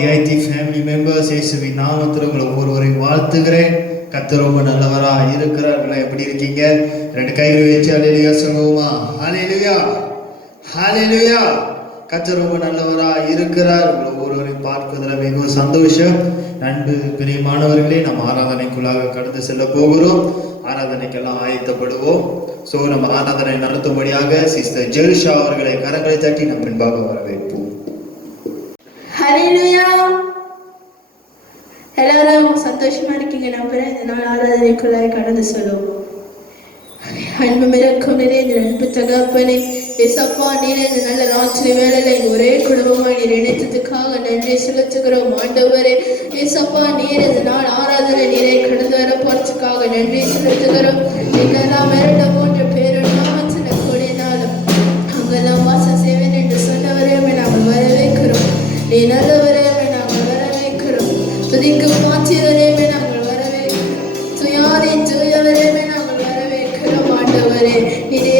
AIT family members இயேசுவின் நாமத்தில் உங்களை ஒவ்வொருவரையும் வாழ்த்துகிறேன். கர்த்தர் ரொம்ப நல்லவரா இருக்கிறார்களா? எப்படி இருக்கீங்க? ரெண்டு கைகளை வச்சு ஹல்லேலூயா சொல்லுவோமா? ஹல்லேலூயா, ஹல்லேலூயா. கர்த்தர் ரொம்ப நல்லவரா இருக்கிறார். உங்களை ஒவ்வொருவரையும் பார்ப்பதில் மிகவும் சந்தோஷம். அன்பு பிரியமானவர்களே, நம்ம ஆராதனைக்குள்ளாக கடந்து செல்ல போகிறோம். ஆராதனைக்கெல்லாம் ஆயத்தப்படுவோம். ஸோ நம்ம ஆராதனை நடத்தும்படியாக சிஸ்டர் ஜெல்ஷா அவர்களை கரங்களை தட்டி நம் பின்பாக வரவேற்போம். ஹல்லேலூயா. எல்லாரும் சந்தோஷமா இருக்கீங்க நம்புறேன். இந்த நாள் ஆராதனைக்குள்ளாக கடந்து செல்லுவோம். அன்பு மிரக்கம் நிறைந்த அன்பு தகப்பனே, ஏசப்பா, நீர் இந்த நல்ல ராத்திரி வேளையில எங்க ஒரே குடும்பமா நீர் இணைத்ததுக்காக நன்றி செலுத்துகிறோம். ஆண்டவரே ஏசப்பா, நீர் இந்த நாள் ஆராதனை நீரை கடந்து வர போறதுக்காக நன்றி செலுத்துகிறோம். எங்கெல்லாம் இரண்டு மூன்று பேருடன் சின்ன கூடினாலும் அங்கெல்லாம் வாசம் செய்வேன் என்று சொன்னவரே நாங்கள் வரவேற்கிறோம். நீ நல்லவரே நாங்கள் வரவேற்கிறோம். துதிக்கு மாற்றியவரே நாங்கள் வரவேற்கிறோம். துயாதி தூயவரே நாங்கள் வரவேற்கிறோம். ஆண்டவரே நீரே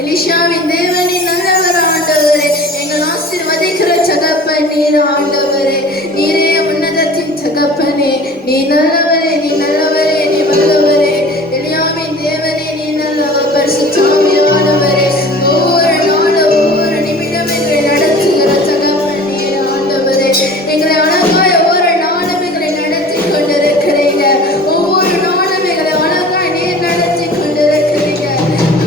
எலிஷாவின் தேவனே நல்லவர் ஆண்டவரே. எங்கள் ஆசீர்வதிக்கிற தகப்பன் நீர் ஆண்டவரே. நீரே உன்னதத்தின் தகப்பனே. நீ நல்லவரே, நீ நல்லவரே, நீ வல்லவரே. எலியாவின் தேவனே நீ நல்லவர். பரிசுத்தாவியானவரே, ஒவ்வொரு நாளும் ஒவ்வொரு நிமிடம் எங்களை நடத்துகிற தகப்பன் நீர் ஆண்டவரே. எங்களை அழகாய் ஒவ்வொரு நாளும் எங்களை நடத்தி கொண்டிருக்கிறீங்க. ஒவ்வொரு நாளும் எங்களை அழகாய் நீர் நடத்தி கொண்டிருக்கிறீங்க.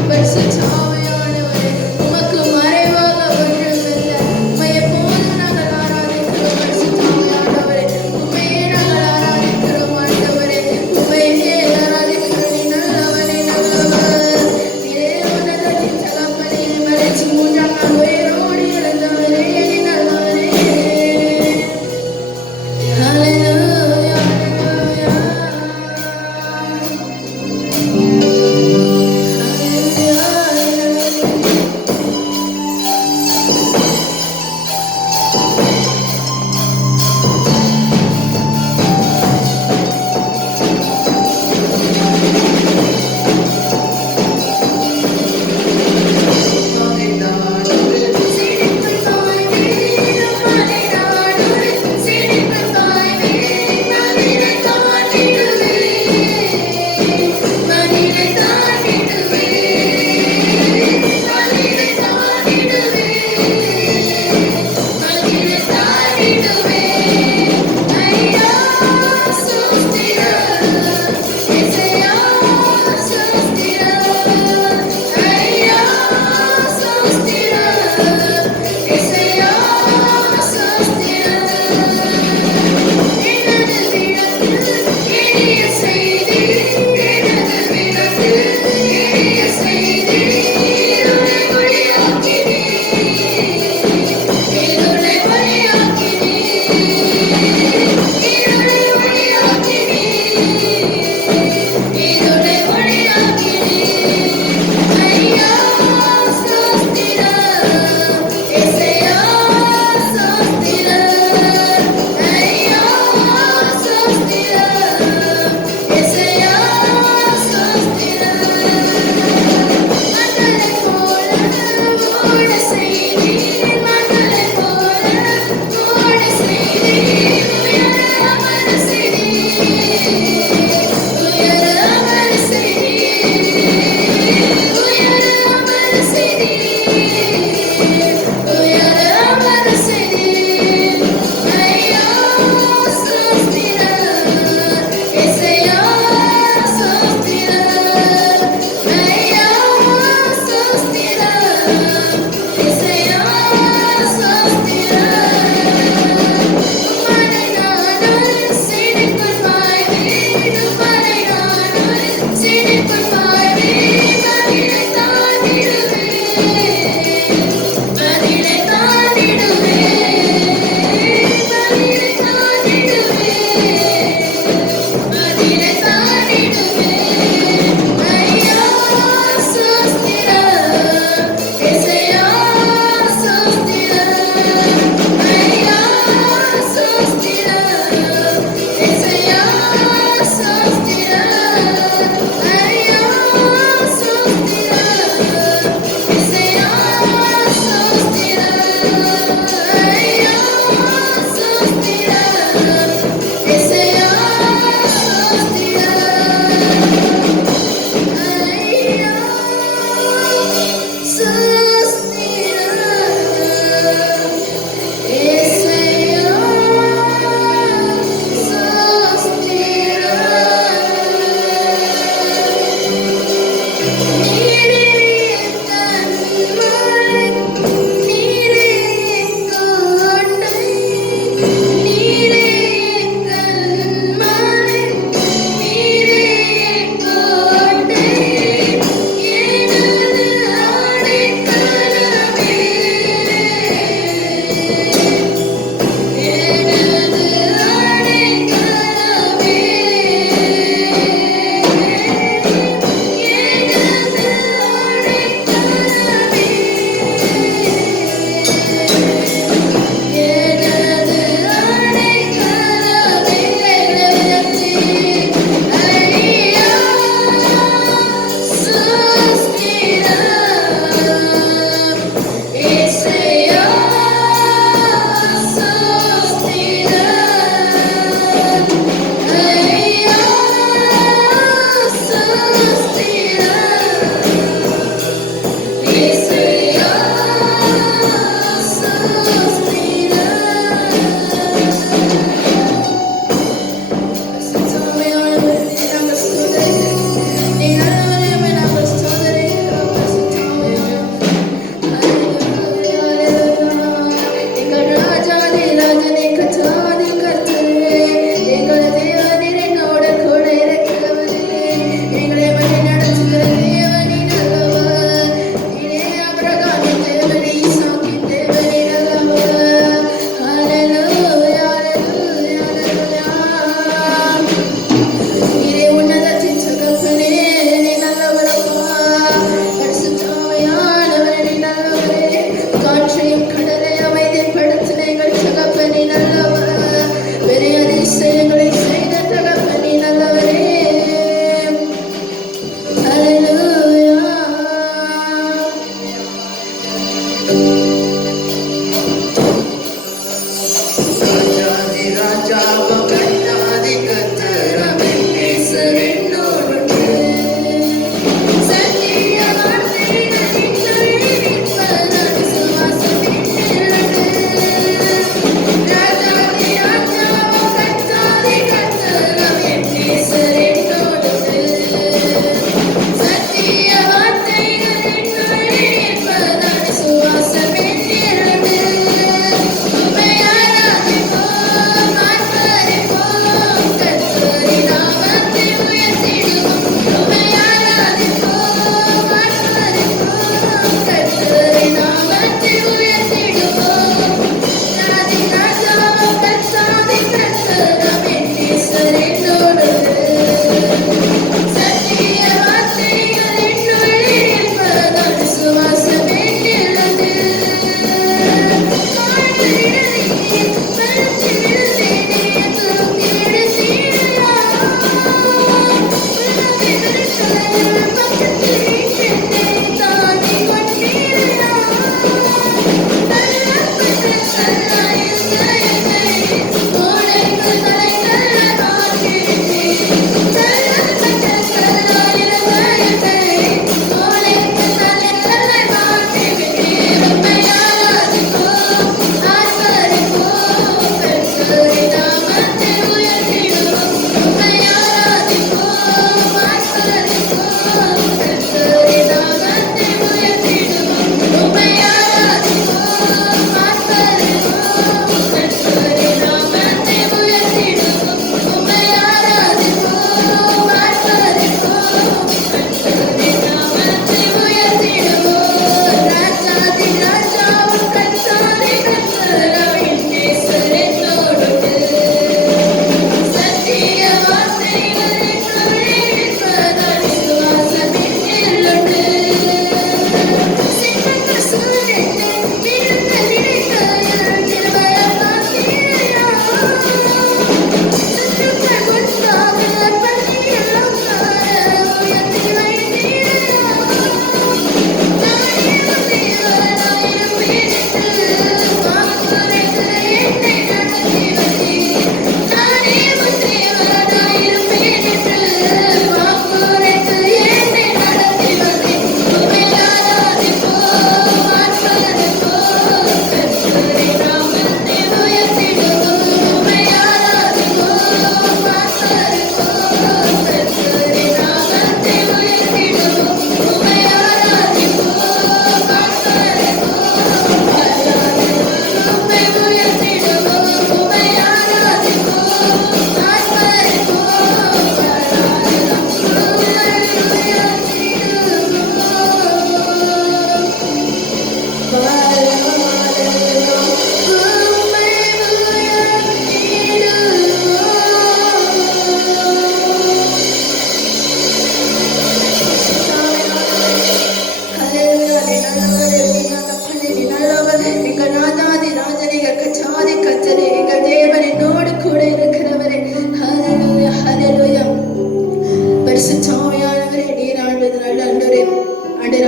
பரிசுத்தாவியானவரே, உமக்கு மறைவாக ஒன்றுமில்லை. உம்மை எப்போதும் நாங்கள் ஆராதிக்கிறோம். பரிசுத்தாவியானவரே, உம்மையே நாங்கள் ஆராதிக்கிறோம் ஆண்டவரே. உம்மை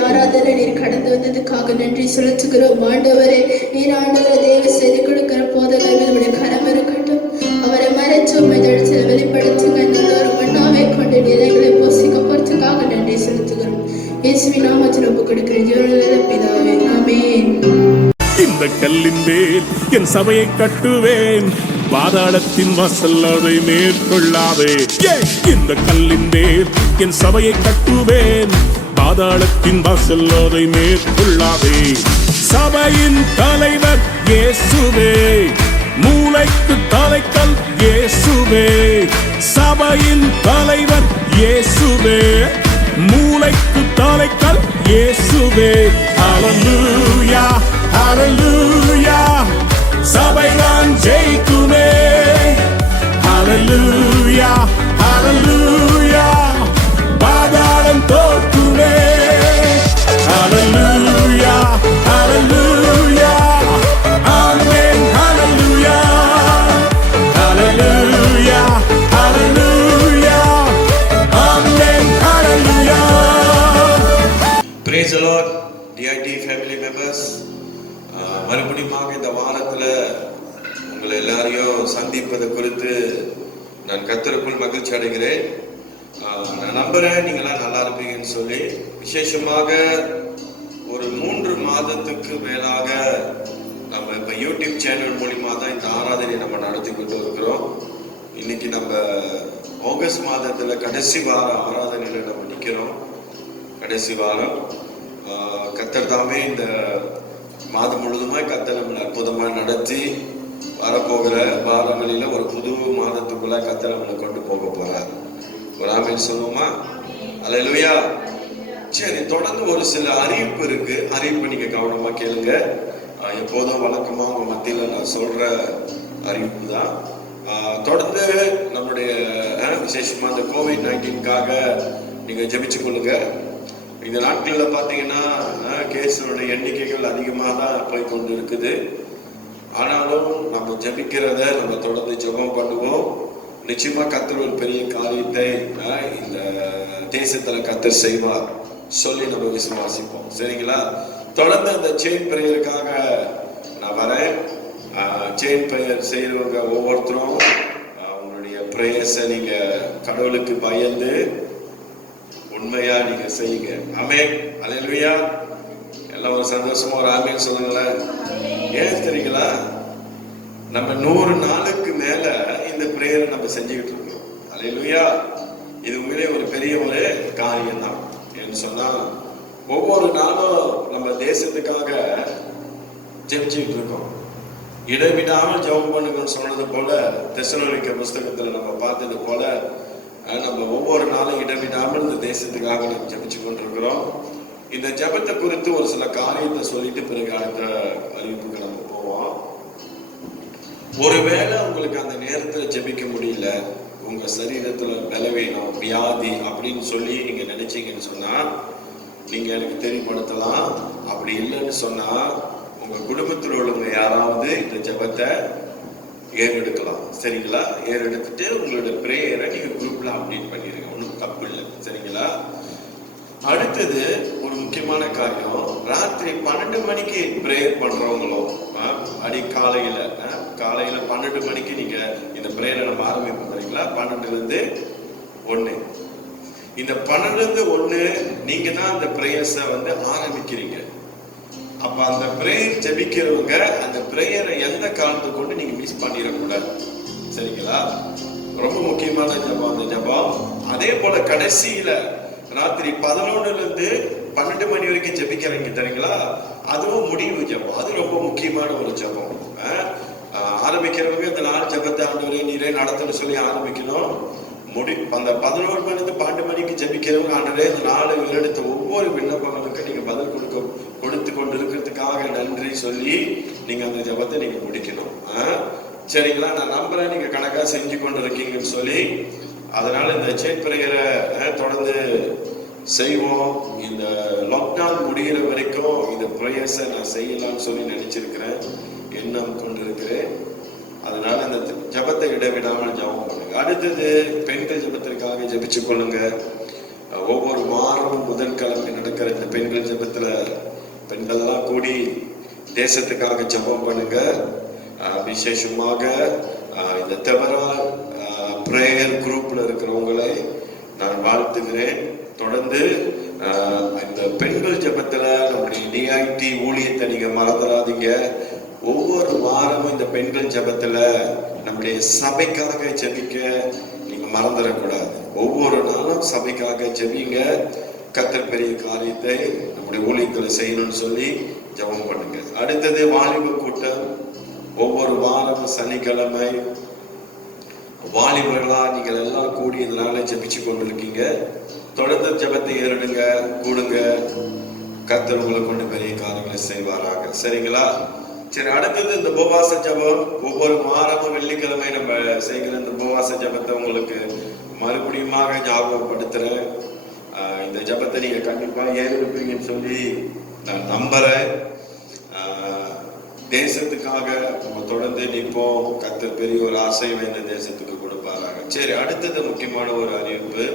ஆராதனை நீர் கடந்து வந்ததுக்காக நன்றி செலுத்துகிறோம் ஆண்டவரே. நீர் ஆண்டவரை தேவ செய்து கொடுக்கிற போதகர் நம்முடைய கரம் இருக்கட்டும். அவரை மறைச்சு உண்மை தடுத்து வெளிப்படுத்துங்க. நல்ல ஒரு மண்ணாவை கொண்டு நிறைகளை போசிக்க போறதுக்காக நன்றி செலுத்துகிறோம். இயேசுவின் நாமத்தில் ஒப்புக் கொடுக்கிறேன் ஜீவனுள்ள பிதாவே, ஆமென். இந்த கல்லின் மேல் என் சபையை கட்டுவேன், பாதாளத்தின் வாசல் அதை மேற்கொள்ளாதே. இந்த கல்லின் மேல் என் சபையை கட்டுவேன், பாதாளத்தின் வாசல் அதை மேற்கொள்ளாதே. சபையின் தலைவர் இயேசுவே, மூளைக்கு தலைக்கல் இயேசுவே. சபையின் தலைவர் இயேசுவே, மூளைக்கு தலைக்கல் இயேசுவே. ஹல்லேலூயா ஹல்லேலூயா, சபைதான் ஜெயிக்குமே. ஹல்லேலூயா ஹல்லேலூயா, பாதாளம் தோற்குமே. ஹல்லேலூயா ஹல்லேலூயா, ஆமென். ஹல்லேலூயா ஹல்லேலூயா ஹல்லேலூயா, ஆமென். ஹல்லேலூயா. Praise the Lord, DIT family members. மறுபடியும் இந்த வாரத்தில் உங்களை எல்லாரையும் சந்திப்பது குறித்து நான் கர்த்தருக்குள் மகிழ்ச்சி அடைகிறேன். நான் நம்புகிறேன் நீங்களாம் நல்லா இருப்பீங்கன்னு சொல்லி. விசேஷமாக ஒரு 3 மாதத்துக்கு மேலாக நம்ம இப்போ யூடியூப் சேனல் மூலிமா தான் இந்த ஆராதனையை நம்ம நடத்தி கொண்டு இருக்கிறோம். இன்னைக்கு நம்ம ஆகஸ்ட் மாதத்தில் கடைசி வார ஆராதனையில் நம்ம நிற்கிறோம். கடைசி வாரம் கர்த்தர் தாமே இந்த மாதம் முழுதுமாய் கர்த்தர் நம்மளை அற்புதமாக நடத்தி வரப்போகிற வாரங்களில் ஒரு புது மாதத்துக்குள்ள கர்த்தர் நம்மளை கொண்டு போக போறார். ஒரு ஆமென் சொல்லுவோமா? அல்லேலூயா. சரி, தொடர்ந்து ஒரு சில அறிவிப்பு இருக்கு. அறிவிப்பு நீங்க கவனமா கேளுங்க. எப்போதும் வழக்கமா உங்க மத்தியில் நான் சொல்ற அறிவிப்பு தான். தொடர்ந்து நம்முடைய விசேஷமா இந்த COVID-19க்காக நீங்க ஜெபிச்சு கொள்ளுங்க. இந்த நாட்களில் பார்த்தீங்கன்னா கேஸோட எண்ணிக்கைகள் அதிகமாக தான் போய் கொண்டு இருக்குது. ஆனாலும் நம்ம ஜெபிக்கிறத நம்ம தொடர்ந்து ஜெபம் பண்ணுவோம். நிச்சயமா கர்த்தர் ஒரு பெரிய காரியத்தை இந்த தேசத்துல கர்த்தர் செய்வார் சொல்லி நம்ம விசுவாசிப்போம். சரிங்களா? தொடர்ந்து அந்த செயின் பிரேயருக்காக நான் வரேன். செயின் பிரேயர் செய்யறவங்க ஒவ்வொருத்தரும் உங்களுடைய பிரேயர்ஸை நீங்க கடவுளுக்கு பயந்து உண்மையா நீங்க செய்யுங்க. ஆமென். அல்லேலூயா. எல்லாம் ஒரு சந்தோஷமா ஒரு ஆமென் சொல்லுங்களேன். ஏன் தெரியுங்களா? நம்ம 100 நாளுக்கு மேல இந்த பிரேயரை நம்ம செஞ்சுக்கிட்டு இருக்கோம். அல்லேலூயா. இது உண்மையிலே ஒரு பெரிய ஒரு காரியம் தான். ஏன்னு சொன்னா ஒவ்வொரு நாளும் நம்ம தேசத்துக்காக ஜெபிச்சுக்கிட்டு இருக்கோம். இடைவிடாமல் ஜெபம் பண்ணுங்கன்னு சொன்னது போல தெசலோனிக்க புஸ்தகத்துல நம்ம பார்த்தது போல நம்ம ஒவ்வொரு நாளும் இடவிடாமல் இந்த தேசத்துக்காக நம்ம ஜெபிச்சு கொண்டிருக்கிறோம். இந்த ஜெபத்தை குறித்து ஒரு சில காரியத்தை சொல்லிட்டு பிறகு அடுத்த அறிவிப்புக்கு நம்ம போவோம். ஒருவேளை உங்களுக்கு அந்த நேரத்தில் ஜெபிக்க முடியல, உங்க சரீரத்துல பலவீனம், வியாதி அப்படின்னு சொல்லி நீங்க நினைச்சீங்கன்னு சொன்னா நீங்க எனக்கு தெரியப்படுத்தலாம். அப்படி இல்லைன்னு சொன்னா உங்க குடும்பத்தில் உள்ளவங்க யாராவது இந்த ஜெபத்தை ஏறெடுக்கலாம். சரிங்களா? ஏறெடுத்துட்டு உங்களோட பிரேயரை நீங்க குரூப்ல அப்டேட் பண்ணிருங்க. ஒன்றும் தப்பு இல்லை. சரிங்களா? அடுத்தது ஒரு முக்கியமான காரியம், ராத்திரி 12 மணிக்கு பிரேயர் பண்றவங்களும் காலையில 12 மணிக்கு நீங்க இந்த பிரேயரை நம்ம ஆரம்பிப்போம். சரிங்களா? 12 to 1. இந்த 12 to 1 நீங்க தான் அந்த பிரேயர்ஸை ஆரம்பிக்கிறீங்க. அப்ப அந்த பிரேயர் ஜெபிக்கிறவங்க அந்த பிரேயரை எந்த காலத்தை கொண்டு நீங்க மிஸ் பண்ணிடக்கூடாது. சரிங்களா? ரொம்ப முக்கியமான ஜெபம் அந்த ஜெபம். அதே போல கடைசியில ராத்திரி 11 to 12 மணி வரைக்கும் ஜெபிக்கிறீங்க தெரியுங்களா? அதுவும் முடிவு ஜெபம். அது ரொம்ப முக்கியமான ஒரு ஜெபம். ஆரம்பிக்கிறவங்க இந்த 4 ஜெபத்தை ஆண்டவரே நீரே நடத்துன்னு சொல்லி ஆரம்பிக்கணும். அந்த 11 மணி to 12 மணிக்கு ஜெபிக்கிறவங்க ஆண்டவரே இந்த 4 வருடத்தை ஒவ்வொரு விண்ணப்பங்களுக்கு நீங்க பதில் கொடுத்து கொண்டு இருக்கிறதுக்காக நன்றி சொல்லி நீங்க அந்த ஜெபத்தை நீங்க முடிக்கணும். சரிங்களா? நான் நம்புறேன் நீங்க கணக்கா செஞ்சு கொண்டு இருக்கீங்கன்னு சொல்லி. அதனால இந்த செயின் பிரேயரை தொடர்ந்து செய்வோம். இந்த லாக்டவுன் முடிகிற வரைக்கும் இந்த பிரேயர்ஸை நான் செய்யலாம்னு சொல்லி நினைச்சிருக்கிறேன், எண்ணம் கொண்டு இருக்கிறேன். அதனால இந்த ஜபத்தை இடைவிடாமல் ஜபம் பண்ணுங்க. அடுத்தது பெண்கள் ஜபத்திற்காக ஜபிச்சு கொள்ளுங்க. ஒவ்வொரு வாரம் முதற்கிழமை நடக்கிற இந்த பெண்கள் ஜெபத்துல பெண்கள்லாம் கூடி தேசத்துக்காக ஜெபம் பண்ணுங்க. விசேஷமாக இந்த தவறா பிரேயர் குரூப்ல இருக்கிறவங்களை நான் வாழ்த்துகிறேன். தொடர்ந்து இந்த பெண்கள் ஜெபத்துல நம்முடைய டிஐடி ஊழியத்தை நீங்க மறந்துடாதீங்க. ஒவ்வொரு வாரமும் இந்த பெண்கள் ஜெபத்துல நம்முடைய சபைக்காக ஜெபிக்க நீங்க மறந்துடக்கூடாது. ஒவ்வொரு நாளும் சபைக்காக ஜெபிங்க. கர்த்தர் பெரிய காரியத்தை நம்முடைய ஊழியத்துல செய்யணும்னு சொல்லி ஜெபம் பண்ணுங்க. அடுத்தது வாலிப கூட்டம். ஒவ்வொரு வாரம் சனிக்கிழமை வாலிபர்களா நீங்கள் எல்லாம் கூடி இதனால ஜெபிச்சு கொண்டிருக்கீங்க. தொடர்ந்து ஜெபத்தை ஏறிடுங்க, கூடுங்க. கர்த்தர் உங்களை கொண்டு பெரிய காரியங்களை செய்வாராக. சரிங்களா? சரி, அடுத்தது இந்த உபவாச ஜெபம். ஒவ்வொரு வாரமும் வெள்ளிக்கிழமை நம்ம செய்கிற இந்த உபவாச ஜெபத்தை உங்களுக்கு மறுபடியுமாக ஞாபகப்படுத்துறேன். இந்த ஜெபத்தை நீங்க கண்டிப்பா ஏறிருப்பீங்கன்னு சொல்லி நான் நம்புறேன். தேசத்துக்காக நம்ம தொடர்ந்து நிற்போம். கர்த்தர் பெரிய ஒரு ஆசையை இந்த தேசத்துக்கு கொடுப்பாராங்க. சரி, அடுத்தது முக்கியமான ஒரு அறிவிப்பு.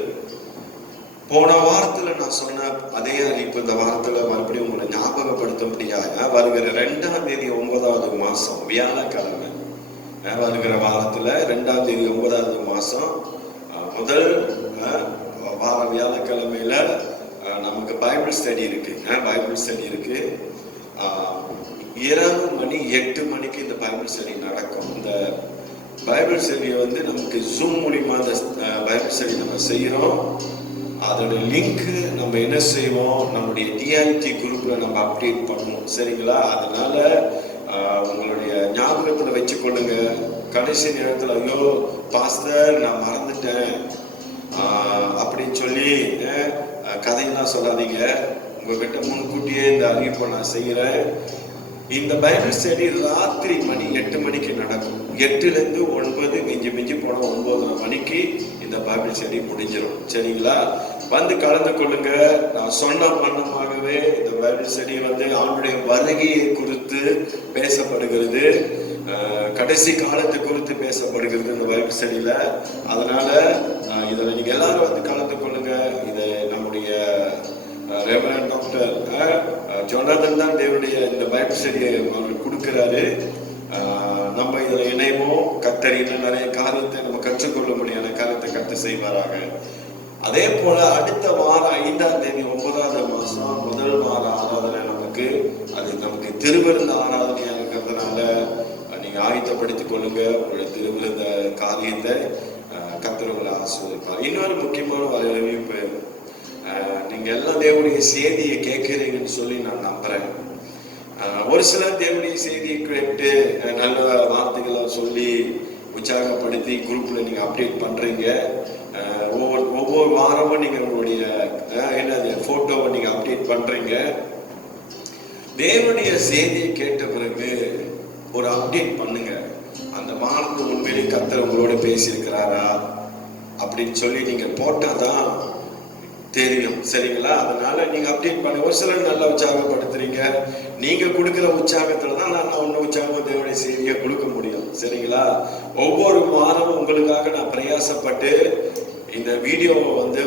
போன வாரத்துல நான் சொன்ன அதே அறிவிப்பு இந்த வாரத்துல மறுபடியும் உங்களை ஞாபகப்படுத்தும்படியாக வருகிற 2ஆம் தேதி 9வது மாசம் வியாழக்கிழமை, வருகிற வாரத்துல 2ஆம் தேதி 9வது மாசம் முதல் வார வியாழக்கிழமையில நமக்கு பைபிள் ஸ்டடி இருக்கு. பைபிள் ஸ்டடி இருக்கு. இரவு மணி 8 மணிக்கு இந்த பைபிள் ஸ்டடி நடக்கும். இந்த பைபிள் ஸ்டடியை வந்து நமக்கு ஜூம் மூலியமா இந்த பைபிள் ஸ்டடி நம்ம செய்யறோம். அதோட லிங்க் நம்ம என்ன செய்வோம், நம்முடைய டிஐடி குரூப்ல நம்ம அப்டேட் பண்ணுவோம். சரிங்களா? அதனால உங்களுடைய ஞாபகத்துல வச்சுக்கொள்ளுங்க. கடைசி நேரத்துல ஐயோ பாஸ்டர் நான் மறந்துட்டேன் அப்படின்னு சொல்லி கதையெல்லாம் சொல்லாதீங்க. உங்ககிட்ட முன்கூட்டியே இந்த அறிவிப்பை நான் செய்யறேன். இந்த பைபிள் ஸ்டடி ராத்திரி மணி 8 மணிக்கு நடக்கும். 8ல இருந்து 9, மிஞ்சி போன 9:30 மணிக்கு இந்த பைபிள் ஸ்டடி முடிஞ்சிடும். சரிங்களா? வந்து கலந்து கொள்ளுங்க. நான் சொன்ன வண்ணமாகவே இந்த பைபிள் ஸ்டடி வந்து ஆண்டுடைய வருகையை குறித்து பேசப்படுகிறது. கடைசி காலத்தை குறித்து பேசப்படுகிறது இந்த பைபிள் ஸ்டடியில. அதனால இதுல நீங்க எல்லாரும் வந்து கலந்து கொள்ளுங்க. இது நம்முடைய ரெவரண்ட் டாக்டர் ஜோனாதன் தான் தேவனுடைய இந்த பைபிள் ஸ்டடியை அவர்கள் கொடுக்கிறாரு. நம்ம இதுல இணைவோம். கர்த்தர் இன்னும் நிறைய காரியத்தை நம்ம கற்றுக்கொள்ள முடியாத காரியத்தை கர்த்தர் செய்வாராக. அதே போல அடுத்த வாரம் 5ஆம் தேதி 9வது மாசம் முதல் வார ஆராதனை நமக்கு திருவிருந்த ஆராதனையா இருக்கிறதுனால நீங்க ஆயத்தப்படுத்திக் கொள்ளுங்க. உங்களுடைய திருவிருந்த காரியத்தை கர்த்தர் உங்களை ஆசீர்வதிப்பார். இன்னொரு முக்கியமான ஒரு அறிவிப்பு. நீங்க எல்லாம் தேவனுடைய செய்தியை கேட்கிறீங்கன்னு சொல்லி நான் நம்புறேன். ஒரு சிலர் தேவனுடைய செய்தியை கேட்டு நல்ல வார்த்தைகளை சொல்லி உற்சாகப்படுத்தி குரூப்ல நீங்க அப்டேட் பண்றீங்க. ஒவ்வொரு வாரமும் நீங்க உங்களுடைய போட்டோவை நீங்க அப்டேட் பண்றீங்க. தேவனுடைய செய்தியை கேட்ட பிறகு ஒரு அப்டேட் பண்ணுங்க. அந்த வாரத்துக்கு உண்மையிலே கர்த்தர் உங்களோட பேசியிருக்கிறாரா அப்படின்னு சொல்லி நீங்க போட்டாதான் தெரியும். சரிங்களா? அதனால நீங்க அப்டேட் பண்ணுங்க. ஒரு சிலர் நல்லா உற்சாகப்படுத்துறீங்க. நீங்க கொடுக்கிற உற்சாகத்துல தான் நான் ஒன்னும் உற்சாகம் தேவனுடைய செய்தியை கொடுக்க முடியும். சரிங்களா? ஒவ்வொரு வாரமும் உங்களுக்காக நான் பிரயாசப்பட்டு இந்த வீடியோவை வந்து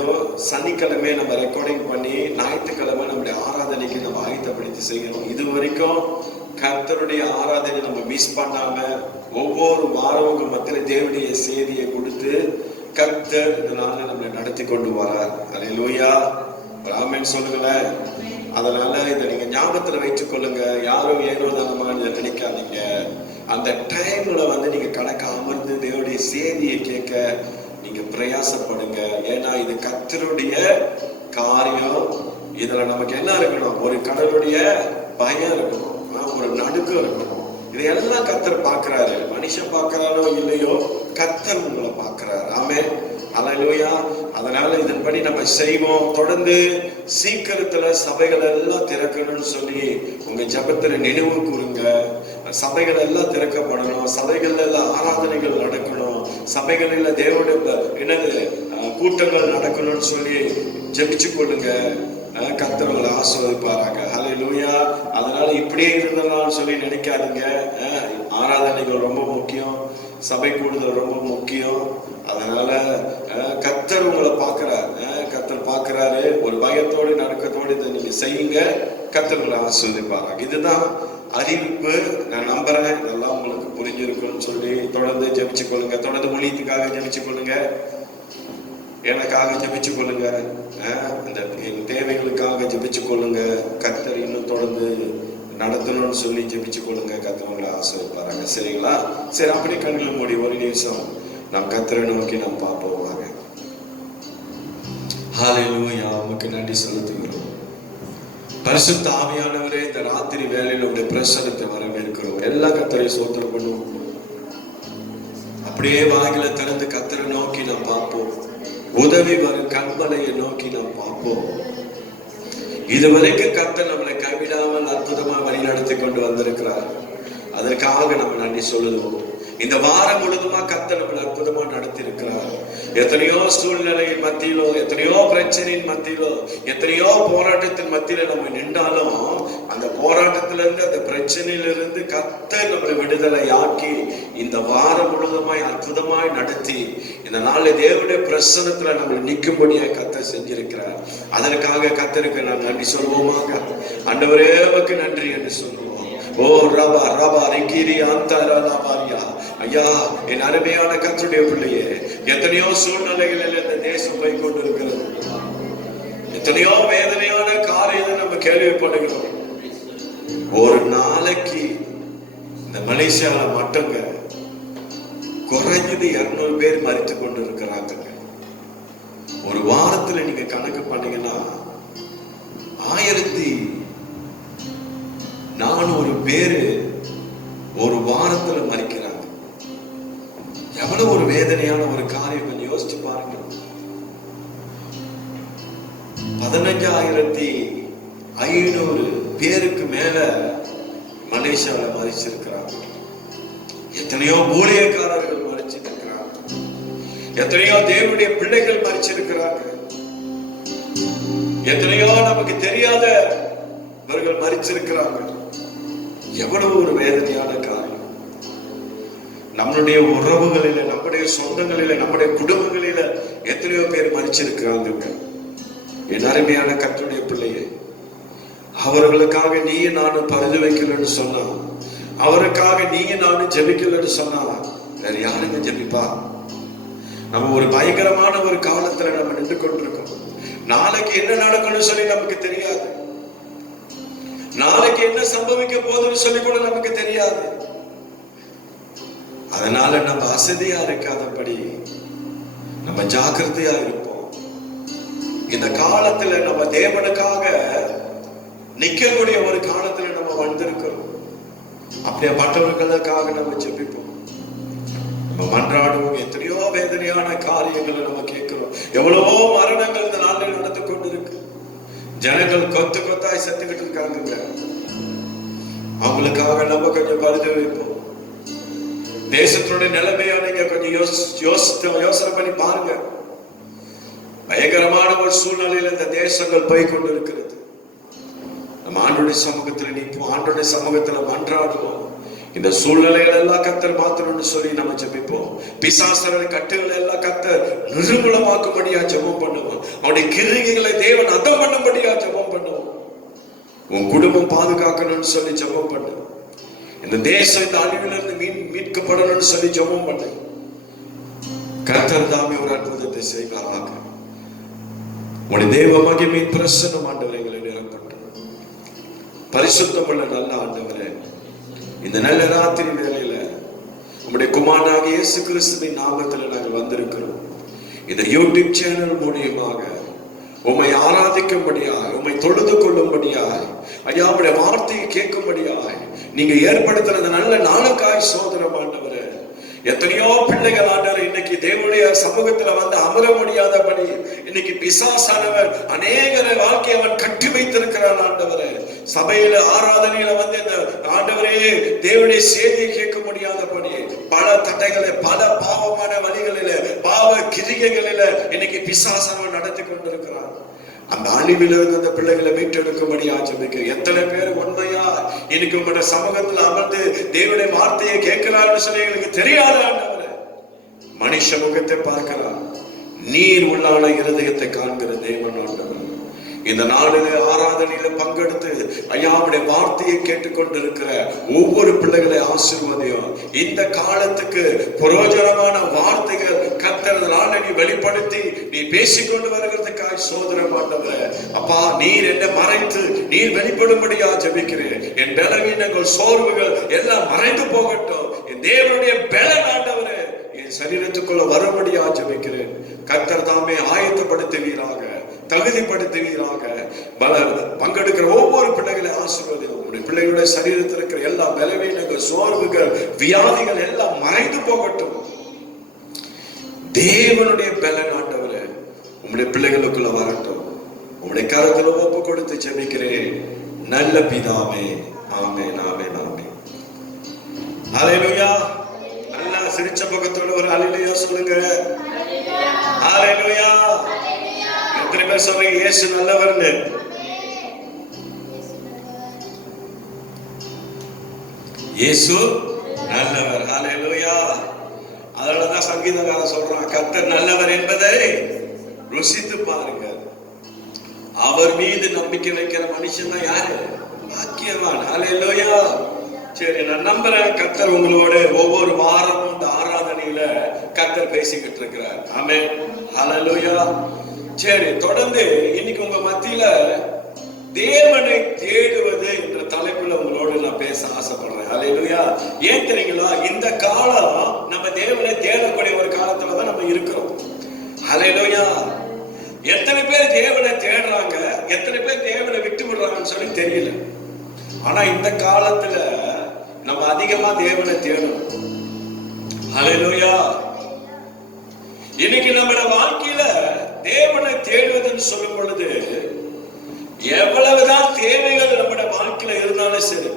சனிக்கிழமை நம்ம ரெக்கார்டிங் பண்ணி ஞாயிற்றுக்கிழமை நம்முடைய ஆராதனைக்கு நம்ம ஆயத்தப்படுத்தி செய்யணும். இது வரைக்கும் கர்த்தருடைய ஆராதனை நம்ம மிஸ் பண்ணாம ஒவ்வொரு வாரமும் மத்தியில தேவனுடைய செய்தியை கொடுத்து கர்த்தர் இதனால நம்மளை நடத்தி கொண்டு வரார். அல்லேலூயா, ஆமென் சொல்லுங்களேன். அதனால இதை நீங்க ஞாபகத்துல வைத்துக் கொள்ளுங்க. யாரும் ஏனோ தானமா இதை நினைக்காதீங்க. அந்த டைம்ல வந்து நீங்க கணக்க அமர்ந்து தேவனுடைய செய்தியை கேட்க நீங்க பிரயாசப்படுங்க. ஏன்னா இது கர்த்தருடைய காரியம். இதுல நமக்கு என்ன இருக்கணும், ஒரு கடவுளுடைய பயம் இருக்கணும், ஒரு நடுக்கம் இருக்கணும். இதையெல்லாம் கர்த்தர் பார்க்கிறாரு. மனுஷன் பார்க்கிறாரோ இல்லையோ, கர்த்தர் உங்களை பார்க்கிறார். ஆமென், அல்லேலூயா. அதனால இதன்படி நம்ம செய்வோம். தொடர்ந்து சீக்கிரத்துல சபைகள் எல்லாம் திறக்கணும்னு சொல்லி உங்க ஜபத்துல நினைவு கூறுங்க. சபைகள் எல்லாம் திறக்கப்படணும். சபைகள்ல எல்லாம் ஆராதனைகள் நடக்கணும். சபைகளில் தேவனுடைய கூட்டங்கள் நடக்கணும்னு சொல்லி ஜெபிச்சு கொள்ளுங்க. கர்த்தர் உங்களை ஆசீர்வதிப்பாராங்க. ஹல்லேலூயா. அதனால இப்படியே இருந்தனான்னு சொல்லி நினைக்காதீங்க. ஆராதனைகள் ரொம்ப முக்கியம். சபை கூடுதல் ரொம்ப முக்கியம். அதனால கர்த்தர் உங்களை பார்க்கிறார். கர்த்தர் பார்க்கிறார். பார்க்கிறாரு. ஒரு பயத்தோடு நடுக்கத்தோடு இதை நீங்க செய்யுங்க, கர்த்தர் உங்களை ஆசீர்வதிப்பாராக. இதுதான் அறிவிப்பு. நான் நம்புறேன் இதெல்லாம் உங்களுக்கு புரிஞ்சிருக்கும்னு சொல்லி தொடர்ந்து ஜெபிச்சு கொள்ளுங்க. தொடர்ந்து ஊழியத்துக்காக ஜெபிச்சு கொள்ளுங்க, எனக்காக ஜெபிச்சு கொள்ளுங்க, இந்த தேவைகளுக்காக ஜெபிச்சு கொள்ளுங்க. கர்த்தர் இன்னும் தொடர்ந்து நடத்தணும்னு சொல்லி ஜெபிச்சு கொள்ளுங்க. கர்த்தர் உங்களை ஆசீர்வதிப்பாராங்க. சரிங்களா? சரி, அப்படி கண்களை மூடி ஒரு நிமிஷம் நாம் கர்த்தரை நோக்கி நாம் பார்ப்போம். வாங்க. ஹல்லேலூயா, உமக்கு நன்றி செலுத்துகிறோம். பரிசுத்த ஆவியானவரே, இந்த ராத்திரி வேளையில் உடைய பிரசன்னத்தை வரவேற்கிறோம். எல்லா கர்த்தரை ஸ்தோத்திரம் பண்ணுவோம். அப்படியே வாயில திறந்து கர்த்தரை நோக்கி நாம் பார்ப்போம். உதவி வரும் கண்மலையை நோக்கி நாம் பார்ப்போம். இதுவரைக்கும் கர்த்தர் நம்மளை கைவிடாமல் அற்புதமா வழி நடத்தி கொண்டு வந்திருக்கிறார். அதற்காக நம்ம நன்றி சொல்லுவோம். இந்த வாரம் முழுதுமா கர்த்தர் நம்மளை அற்புதமா நடத்தி இருக்கிறார். எத்தனையோ சூழ்நிலையின் மத்தியிலோ, எத்தனையோ பிரச்சனையின் மத்தியிலோ, எத்தனையோ போராட்டத்தின் மத்தியில நம்ம நின்றாலும் அந்த போராட்டத்திலிருந்து, அந்த பிரச்சனையிலிருந்து கர்த்தர் நம்மளை விடுதலை ஆக்கி இந்த வாரம் முழுதுமாய் அற்புதமாய் நடத்தி இந்த நாளில் தேவனுடைய பிரசன்னத்துல நம்ம நிற்கும்படியாக கர்த்தர் செஞ்சிருக்கிறார். அதற்காக கர்த்தருக்கு நான் நன்றி சொல்வோமாக. ஆண்டவரே உமக்கு நன்றி என்று சொல்லுவோம். ஓ ரபா ரபா ரிகிரி அந்தரா லபாரியா. ஐயா, என் அருமையான கர்த்தருடைய பிள்ளையே, எத்தனையோ சூழ்நிலைகளில் இந்த தேசம் போய் கொண்டிருக்கிறது. எத்தனையோ வேதனையான காரியத்தை நம்ம கேள்விப்படுகிறோம். ஒரு நாளைக்கு இந்த மலேசியால மட்டுங்க குறைஞ்சது 200 பேர் மரித்து கொண்டு இருக்கிறாங்க. ஒரு வாரத்துல நீங்க கணக்கு பண்ணீங்கன்னா 1400 பேரு ஒரு வாரத்துல மரிக்கிறாங்க. எவ்வளவு ஒரு வேதனையான ஒரு காரியம், கொஞ்சம் யோசிச்சு பாருங்க. 15,500 பேருக்கு மேல மலேசியாவில மரிச்சிருக்கிறாங்க. எத்தனையோ ஊழியக்காரர்கள் மரிச்சிருக்கிறாங்க. எத்தனையோ தேவனுடைய பிள்ளைகள் மரிச்சிருக்கிறாங்க. எத்தனையோ நமக்கு தெரியாதவர்கள் மரிச்சிருக்கிறாங்க. எவ்வளவு ஒரு வேதனையான காரியம். நம்மளுடைய உறவுகளில, நம்முடைய சொந்தங்களில, நம்முடைய குடும்பங்களில எத்தனையோ பேர் மரிச்சிருக்கிறாங்க. என் அருமையான கர்த்தருடைய பிள்ளையே, அவர்களுக்காக நீயும் நானும் பரிந்து வைக்கலன்னு சொன்னா, அவருக்காக நீயும் நானும் ஜெபிக்கலன்னு சொன்னா வேற யாருங்க ஜெபிப்பா? நம்ம ஒரு பயங்கரமான ஒரு காலத்துல நம்ம நின்று கொண்டிருக்கோம். நாளைக்கு என்ன நடக்கும்னு சொல்லி நமக்கு தெரியாது. நாளைக்கு என்ன சம்பவிக்க போகுதுன்னு சொல்லி கூட நமக்கு தெரியாது. அதனால நம்ம அசதியா இருக்காதபடி நம்ம ஜாக்கிரதையா இருப்போம். இந்த காலத்துல நம்ம தேவனுக்காக நிக்கக்கூடிய ஒரு காலத்துல நம்ம வந்திருக்கிறோம். அப்படியே மற்றவர்களுக்காக நம்ம ஜெபிப்போம், நம்ம மன்றாடுவோம். எத்தனையோ வேதனையான காரியங்களை நம்ம கேட்கிறோம். எவ்வளவோ மரணங்கள் இந்த நாளில் நடந்து கொண்டிருக்கு. ஜனங்கள் கொத்து கொத்தாய் செத்துக்கிட்டு இருக்காங்க. அவங்களுக்காக நம்ம கொஞ்சம் பரிந்து வைப்போம். தேசத்துடைய நிலைமையா நீங்க கொஞ்சம் யோசனை பண்ணி பாருங்க. பயங்கரமான ஒரு சூழ்நிலையில இந்த தேசங்கள் போய் கொண்டு இருக்கிறது. நம்ம ஆண்டோடைய சமூகத்துல நிற்போம், ஆண்டோடைய சமூகத்துல மன்றாடுவோம். இந்த சூழ்நிலைகள் எல்லாம் கர்த்தர் மாத்தணும்னு சொல்லி நம்ம ஜெபிப்போம். பிசாசரின் கட்டுகளை எல்லாம் கர்த்தர் நிர்மூலமாக்கும்படியா ஜெபம் பண்ணுவோம். அவருடைய கிரியைகளை தேவன் அதம் பண்ணும்படியா ஜெபம் பண்ணுவோம். உன் குடும்பம் பாதுகாக்கணும்னு சொல்லி ஜெபம் பண்ணு. இந்த தேசம் இந்த அழிவிலிருந்து மீட்கப்படணும்னு சொல்லி ஜெபம் பண்ணு. கர்த்தர் தாமே ஒரு அற்புதத்தை செய்வாராக. உடைய தேவ மகிமையின் பிரசன்னம் ஆண்டவரை எங்களை நிரப்பட்டும். பரிசுத்தமுள்ள நல்ல ஆண்டவரே, இந்த நல்ல ராத்திரி வேளையில உம்முடைய குமாரனாகிய இயேசு கிறிஸ்துவின் நாமத்தில் நாங்கள் வந்திருக்கிறோம். இந்த யூடியூப் சேனல் மூலியமாக உம்மை ஆராதிக்கும்படியாய், உம்மை தொழுது கொள்ளும்படியாய், ஐயா உம்முடைய வார்த்தையை கேட்கும்படியாய் நீங்க ஏற்படுத்தின நல்ல நாளுக்காய் சோதரம் ஆண்டவரே. எத்தனையோ பிள்ளைகள் ஆண்டவரே இன்னைக்கு தேவனுடைய சமூகத்துல வந்து அமர முடியாதபடி இன்னைக்கு பிசாசானவர் அநேகரை வாழ்க்கையை அவன் கட்டி வைத்திருக்கிறான் ஆண்டவரே. சபையில ஆராதனையில வந்து இந்த ஆண்டவரே தேவனுடைய செய்தியை கேட்க முடியாதபடி பல தட்டைகளை, பல பாவமான வழிகளில, பாவ கிரிகைகளில இன்னைக்கு பிசாசானவர் நடத்தி கொண்டிருக்கிறான். அந்த அழிவிலிருந்து அந்த பிள்ளைகளை மீட்டெடுக்கும்படி ஆச்சரிக்க எத்தனை பேர் உண்மையா இன்னைக்கு உங்களுடைய சமூகத்துல அமர்ந்து தேவனுடைய வார்த்தையை கேட்கிறான்னு சொல்லி எங்களுக்கு தெரியாத ஆண்டவரே. மனுஷ முகத்தை பார்க்கிறார், நீர் உள்ளான இருதயத்தை காண்கிற தேவன் ஆண்டவர். இந்த நாளிலே ஆராதனையில பங்கெடுத்து ஐயாவுடைய வார்த்தையை கேட்டுக்கொண்டிருக்கிற ஒவ்வொரு பிள்ளைகளை ஆசீர்வதியும். இந்த காலத்துக்கு பிரயோஜனமான வார்த்தைகள் கர்த்தரால் நீ வெளிப்படுத்தி நீ பேசிக்கொண்டு வருகிறதுக்காக சோதரம் ஆண்டவரே. அப்பா, நீர் என்னை மறைத்து நீர் வெளிப்படும்படியா ஜெபிக்கிறேன். என் பலவீனங்கள் சோர்வுகள் எல்லாம் மறைந்து போகட்டும். என் தேவனுடைய பலன் ஆண்டவரே என் சரீரத்துக்குள்ள வரும்படியா ஜெபிக்கிறேன். கர்த்தர் தாமே ஆயத்தப்படுத்துவீராக, தகுதிப்படுத்துவீராக. பங்கெடுக்கிற ஒவ்வொரு பிள்ளைகளை ஆசீர்வதியும். உங்களுடைய பிள்ளைகளுடைய சரீரத்தில் இருக்கிற எல்லா பலவீனங்கள் சோர்வுகள் வியாதிகள் எல்லாம் மறைந்து போகட்டும். தேவனுடைய பலன் ஆண்டவரே உங்களுடைய பிள்ளைகளுக்குள்ள வரட்டும். உங்களுடைய கரத்தில் ஒப்பு கொடுத்து ஜெபிக்கிறேன் நல்ல பிதாவே. ஆமென், ஆமென், ஆமென். ஹல்லேலூயா. நல்லா சிரிச்ச பக்கத்தோட ஒரு ஹல்லேலூயா சொல்லுங்க. ஹல்லேலூயா. எத்தனை பேர் சொல்றீங்க இயேசு நல்லவர்னு? இயேசு நல்லவர். ஹல்லேலூயா. அதனாலதான் சங்கீதக்காரன் சொல்றான், கர்த்தர் நல்லவர் என்பதை ருசித்து பாருங்க. அவர் மீது நம்பிக்கை வைக்கிற மனுஷன் தான் யாரு? பாக்கியவான். ஹல்லேலூயா. சரி, நான் நம்புறேன் கர்த்தர் உங்களோட ஒவ்வொரு வாரமும் இந்த ஆராதனையில கர்த்தர் பேசிக்கிட்டு இருக்கிறார். ஆமென், ஹல்லேலூயா. சரி, தொடர்ந்து இன்னைக்கு உங்க மத்தியில தேவனை தேடுவது என்ற தலைப்புல உங்களோட நான் பேச ஆசைப்படுறேன். ஹல்லேலூயா. ஏன் தெரியுங்களா? இந்த காலம் நம்ம தேவனை தேடக்கூடிய ஒரு காலத்துல தான் நம்ம இருக்கிறோம். ஹல்லேலூயா. எத்தனை பேர் தேவனை தேடுறாங்க, எத்தனை பேர் தேவனை விட்டு விடுறாங்கன்னு சொல்லி தெரியல. ஆனா இந்த காலத்துல நம்ம அதிகமா தேவனை தேடணும். ஹல்லேலூயா. இன்னைக்கு நம்மளோட வாழ்க்கையில தேவனை தேடுவதுன்னு சொல்லும் பொழுது எவ்வளவுதான் தேவைகள் நம்மளோட வாழ்க்கையில இருந்தாலும் சரி,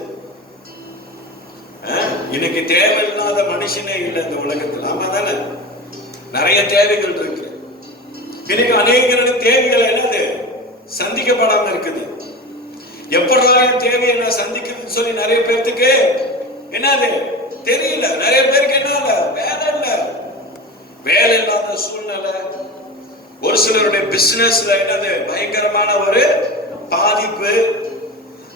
இன்னைக்கு தேவையில்லாத மனுஷனே இல்லை இந்த உலகத்துல. ஆமா தானே? நிறைய தேவைகள் இருக்கு. இன்னைக்கு அநேகருக்கு தேவைகள் என்னது சந்திக்கப்படாம இருக்குது. எப்படாலும் தேவையை நான் சந்திக்கிறதுன்னு சொல்லி நிறைய பேருக்கு என்னது தெரியல. நிறைய பேருக்கு என்ன வேலை இல்ல, வேலை இல்லாத சூழ்நிலை. ஒரு சிலருடைய பிசினஸ்ல என்னது பயங்கரமான ஒரு பாதிப்பு.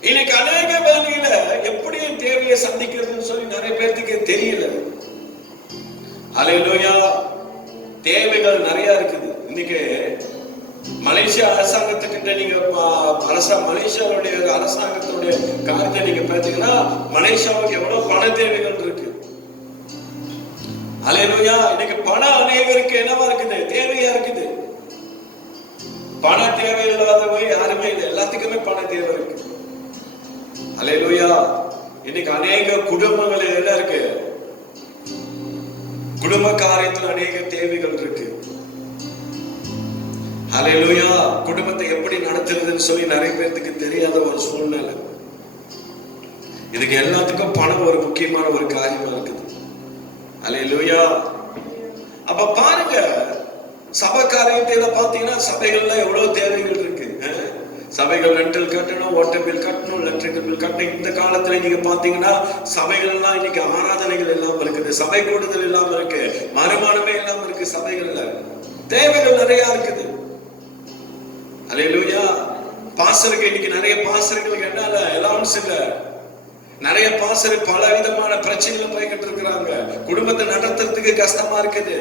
இன்னைக்கு அநேக வேலையில எப்படி தேவையை சந்திக்கிறதுன்னு சொல்லி நிறைய பேருக்கு தெரியல. ஹல்லேலூயா. தேவைகள் நிறைய இருக்குது. இன்னைக்கு மலேசியா அரசாங்கத்துக்கிட்ட நீங்க மலேசியாவுடைய அரசாங்கத்துடைய காரியத்தை நீங்க பார்த்தீங்கன்னா மலேசியாவுக்கு எவ்வளவு பண தேவைகள் இருக்கு. ஹல்லேலூயா. இன்னைக்கு பணம் அநேகருக்கு என்னவா இருக்குது? தேவையா இருக்குது. பண தேவை இல்லாதவங்க யாருமே இல்லை. எல்லாத்துக்குமே பண தேவை இருக்கு. ஹல்லேலூயா. இன்னைக்கு அநேக குடும்பங்கள் என்ன இருக்கு? குடும்ப காரியத்தில் அநேக தேவைகள் இருக்கு. ஹல்லேலூயா. குடும்பத்தை எப்படி நடத்துறதுன்னு சொல்லி நிறைய பேருக்கு தெரியாத ஒரு சூழ்நிலை. இதுக்கு எல்லாத்துக்கும் பணம் ஒரு முக்கியமான ஒரு காரியமா இருக்குது. ஹல்லேலூயா. அப்ப பாருங்க, சபை காரியத்தையில பாத்தீங்கன்னா சபைகள்ல எவ்வளவு தேவைகள் இருக்கு. சபைகள் ரெண்டல் கட்டணும், வாட்டர் பில் கட்டணும், எலக்ட்ரிக்கல் பில் கட்டணும். இந்த காலத்துல நீங்க பாத்தீங்கன்னா சபைகள்லாம் இன்னைக்கு ஆராதனைகள் எல்லாம் இருக்குது, சபை கூடுதல் எல்லாம் இருக்கு, மறுமானமே எல்லாம் இருக்கு. சபைகள்ல தேவைகள் நிறைய இருக்குது. ஹல்லேலூயா. பாஸ்டருக்கு இன்னைக்கு நிறைய பாஸ்டர்களுக்கு என்ன அலவன்ஸ் இல்ல. நிறைய பாஸ்டர் பல விதமான பிரச்சனைகள் போய்கிட்டு இருக்கிறாங்க. குடும்பத்தை நடத்துறதுக்கு கஷ்டமா இருக்குது.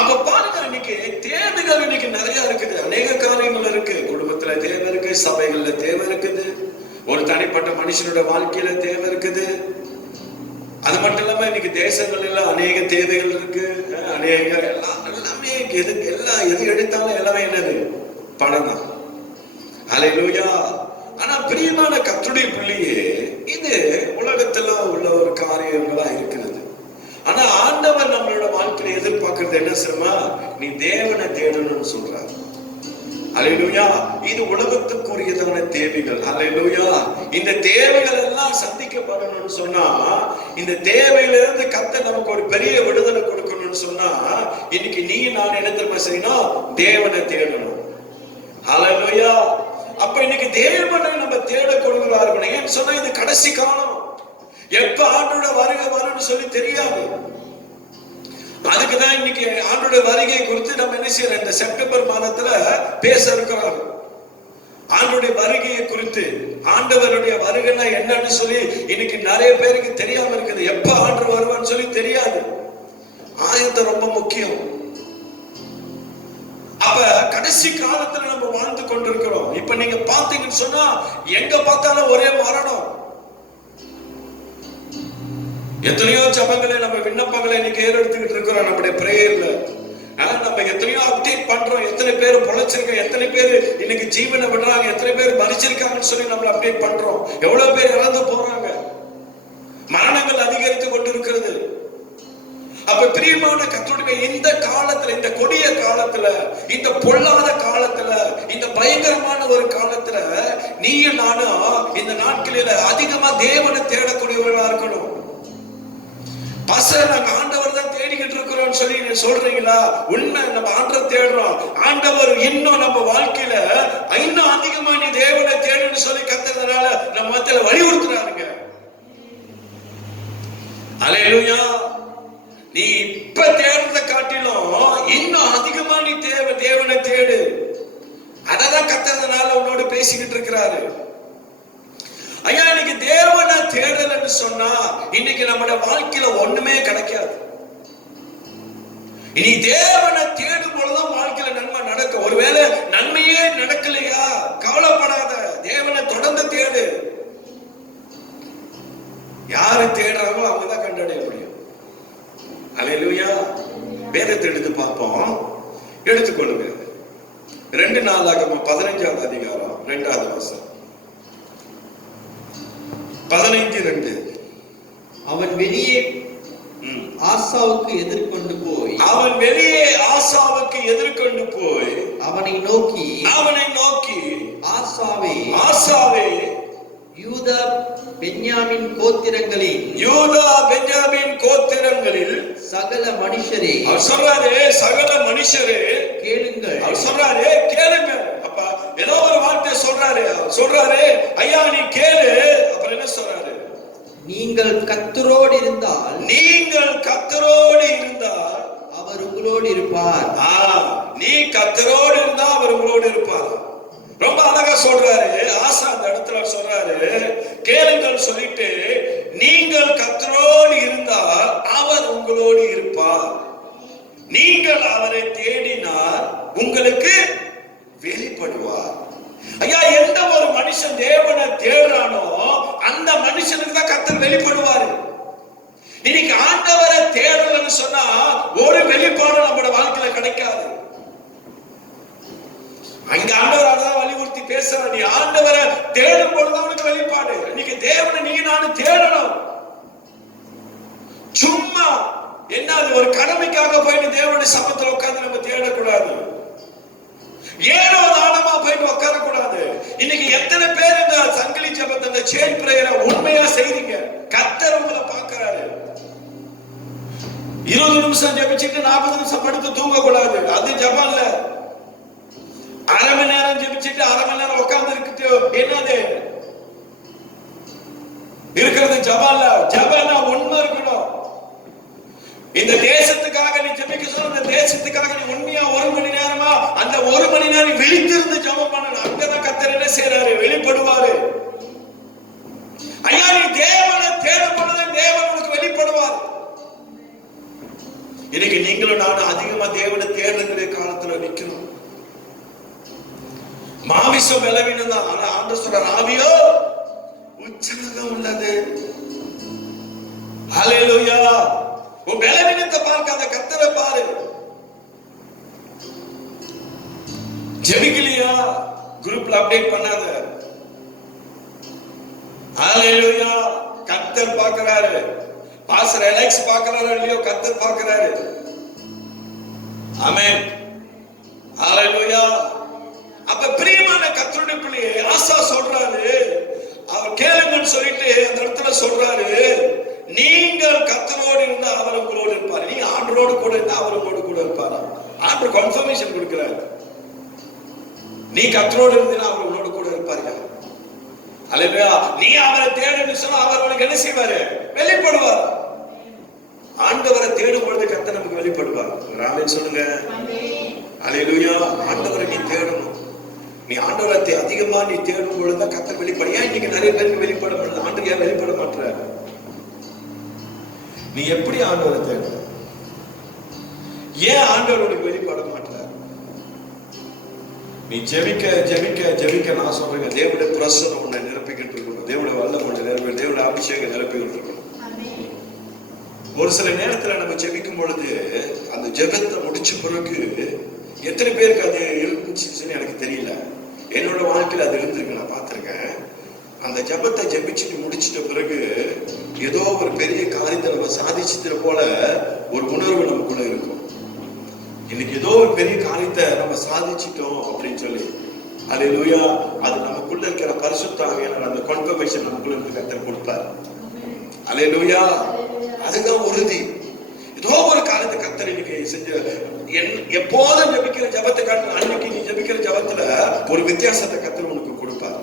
அப்ப பாருங்க, இன்னைக்கு தேவைகள் இன்னைக்கு நிறைய இருக்குது. அநேக காரியங்கள் இருக்கு. குடும்பத்துல தேவை இருக்கு, சபைகள்ல தேவை இருக்குது, ஒரு தனிப்பட்ட மனுஷனோட வாழ்க்கையில தேவை இருக்குது. அது மட்டும் இல்லாம இன்னைக்கு தேசங்கள் எல்லாம் அநேக தேவைகள் இருக்கு. அநேக எல்லாமே எது எடுத்தாலும் எல்லாமே என்னது? பணம் தான். ஹல்லேலூயா. ஆனா பிரியமான கர்த்தருடைய பிள்ளையே, இது உலகத்துல உள்ள ஒரு காரியங்களா இருக்கிறது. ஆனா ஆண்டவர் நம்மளோட வாழ்க்கையில எதிர்பார்க்கிறது என்ன சொல்லுமா? நீ தேவனை தேடணும்னு சொல்றாரு. ஹல்லேலூயா. இது உலகத்துக்குரியதான தேவைகள். ஹல்லேலூயா. இந்த தேவைகள் எல்லாம் சந்திக்கப்படணும்னு சொன்னா, இந்த தேவையிலிருந்து கர்த்தர் நமக்கு ஒரு பெரிய விடுதலை கொடுக்கணும்னு சொன்னா, இன்னைக்கு நீ நான் என்ன தெரியுமா செய்யணும்? தேவனை தேடணும். ஹல்லேலூயா. அப்ப இன்னைக்கு தேவனை நம்ம தேட கொடுக்கிறார்கள். ஏன் சொன்னா இது கடைசி காலம். எப்ப ஆண்டோட வருகை வரும்னு சொல்லி தெரியாது. அதுக்குதான் இன்னைக்கு ஆண்டோட வருகை குறித்து நம்ம என்ன செய்யறோம், இந்த செப்டம்பர் மாதத்துல பேச இருக்கிறோம். ஆண்டோடைய வருகையை குறித்து, ஆண்டவருடைய வருகைன்னா என்னன்னு சொல்லி இன்னைக்கு நிறைய பேருக்கு தெரியாம இருக்குது. எப்ப ஆண்டவர் வருவான்னு சொல்லி தெரியாது. ஆயத்தம் ரொம்ப முக்கியம். அப்ப கடைசி காலத்துல நம்ம வாழ்ந்து கொண்டிருக்கிறோம். இப்ப நீங்க பாத்தீங்கன்னு சொன்னா எங்க பார்த்தாலும் ஒரே மரணம். எத்தனையோ ஜபங்களை நம்ம விண்ணப்பங்களை இன்னைக்கு ஏறெடுத்துக்கிட்டு இருக்கிறோம். நம்முடைய பிரேயர்ல நம்ம எத்தனையோ அப்டேட் பண்றோம். எத்தனை பேர் பொழைச்சிருக்க, எத்தனை பேர் இன்னைக்கு ஜீவனை விடுறாங்க, எத்தனை பேர் மரிச்சிருக்காங்கன்னு சொல்லி நம்ம அப்டேட் பண்றோம். எவ்வளவு பேர் இறந்து போறாங்க, மரணங்கள் அதிகரித்து கொண்டிருக்கிறது. அப்ப பிரியமான கர்த்தருடைய இந்த காலத்துல, இந்த கொடிய காலத்துல, இந்த பொல்லாத காலத்துல, இந்த பயங்கரமான ஒரு காலத்துல நீயும் நானும் இந்த நாட்களில அதிகமா தேவனை தேடக்கூடியவர்களா இருக்கணும். நாங்க ஆண்டவர் தான் தேடிக்கிட்டு இருக்கிறோம் சொல்லி நீங்க சொல்றீங்களா? உண்மை, நம்ம ஆண்டவர் தேடுறோம். ஆண்டவர் இன்னும் நம்ம வாழ்க்கையில இன்னும் அதிகமா நீ தேவனை தேடுன்னு சொல்லி கத்துறதுனால நம்ம மத்தியில வலியுறுத்துறாருங்க. அல்லேலூயா. நீ இப்ப தேடுறத காட்டிலும் இன்னும் அதிகமா நீ தேவனை தேடு. அததான் கத்துறதுனால உன்னோட பேசிக்கிட்டு இருக்கிறாரு. ஐயா, இன்னைக்கு தேவனை தேடலன்னு சொன்னா இன்னைக்கு நம்மளோட வாழ்க்கையில ஒண்ணுமே கிடைக்காது. இனி தேவனை தேடும் பொழுதுதான் வாழ்க்கையில நன்மை நடக்கும். ஒருவேளை நன்மையே நடக்கலையா, கவலைப்படாத, தேவனை தொடர்ந்து தேடு. யாரு தேடுறாங்களோ அவங்கதான் கண்டடைய முடியும். அல்லேலூயா. வேதத்தை எடுத்து பார்ப்போம். எடுத்துக்கொள்ளுங்க. 2 நாளாகமம் 15வது அதிகாரம் 2வது வசனம். 15:2. அவன் வெளியே ஆசாவுக்கு எதிர்கொண்டு போய் அவனை நோக்கி ஆசாவே யூதா பென்யாமின் கோத்திரங்களில் சகல மனுஷரே, அவர் சொல்றாரு சகல மனுஷரே கேளுங்கள். அவர் சொல்றாரு கேளுங்க. அப்ப ஏதோ ஒரு வார்த்தை சொல்றாரு ஐயா நீ கேளு. அப்புறம் என்ன சொல்றாரு? நீங்கள் கர்த்தரோடு இருந்தால் அவர் உங்களோடு இருப்பார். நீ கர்த்தரோடு இருந்தா அவர் உங்களோடு இருப்பார். ரொம்ப அழகா சொல்றாரு. ஆசா அந்த இடத்துல சொல்றாரு கேளுங்கள் சொல்லிட்டு, நீங்கள் கர்த்தரோடு இருந்தால் அவர் உங்களோடு இருப்பார். நீங்கள் அவரை தேடினால் உங்களுக்கு வெளிப்படுவார். ஐயா, எந்த ஒரு மனுஷன் தேவனை தேடுறானோ அந்த மனுஷனுக்கு தான் கர்த்தர் வெளிப்படுவாரு. இன்னைக்கு ஆண்டவரை தேடலன்னு சொன்னா ஒரு வெளிப்பாடு நம்மளோட வாழ்க்கையில கிடைக்காது. அங்க ஆண்டவராதான் வலியுறுத்தி பேசுற. நீ ஆண்டவரை தேடும் பொழுது அவனுக்கு வெளிப்பாடு. இன்னைக்கு தேவனை நீ நானும் தேடணும். சும்மா என்ன ஒரு கடமைக்காக போயிட்டு தேவனுடைய சமத்துல உட்கார்ந்து நம்ம தேடக்கூடாது. ஏனோ தானமா போயிட்டு உட்கார கூடாது. இன்னைக்கு எத்தனை பேர் இந்த சங்கிலி ஜெபத்தை, இந்த செயின் பிரேயரை உண்மையா செய்றீங்க? கர்த்தர் உங்களை பார்க்கிறாரு. 20 நிமிஷம் ஜெபிச்சுட்டு 40 நிமிஷம் படுத்து தூங்க கூடாது. அது ஜெபம் இல்ல. அரை மணி நேரம் ஜெபிச்சுட்டு அரை மணி நேரம் உட்கார்ந்து இருக்கு, என்னது இருக்கிறது ஜெபம் இல்ல. ஜெபம்னா உண்மை இருக்கணும். இந்த தேசத்துக்காக நீ ஜெபிக்க சொல்ல, இந்த தேசத்துக்காக நீ உண்மையா 1 மணி நேரமா அந்த 1 மணி நேரம் விழித்திருந்து ஜெபம் பண்ணணும். அங்கதான் கர்த்தர் என்ன செய்யறாரு? வெளிப்படுவாரு. ஐயா, நீ தேவனை தேடும் பொழுது தேவன் உனக்கு வெளிப்படுவார். இன்னைக்கு நீங்களும் நானும் அதிகமா தேவனை தேடுற காலத்துல நிக்கணும். மாமிசம் பலவீனம் தான். ஆனா ஆண்டவர் சொல்றார் ஆவியோ உற்சாகம் உள்ளது. ஹல்லேலூயா. உன் பலவீனத்தை பார்க்காத, கர்த்தரை பாரு. ஜெபிக்கலையா? குரூப்ல அப்டேட் பண்ணாத. ஹல்லேலூயா. கர்த்தர் பார்க்கிறாரு. பாஸ்டர் அலெக்ஸ் பார்க்கிறாரு இல்லையோ, கர்த்தர் பார்க்கிறாரு. ஆமென். ஹல்லேலூயா. அப்ப பிரியமான கர்த்தருடைய பிள்ளையே, ஆசா சொல்றாரு, அவர் கேளுங்கன்னு சொல்லிட்டு அந்த இடத்துல சொல்றாரு, நீங்கள் கர்த்தரோடு இருந்தா அவர் உங்களோடு இருப்பார். நீ ஆண்டவரோடு கூட இருந்தா அவர் உங்களோடு கூட இருப்பார். ஆண்டவர் கன்ஃபர்மேஷன் கொடுக்கிறார். நீ கர்த்தரோடு இருந்தா அவர் உங்களோடு கூட இருப்பாரு. அல்லேலூயா. நீ அவரை தேடுன்னு சொன்னா அவர் உனக்கு என்ன செய்வாரு? வெளிப்படுவார். ஆண்டவரை தேடும் பொழுது கர்த்தர் நமக்கு வெளிப்படுவார். ஆமென் சொல்லுங்க. அல்லேலூயா. ஆண்டவரை நீ தேடணும். நீ ஆண்டவரை அதிகமா நீ தேடும் பொழுதுதான் கர்த்தர் வெளிப்படும். ஏன் இன்னைக்கு நிறைய பேருக்கு வெளிப்பட மாட்டேன்? ஆண்டவர் ஏன் வெளிப்பட மாட்டார்? நீ எப்படி ஆண்டவரை தேடுற? ஏன் ஆண்டவர் உனக்கு வெளிப்பட மாட்டார்? நீ ஜெபிக்க ஜெபிக்க ஜெபிக்க நான் சொல்றேங்க, தேவனுடைய பிரசன்னம் உன்னை நிரப்பிக்கிட்டு இருக்கணும். தேவனுடைய வல்லம் உன்னை நிரப்பி, தேவனுடைய அபிஷேகம் நிரப்பிக்கிட்டு இருக்கணும். ஒரு சில நேரத்துல நம்ம ஜெபிக்கும் பொழுது அந்த ஜெபத்தை முடிச்ச பிறகு எத்தனை பேருக்கு அது இருந்துச்சுன்னு எனக்கு தெரியல. என்னோட வாழ்க்கையில அது இருந்திருக்கு, நான் பார்த்திருக்கேன். அந்த ஜெபத்தை ஜெபிச்சுட்டு முடிச்சிட்ட பிறகு ஏதோ ஒரு பெரிய காரியத்தை நம்ம சாதிச்சது போல ஒரு உணர்வு நமக்குள்ள இருக்கும். இன்னைக்கு ஏதோ ஒரு பெரிய காரியத்தை நம்ம சாதிச்சிட்டோம் அப்படின்னு சொல்லி, அல்லேலூயா, அது நமக்குள்ள இருக்கிற பரிசுத்த ஆவியானவர் அந்த கன்ஃபர்மேஷன் நமக்குள்ள இருந்து கர்த்தர் கொடுப்பார். அல்லேலூயா. அதுதான் உறுதி. ஏதோ ஒரு காரியத்தை கர்த்தர் இன்னைக்கு செஞ்ச, எப்போதும் ஜெபிக்கிற ஜெபத்தை காட்டின அன்னைக்கு நீ ஜெபிக்கிற ஜெபத்துல ஒரு வித்தியாசத்தை கர்த்தர் உனக்கு கொடுப்பார்.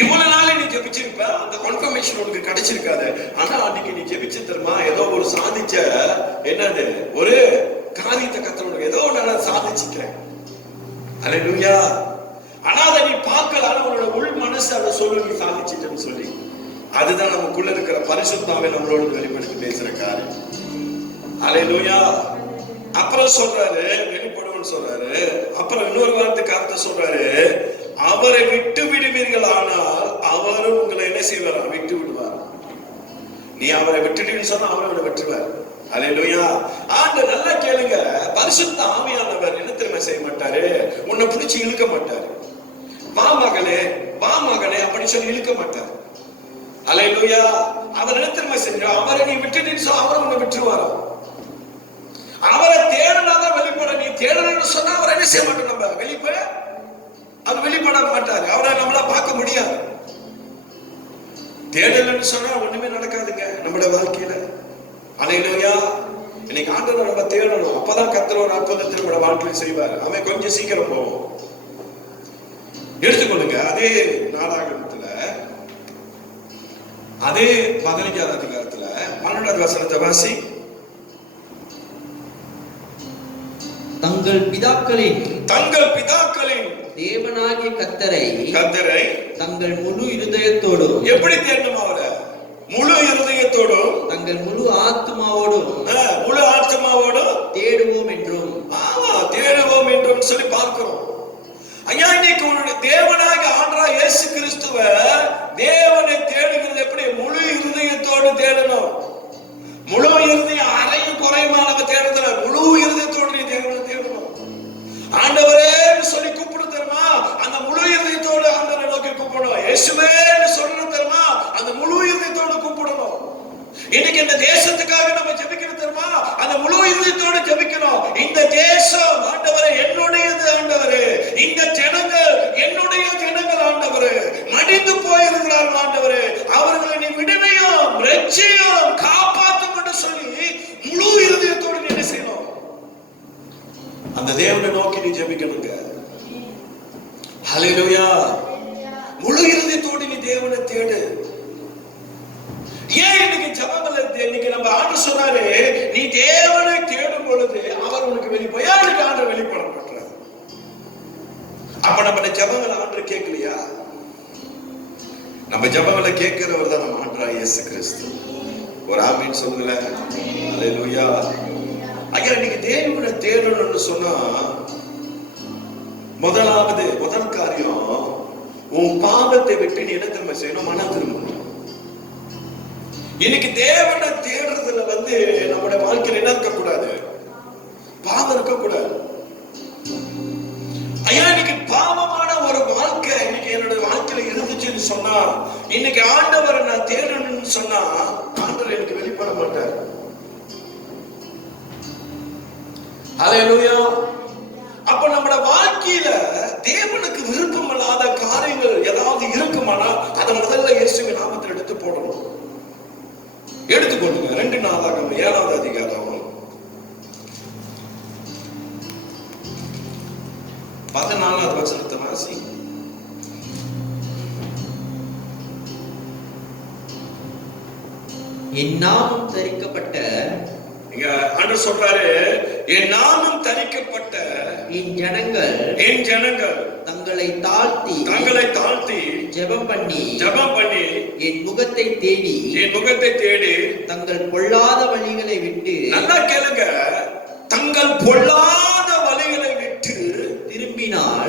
இவ்வளவு நாள் நீ ஜெபிச்சிருப்ப, அந்த கன்ஃபர்மேஷன் உனக்கு கிடைச்சிருக்காது. ஆனா அன்னைக்கு நீ ஜெபிச்சு தருமா, ஏதோ ஒரு சாதிச்ச, என்னது ஒரு காரியத்தை கர்த்தர் உனக்கு ஏதோ நான் சாதிச்சுக்கிறேன். அல்லேலூயா. ஆனா அதை நீ பார்க்கல, ஆனா உன்னோட உள் மனசு அதை சொல்லு நீ சாதிச்சிட்டேன்னு சொல்லி. அதுதான் நமக்குள்ள இருக்கிற பரிசுத்தாவை நம்மளோட வெளிப்படுத்தி பேசுற காரியம். அல்லேலூயா. அப்புறம் சொல்றாரு வெளிப்படுவோம்னு சொல்றாரு. அப்புறம் இன்னொரு வார்த்தைக்கு அர்த்தம் சொல்றாரு, அவரை விட்டு விடுவீர்கள் ஆனால் அவரும் உங்களை என்ன செய்வாரா, விட்டு விடுவார். நீ அவரை விட்டுட்டீன்னு சொன்னா அவரை விட்டுருவார். அல்லேலூயா. ஆண்டவர் நல்லா கேளுங்க, பரிசுத்த ஆவியானவர் என்ன தெரியுமா செய்ய மாட்டாரு, உன்னை பிடிச்சி இழுக்க மாட்டாரு. வா மகளே வா மகனே அப்படி சொல்லி இழுக்க மாட்டாரு. அல்லேலூயா. அவர் என்ன தெரியுமா செஞ்சா, அவரை நீ விட்டுட்டீன்னு சொன்னா அவரை உன்னை விட்டுருவாரா. அவரை தேடனாதான் வெளிப்பட. நீ தேடணும்னு சொன்னா அவரை என்ன செய்ய மாட்டோம், நம்ம வெளிப்பட அது வெளிப்பட மாட்டாரு. அவரை நம்மள பார்க்க முடியாது. தேடலன்னு சொன்னா ஒண்ணுமே நடக்காதுங்க நம்மளோட வாழ்க்கையில. அல்லேலூயா. இன்னைக்கு ஆண்டவரை நம்ம தேடணும். அப்பதான் கர்த்தர் ஒரு அற்புதத்தை நம்மளோட வாழ்க்கையில செய்வார். அவன் கொஞ்சம் சீக்கிரம் போவோம். எடுத்துக்கொள்ளுங்க, அதே நாளாகமத்துல அதே 15வது அதிகாரத்துல 12வது வசனத்தை வாசி. தங்கள் பிதாக்களின் தேவனாகிய கர்த்தரை தங்கள் முழு இருதயத்தோடும். எப்படி தேடணும் அவரை? முழு இருதயத்தோடும், தங்கள் முழு ஆத்மாவோடும் தேடுவோம் என்றும். தேடுவோம் என்றும் சொல்லி பார்க்கிறோம். ஐயா, இன்னைக்கு உன்னுடைய தேவனாக ஆண்டவராகிய இயேசு கிறிஸ்துவ தேவனை தேடுகிறது எப்படி? முழு இருதயத்தோடு தேடணும். முழு இருதயம் அறையும் குறையுமா நம்ம தேடுறதுல, முழு இருதயத்தோடு நீ தேவனை தேடணும். ஆண்டவரே சொல்லி கூப்பிடு தருமா, அந்த முழு இருதயத்தோடு ஆண்டவரை நோக்கி கூப்பிடணும். இயேசுவே சொல்லணும் தருமா, அந்த முழு இருதயத்தோடு கூப்பிடணும். இன்னைக்கு இந்த தேசத்துக்காக நம்ம ஜெபிக்கணும் தருமா, அந்த முழு இருதயத்தோடு ஜெபிக்கணும். இந்த தேசம் ஆண்டவரே என்னுடையது, ஆண்டவரே இந்த ஜனங்கள் என்னுடைய ஜனங்கள், ஆண்டவரே மடிந்து போயிருக்கிறார்கள், ஆண்டவரே அவர்களை நீ விடுமையும் ரட்சியும் காப்பாற்றும் என்று சொல்லி முழு இருதயத்தோடு நீ என்ன செய்யணும், அந்த தேவனை நோக்கி நீ ஜெபிக்கணுங்க. ஹல்லேலூயா. முழு இருதயத்தோடு நீ தேவனை தேடு. ஏன் இன்னைக்கு ஜபங்கள் இன்னைக்கு நம்ம ஆண்டவர் சொன்னாரு, நீ தேவனை தேடும் பொழுது அவர் உனக்கு வெளிப்படையா எனக்கு ஆண்டவர் வெளிப்பட மாட்டார். அப்ப நம்ம ஜபங்களை ஆண்டவர் கேட்கலையா? நம்ம ஜபங்களை கேட்கிறவர் தான் நம்ம ஆண்டவராகிய இயேசு கிறிஸ்து. ஒரு ஆமீன் சொல்லுங்களேன். அல்லேலூயா. ஐயா, இன்னைக்கு தேவனை தேடணும்னு சொன்னா முதல் காரியம், உன் பாவத்தை விட்டு நீ என்ன திரும்ப செய்யணும், மனம் திரும்பணும். இன்னைக்கு தேவனை தேடுறதுல நம்முடைய வாழ்க்கையில் என்ன இருக்கக்கூடாது, பாவம் இருக்கக்கூடாது. ஐயா, இன்னைக்கு பாவமான ஒரு வாழ்க்கை இன்னைக்கு என்னோட வாழ்க்கையில இருந்துச்சுன்னு சொன்னா, இன்னைக்கு ஆண்டவரை நான் தேடணும்னு சொன்னா ஆண்டவர் எனக்கு வெளிப்பட மாட்டார். ஹல்லேலூயா. அப்ப நம்மளோட வாழ்க்கையில தேவனுக்கு விருப்பம் இல்லாத காரியங்கள் ஏதாவது இருக்குமானா அதை முதல்ல இயேசுவின் நாமத்தில் எடுத்து போடணும். எடுத்துக்கொள்ளுங்க. 2 நாளாகமம் 7வது அதிகாரம் 14வது வசனத்தை வாசி. என் நாமம் தரிக்கப்பட்ட இங்க ஆண்டவர் சொல்றாரு, என் நாமம் தரிக்கப்பட்ட என் ஜனங்கள் தங்களை தாழ்த்தி ஜெபம் பண்ணி என் முகத்தை தேடி தங்கள் பொல்லாத வழிகளை விட்டு, நல்லா கேளுங்க, தங்கள் பொல்லாத வழிகளை விட்டு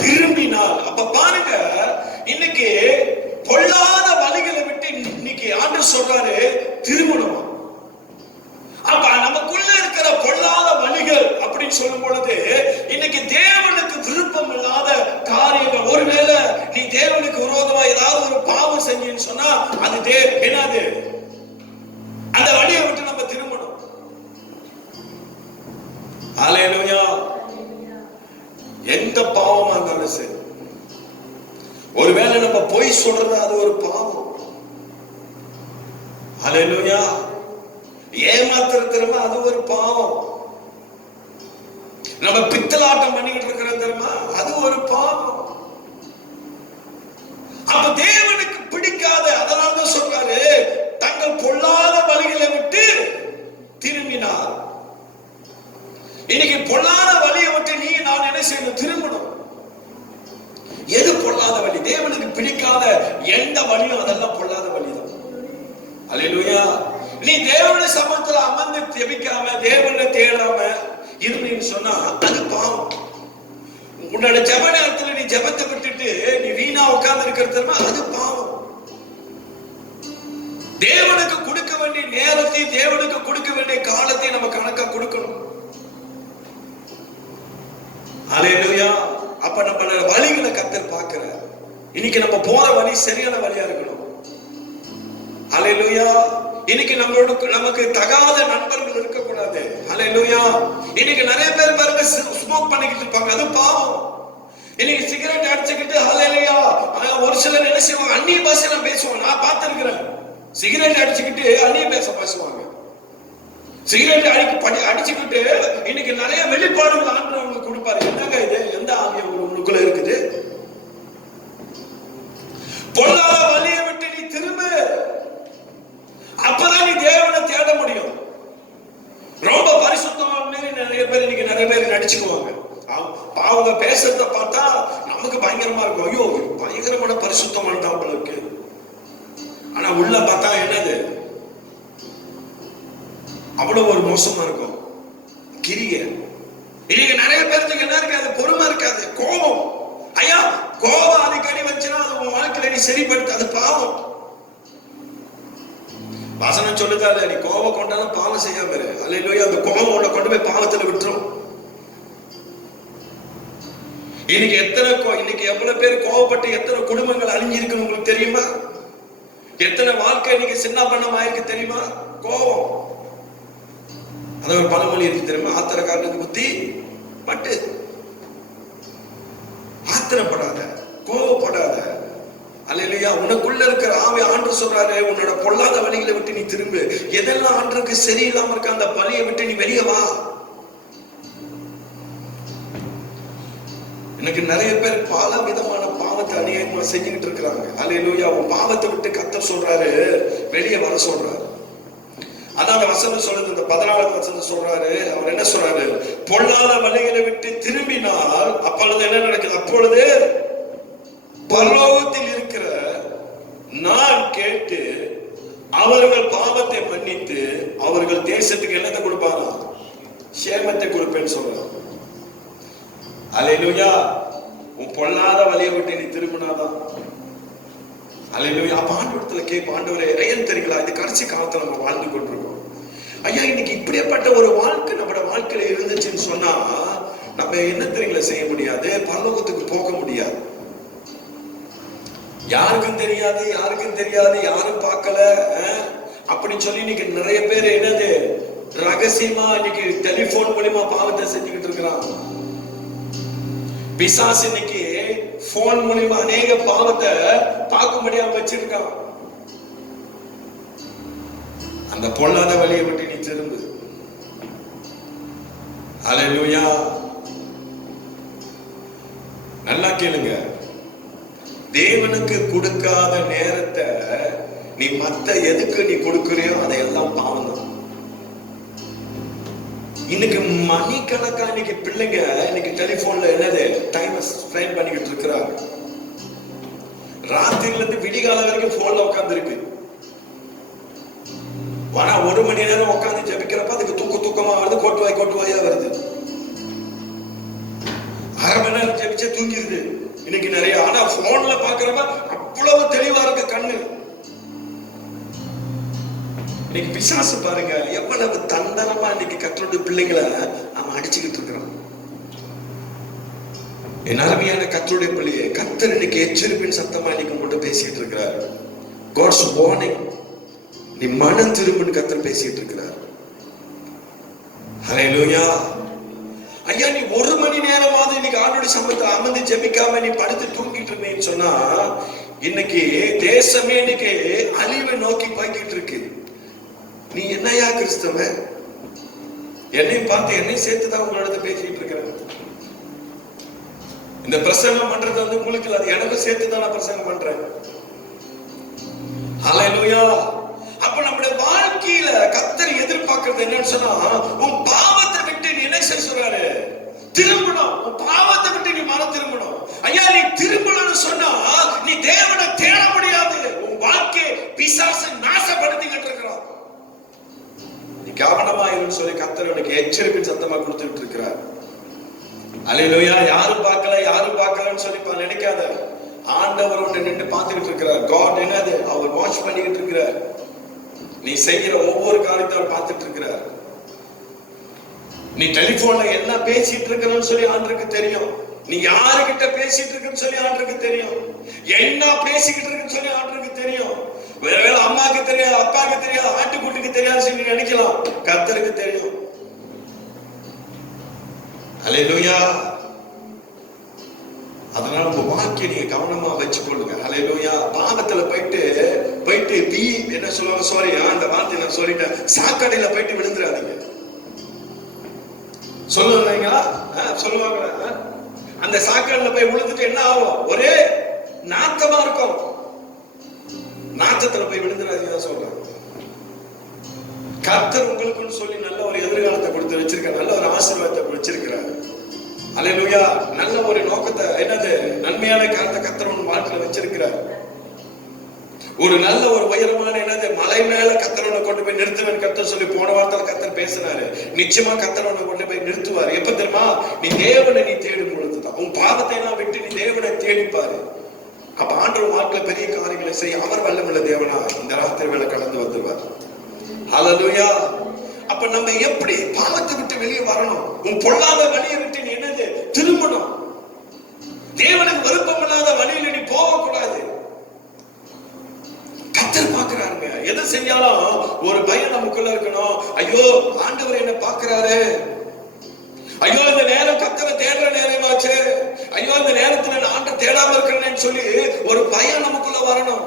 திரும்பினால். அப்ப பாருங்க, இன்னைக்கு பொல்லாத வழிகளை விட்டு இன்னைக்கு ஆண்டவர் சொல்றாரு திரும்பணுமா. அப்ப நமக்குள்ள இருக்கிற பொல்லாத வழிகள் அப்படின்னு சொல்லும் பொழுது, இன்னைக்கு தேவனுக்கு விருப்பம் இல்லாத காரியங்கள், ஒருவேளை நீ தேவனுக்கு விரோதமா ஏதாவது ஒரு பாவம் செஞ்சேன்னு சொன்னா அது என்னது, அந்த வழியை விட்டு நம்ம திரும்பணும். ஹல்லேலூயா. எந்த பாவமா இருந்தாலும் சரி, ஒருவேளை நம்ம பொய் சொல்றது அது ஒரு பாவம். ஹல்லேலூயா. ஏமாத்துறது அது ஒரு பாவம். நம்ம பித்தலாட்டம் பண்ணிக்கிட்டு இருக்கிறோம் தெரியுமா, அது ஒரு பாவம். அப்ப தேவனுக்கு பிடிக்காத, அதனாலதான் சொல்றாரு, தங்கள் பொல்லாத வழிகளை விட்டு திரும்பினார். இன்னைக்கு பொல்லாத வழியை விட்டு நீ நான் என்ன செய்யணும், திரும்பணும். எது பொல்லாத வழி? தேவனுக்கு பிடிக்காத எந்த வழியும் அதெல்லாம் பொல்லாத வழிதான். அல்லேலூயா. நீ தேவனுடைய சமூகத்துல அமர்ந்து ஜெபிக்காம, தேவனை தேடாம இருந்தீன்னு சொன்னா அது பாவம். உன்னோட ஜெப நேரத்துல நீ ஜெபத்தை விட்டுட்டு நீ வீணா உட்கார்ந்து இருக்கிறது அது பாவம். தேவனுக்கு கொடுக்க வேண்டிய நேரத்தை, தேவனுக்கு கொடுக்க வேண்டிய காலத்தை நம்ம கணக்கா கொடுக்கணும். அல்லேலூயா. அப்ப நம்ம வழிகளை கர்த்தர் பார்க்கிறார். இன்னைக்கு நம்ம போற வழி சரியான வழியா இருக்கணும். அல்லேலூயா. இன்னைக்கு நமக்கு தகாத நண்பர்கள் இருக்கக்கூடாது. அல்லேலூயா. இன்னைக்கு நிறைய பேர் பாருங்க ஸ்மோக் பண்ணிக்கிட்டு இருப்பாங்க, அது பாவம். இன்னைக்கு சிகரெட் அடிச்சுக்கிட்டு, அல்லேலூயா, ஒரு சிலர் என்ன செய்வாங்க, அந்நிய பாஷையில பேசுவாங்க. நான் பார்த்திருக்கிறேன், சிகரெட் அடிச்சுக்கிட்டு அந்நிய பேசுவாங்க. சிகரெட் அடிச்சுக்கிட்டு இன்னைக்கு நிறைய வெளிப்பாடுகள் ஆண்டவர் கொடுப்பாரு. என்னங்க இது, எந்த ஆவியம் உங்களுக்குள்ள இருக்குது? பொல்லாத வழியை விட்டு நீ திரும்ப, அப்பதான் நீ தேவனை தேட முடியும். ரொம்ப பரிசுத்தமான நிறைய பேர் நடிச்சுக்குவாங்க. அவங்க பேசுறத பார்த்தா நமக்கு பயங்கரமா இருக்கும், ஐயோ பயங்கரமான பரிசுத்தமான இருக்கு. ஆனா உள்ள பார்த்தா என்னது, அவ்வளவு ஒரு மோசமா இருக்கும். கிரியை இன்னைக்கு நிறைய பேருக்கு என்ன இருக்காது, பொறுமை இருக்காது, கோபம். ஐயா, கோபம் அடிக்கடி வச்சுன்னா அது உன் வாழ்க்கையில நீ சரிப்படுத்த, அது பாவம். வசனம் சொல்லுதால, நீ கோபம் கொண்டாலும் பாவம் செய்யாம இரு. அல்லேலூயா. அந்த கோபம் உன்னை கொண்டு போய் பாவத்துல விட்டுரும். இன்னைக்கு இன்னைக்கு எவ்வளவு பேர் கோபப்பட்டு எத்தனை குடும்பங்கள் அழிஞ்சிருக்குன்னு உங்களுக்கு தெரியுமா? எத்தனை வாழ்க்கை இன்னைக்கு சின்ன பண்ணமா இருக்கு தெரியுமா? கோபம். அது ஒரு பழமொழி இருக்கு தெரியுமா, ஆத்திரக்காரனுக்கு புத்தி பட்டு. ஆத்திரப்படாத, கோபப்படாத. அல்லேலூயா. உனக்குள்ள இருக்கிற ஆவி ஆண்டவர் சொல்றாரு, உன்னோட பொல்லாத வழிகளை விட்டு நீ திரும்பு. எதெல்லாம் ஆண்டருக்கு சரியில்லாம இருக்க அந்த பழியை விட்டு நீ வெளியே வா. எனக்கு நிறைய பேர் பல விதமான பாவத்தை அநியாயமா செஞ்சுக்கிட்டு இருக்கிறாங்க. அல்லேலூயா. உன் பாவத்தை விட்டு கர்த்தர் சொல்றாரு, வெளியே வர சொல்றாரு. அதான் அந்த வசனம் சொல்லுது, இந்த 14வது வசனம் சொல்றாரு. அவர் என்ன சொல்றாரு, பொல்லாத வழிகளை விட்டு திரும்பினால் அப்பொழுது என்ன நடக்குது, அப்பொழுது பரலோகத்தில் இருக்கிற நான் கேட்டு அவர்கள் பாவத்தை மன்னித்து அவர்கள் தேசத்துக்கு என்னத்தை கொடுப்பாங்க, சேமத்தை கொடுப்பேன்னு சொல்றாரு. அல்லேலூயா. உன் பொல்லாத வழியை விட்டு நீ திரும்பினாதான். அல்லேலூயா. அப்ப ஆண்டவரத்துல கேட்ப, ஆண்டவரே ஏன் தெரியுங்களா, இது கடைசி காலத்துல நம்ம வாழ்ந்து கொண்டிருக்கோம். ஐயா, இன்னைக்கு இப்படிப்பட்ட ஒரு வாழ்க்கை நம்ம வாழ்க்கையில இருந்துச்சுன்னு சொன்னா நம்ம என்ன தெரியுங்களா செய்ய முடியாது, பரலோகத்துக்கு போக முடியாது. யாருக்கும் தெரியாது, யாரும் பார்க்கல அப்படின்னு சொல்லி இன்னைக்கு நிறைய பேர் என்னது ரகசியமா இன்னைக்கு டெலிபோன் மூலமா பாவத்தை செஞ்சுக்கிட்டு இருக்கிறான். பிசாசு இன்னைக்கு போன் மூலமா அநேக பாவத்தை பார்க்கும்படியா வச்சிருக்கான். அந்த பொல்லாத வழியை விட்டு நீ திரும்பு. அல்லேலூயா. நல்லா கேளுங்க, தேவனுக்கு கொடுக்காத நேரத்தை நீ மத்த எதுக்கு நீ கொடுக்கறியோ அதையெல்லாம் பாவம் தான். இன்னைக்கு மணிக்கணக்கா இன்னைக்கு பிள்ளைங்க இன்னைக்கு டெலிபோன்ல என்னது டைம் ஸ்பெண்ட் பண்ணிக்கிட்டு இருக்கிறாங்க. ராத்திரில இருந்து விடிகால வரைக்கும் போன்ல உட்கார்ந்து இருக்கு. ஆனா 1 மணி நேரம் உட்கார்ந்து ஜெபிக்கிறப்ப அதுக்கு தூக்கமா வருது, கோட்டுவாயா வருது. 1/2 மணி நேரம் ஜெபிச்சே தூங்கிடுது இன்னைக்கு நிறைய. ஆனா போன்ல பாக்குறப்ப அவ்வளவு தெளிவா இருக்கு கண்ணு. இன்னைக்கு பிசாசு பாருங்க எவ்வளவு தந்தனமா இன்னைக்கு கர்த்தருடைய பிள்ளைங்களை அவன் அடிச்சுக்கிட்டு இருக்கிறான். என் அருமையான கர்த்தருடைய பிள்ளையை கர்த்தர் இன்னைக்கு எச்சரிப்பின் சத்தமா இன்னைக்கு மட்டும் பேசிட்டு இருக்கிறார். காட்ஸ் வார்னிங், நீ மனம் திரும்புன்னு கர்த்தர் பேசிட்டு இருக்கிறார். ஹல்லேலூயா. ஐயா நீ 1 மணி நேரமாவது இன்னைக்கு ஆண்டோட சம்பளத்துல அமர்ந்து ஜெபிக்காம நீ படுத்து தூங்கிட்டு இருந்தேன்னு சொன்னா இன்னைக்கு தேசமே இன்னைக்கு அழிவை நோக்கி போய்கிட்டு இருக்கு. நீ என்னையா கிறிஸ்தவ? என்னையும் பார்த்து என்னையும் சேர்த்துதான் உங்களோட பேசிட்டு இருக்கிறேன். இந்த பிரசங்கம் பண்றது வந்து உங்களுக்கு இல்ல, அது எனக்கும் சேர்த்துதான் நான் பிரசங்கம் பண்றேன். ஹல்லேலூயா. அப்ப நம்முடைய வாழ்க்கையில கர்த்தர் எதிர்பார்க்கிறது என்னன்னு சொன்னா உன் பாவத்தை விட்டு நீ என்ன செய்ய சொல்றாரு? திரும்பணும். உன் பாவத்தை விட்டு நீ மனம் திரும்பணும். ஐயா நீ திரும்பணும்னு சொன்னா நீ தேவனை தேட முடியாது. உன் வாழ்க்கை பிசாசு நாசப்படுத்திக்கிட்டு இருக்கிறான். நீ கவனமாயிருன்னு சொல்லி கர்த்தர் உனக்கு எச்சரிப்பின் சத்தமா கொடுத்துட்டு இருக்கிறார். அல்லேலூயா. யாரும் பார்க்கலன்னு சொல்லி நினைக்காத. ஆண்டவர் உன்னை நின்று பார்த்துக்கிட்டு இருக்கிறார். காட் என்னது அவர் வாட்ச் பண்ணிக்கிட்டு இருக்கிறார். நீ செய்கிற ஒவ்வொரு காரியத்தை அவர் பார்த்துட்டு இருக்கிறார். நீ டெலிபோன்ல என்ன பேசிட்டு இருக்கணும்னு சொல்லி ஆண்டருக்கு தெரியும். நீ யாருகிட்ட பேசிட்டு இருக்குன்னு சொல்லி ஆண்டருக்கு தெரியும். என்ன பேசிக்கிட்டு இருக்குன்னு சொல்லி ஆண்டருக்கு தெரியும். வேற அம்மாக்கு தெரியாது, அப்பாக்கு தெரியாது, ஆட்டுக்குட்டிக்கு தெரியாது சொல்லி நினைக்கலாம். கர்த்தருக்கு தெரியும். ஹல்லேலூயா. அதனால உங்க வாழ்க்கையை நீங்க கவனமா வச்சுக்கொள்ளுங்க. ஹல்லேலூயா. பாவத்துல போயிட்டு என்ன சொல்லுவாங்க, சாரி அந்த வார்த்தை நான் சொல்லிட்டேன், சாக்கடையில போயிட்டு விழுந்துடாதீங்க. சொல்லுவாங்களா? சொல்லுவாங்களா? அந்த சாக்கடையில போய் விழுந்துட்டு என்ன ஆகும்? ஒரே நாத்தமா இருக்கும். நாத்தத்துல போய் விழுந்துடாதீங்க சொல்றேன். கர்த்தர் உங்களுக்குன்னு சொல்லி நல்ல ஒரு எதிர்காலத்தை கொடுத்து வச்சிருக்கார். நல்ல ஒரு ஆசீர்வாதத்தை வச்சிருக்கிறார். அல்லேலூயா. நல்ல ஒரு நோக்கத்தை என்னது நன்மையான காரியத்தை கர்த்தர் உன் வாழ்க்கையில வச்சிருக்கிறார். ஒரு நல்ல ஒரு உயரமான என்னது மலை மேல கர்த்தரை கொண்டு போய் நிறுத்துவேன் கர்த்தர் சொல்லி போன வாரத்துல கர்த்தர் பேசினாரு. நிச்சயமா கர்த்தரை கொண்டு போய் நிறுத்துவாரு. எப்ப தெரியுமா? நீ தேவனை நீ தேடும் பொழுதுதான். உன் பாவத்தை எல்லாம் விட்டு நீ தேவனை தேடிப்பாரு. அப்ப ஆண்டவர் வாழ்க்கையில பெரிய காரியங்களை செய்ய அவர் வல்லமுள்ள தேவனா இந்த ராத்திரி வேளை கடந்து வந்துருவார். ஹல்லேலூயா. அப்ப நம்ம எப்படி பாவத்தை விட்டு வெளியே வரணும்? உன் பொல்லாத வழியை விட்டு நீ என்னது திரும்பணும். தேவனுக்கு விருப்பமில்லாத வழியில நீ போகக்கூடாது. கர்த்தர் பார்க்கிறாருங்க. எதை செஞ்சாலும் ஒரு பயம் நமக்குள்ள இருக்கணும். ஐயோ ஆண்டவர் என்ன பார்க்கிறாரு, ஐயோ இந்த நேரம் கர்த்தரை தேடுற நேரமாச்சு, ஐயோ இந்த நேரத்துல நான் ஆண்டவரை தேடாம இருக்கிறேன்னு சொல்லி ஒரு பயம் நமக்குள்ள வரணும்.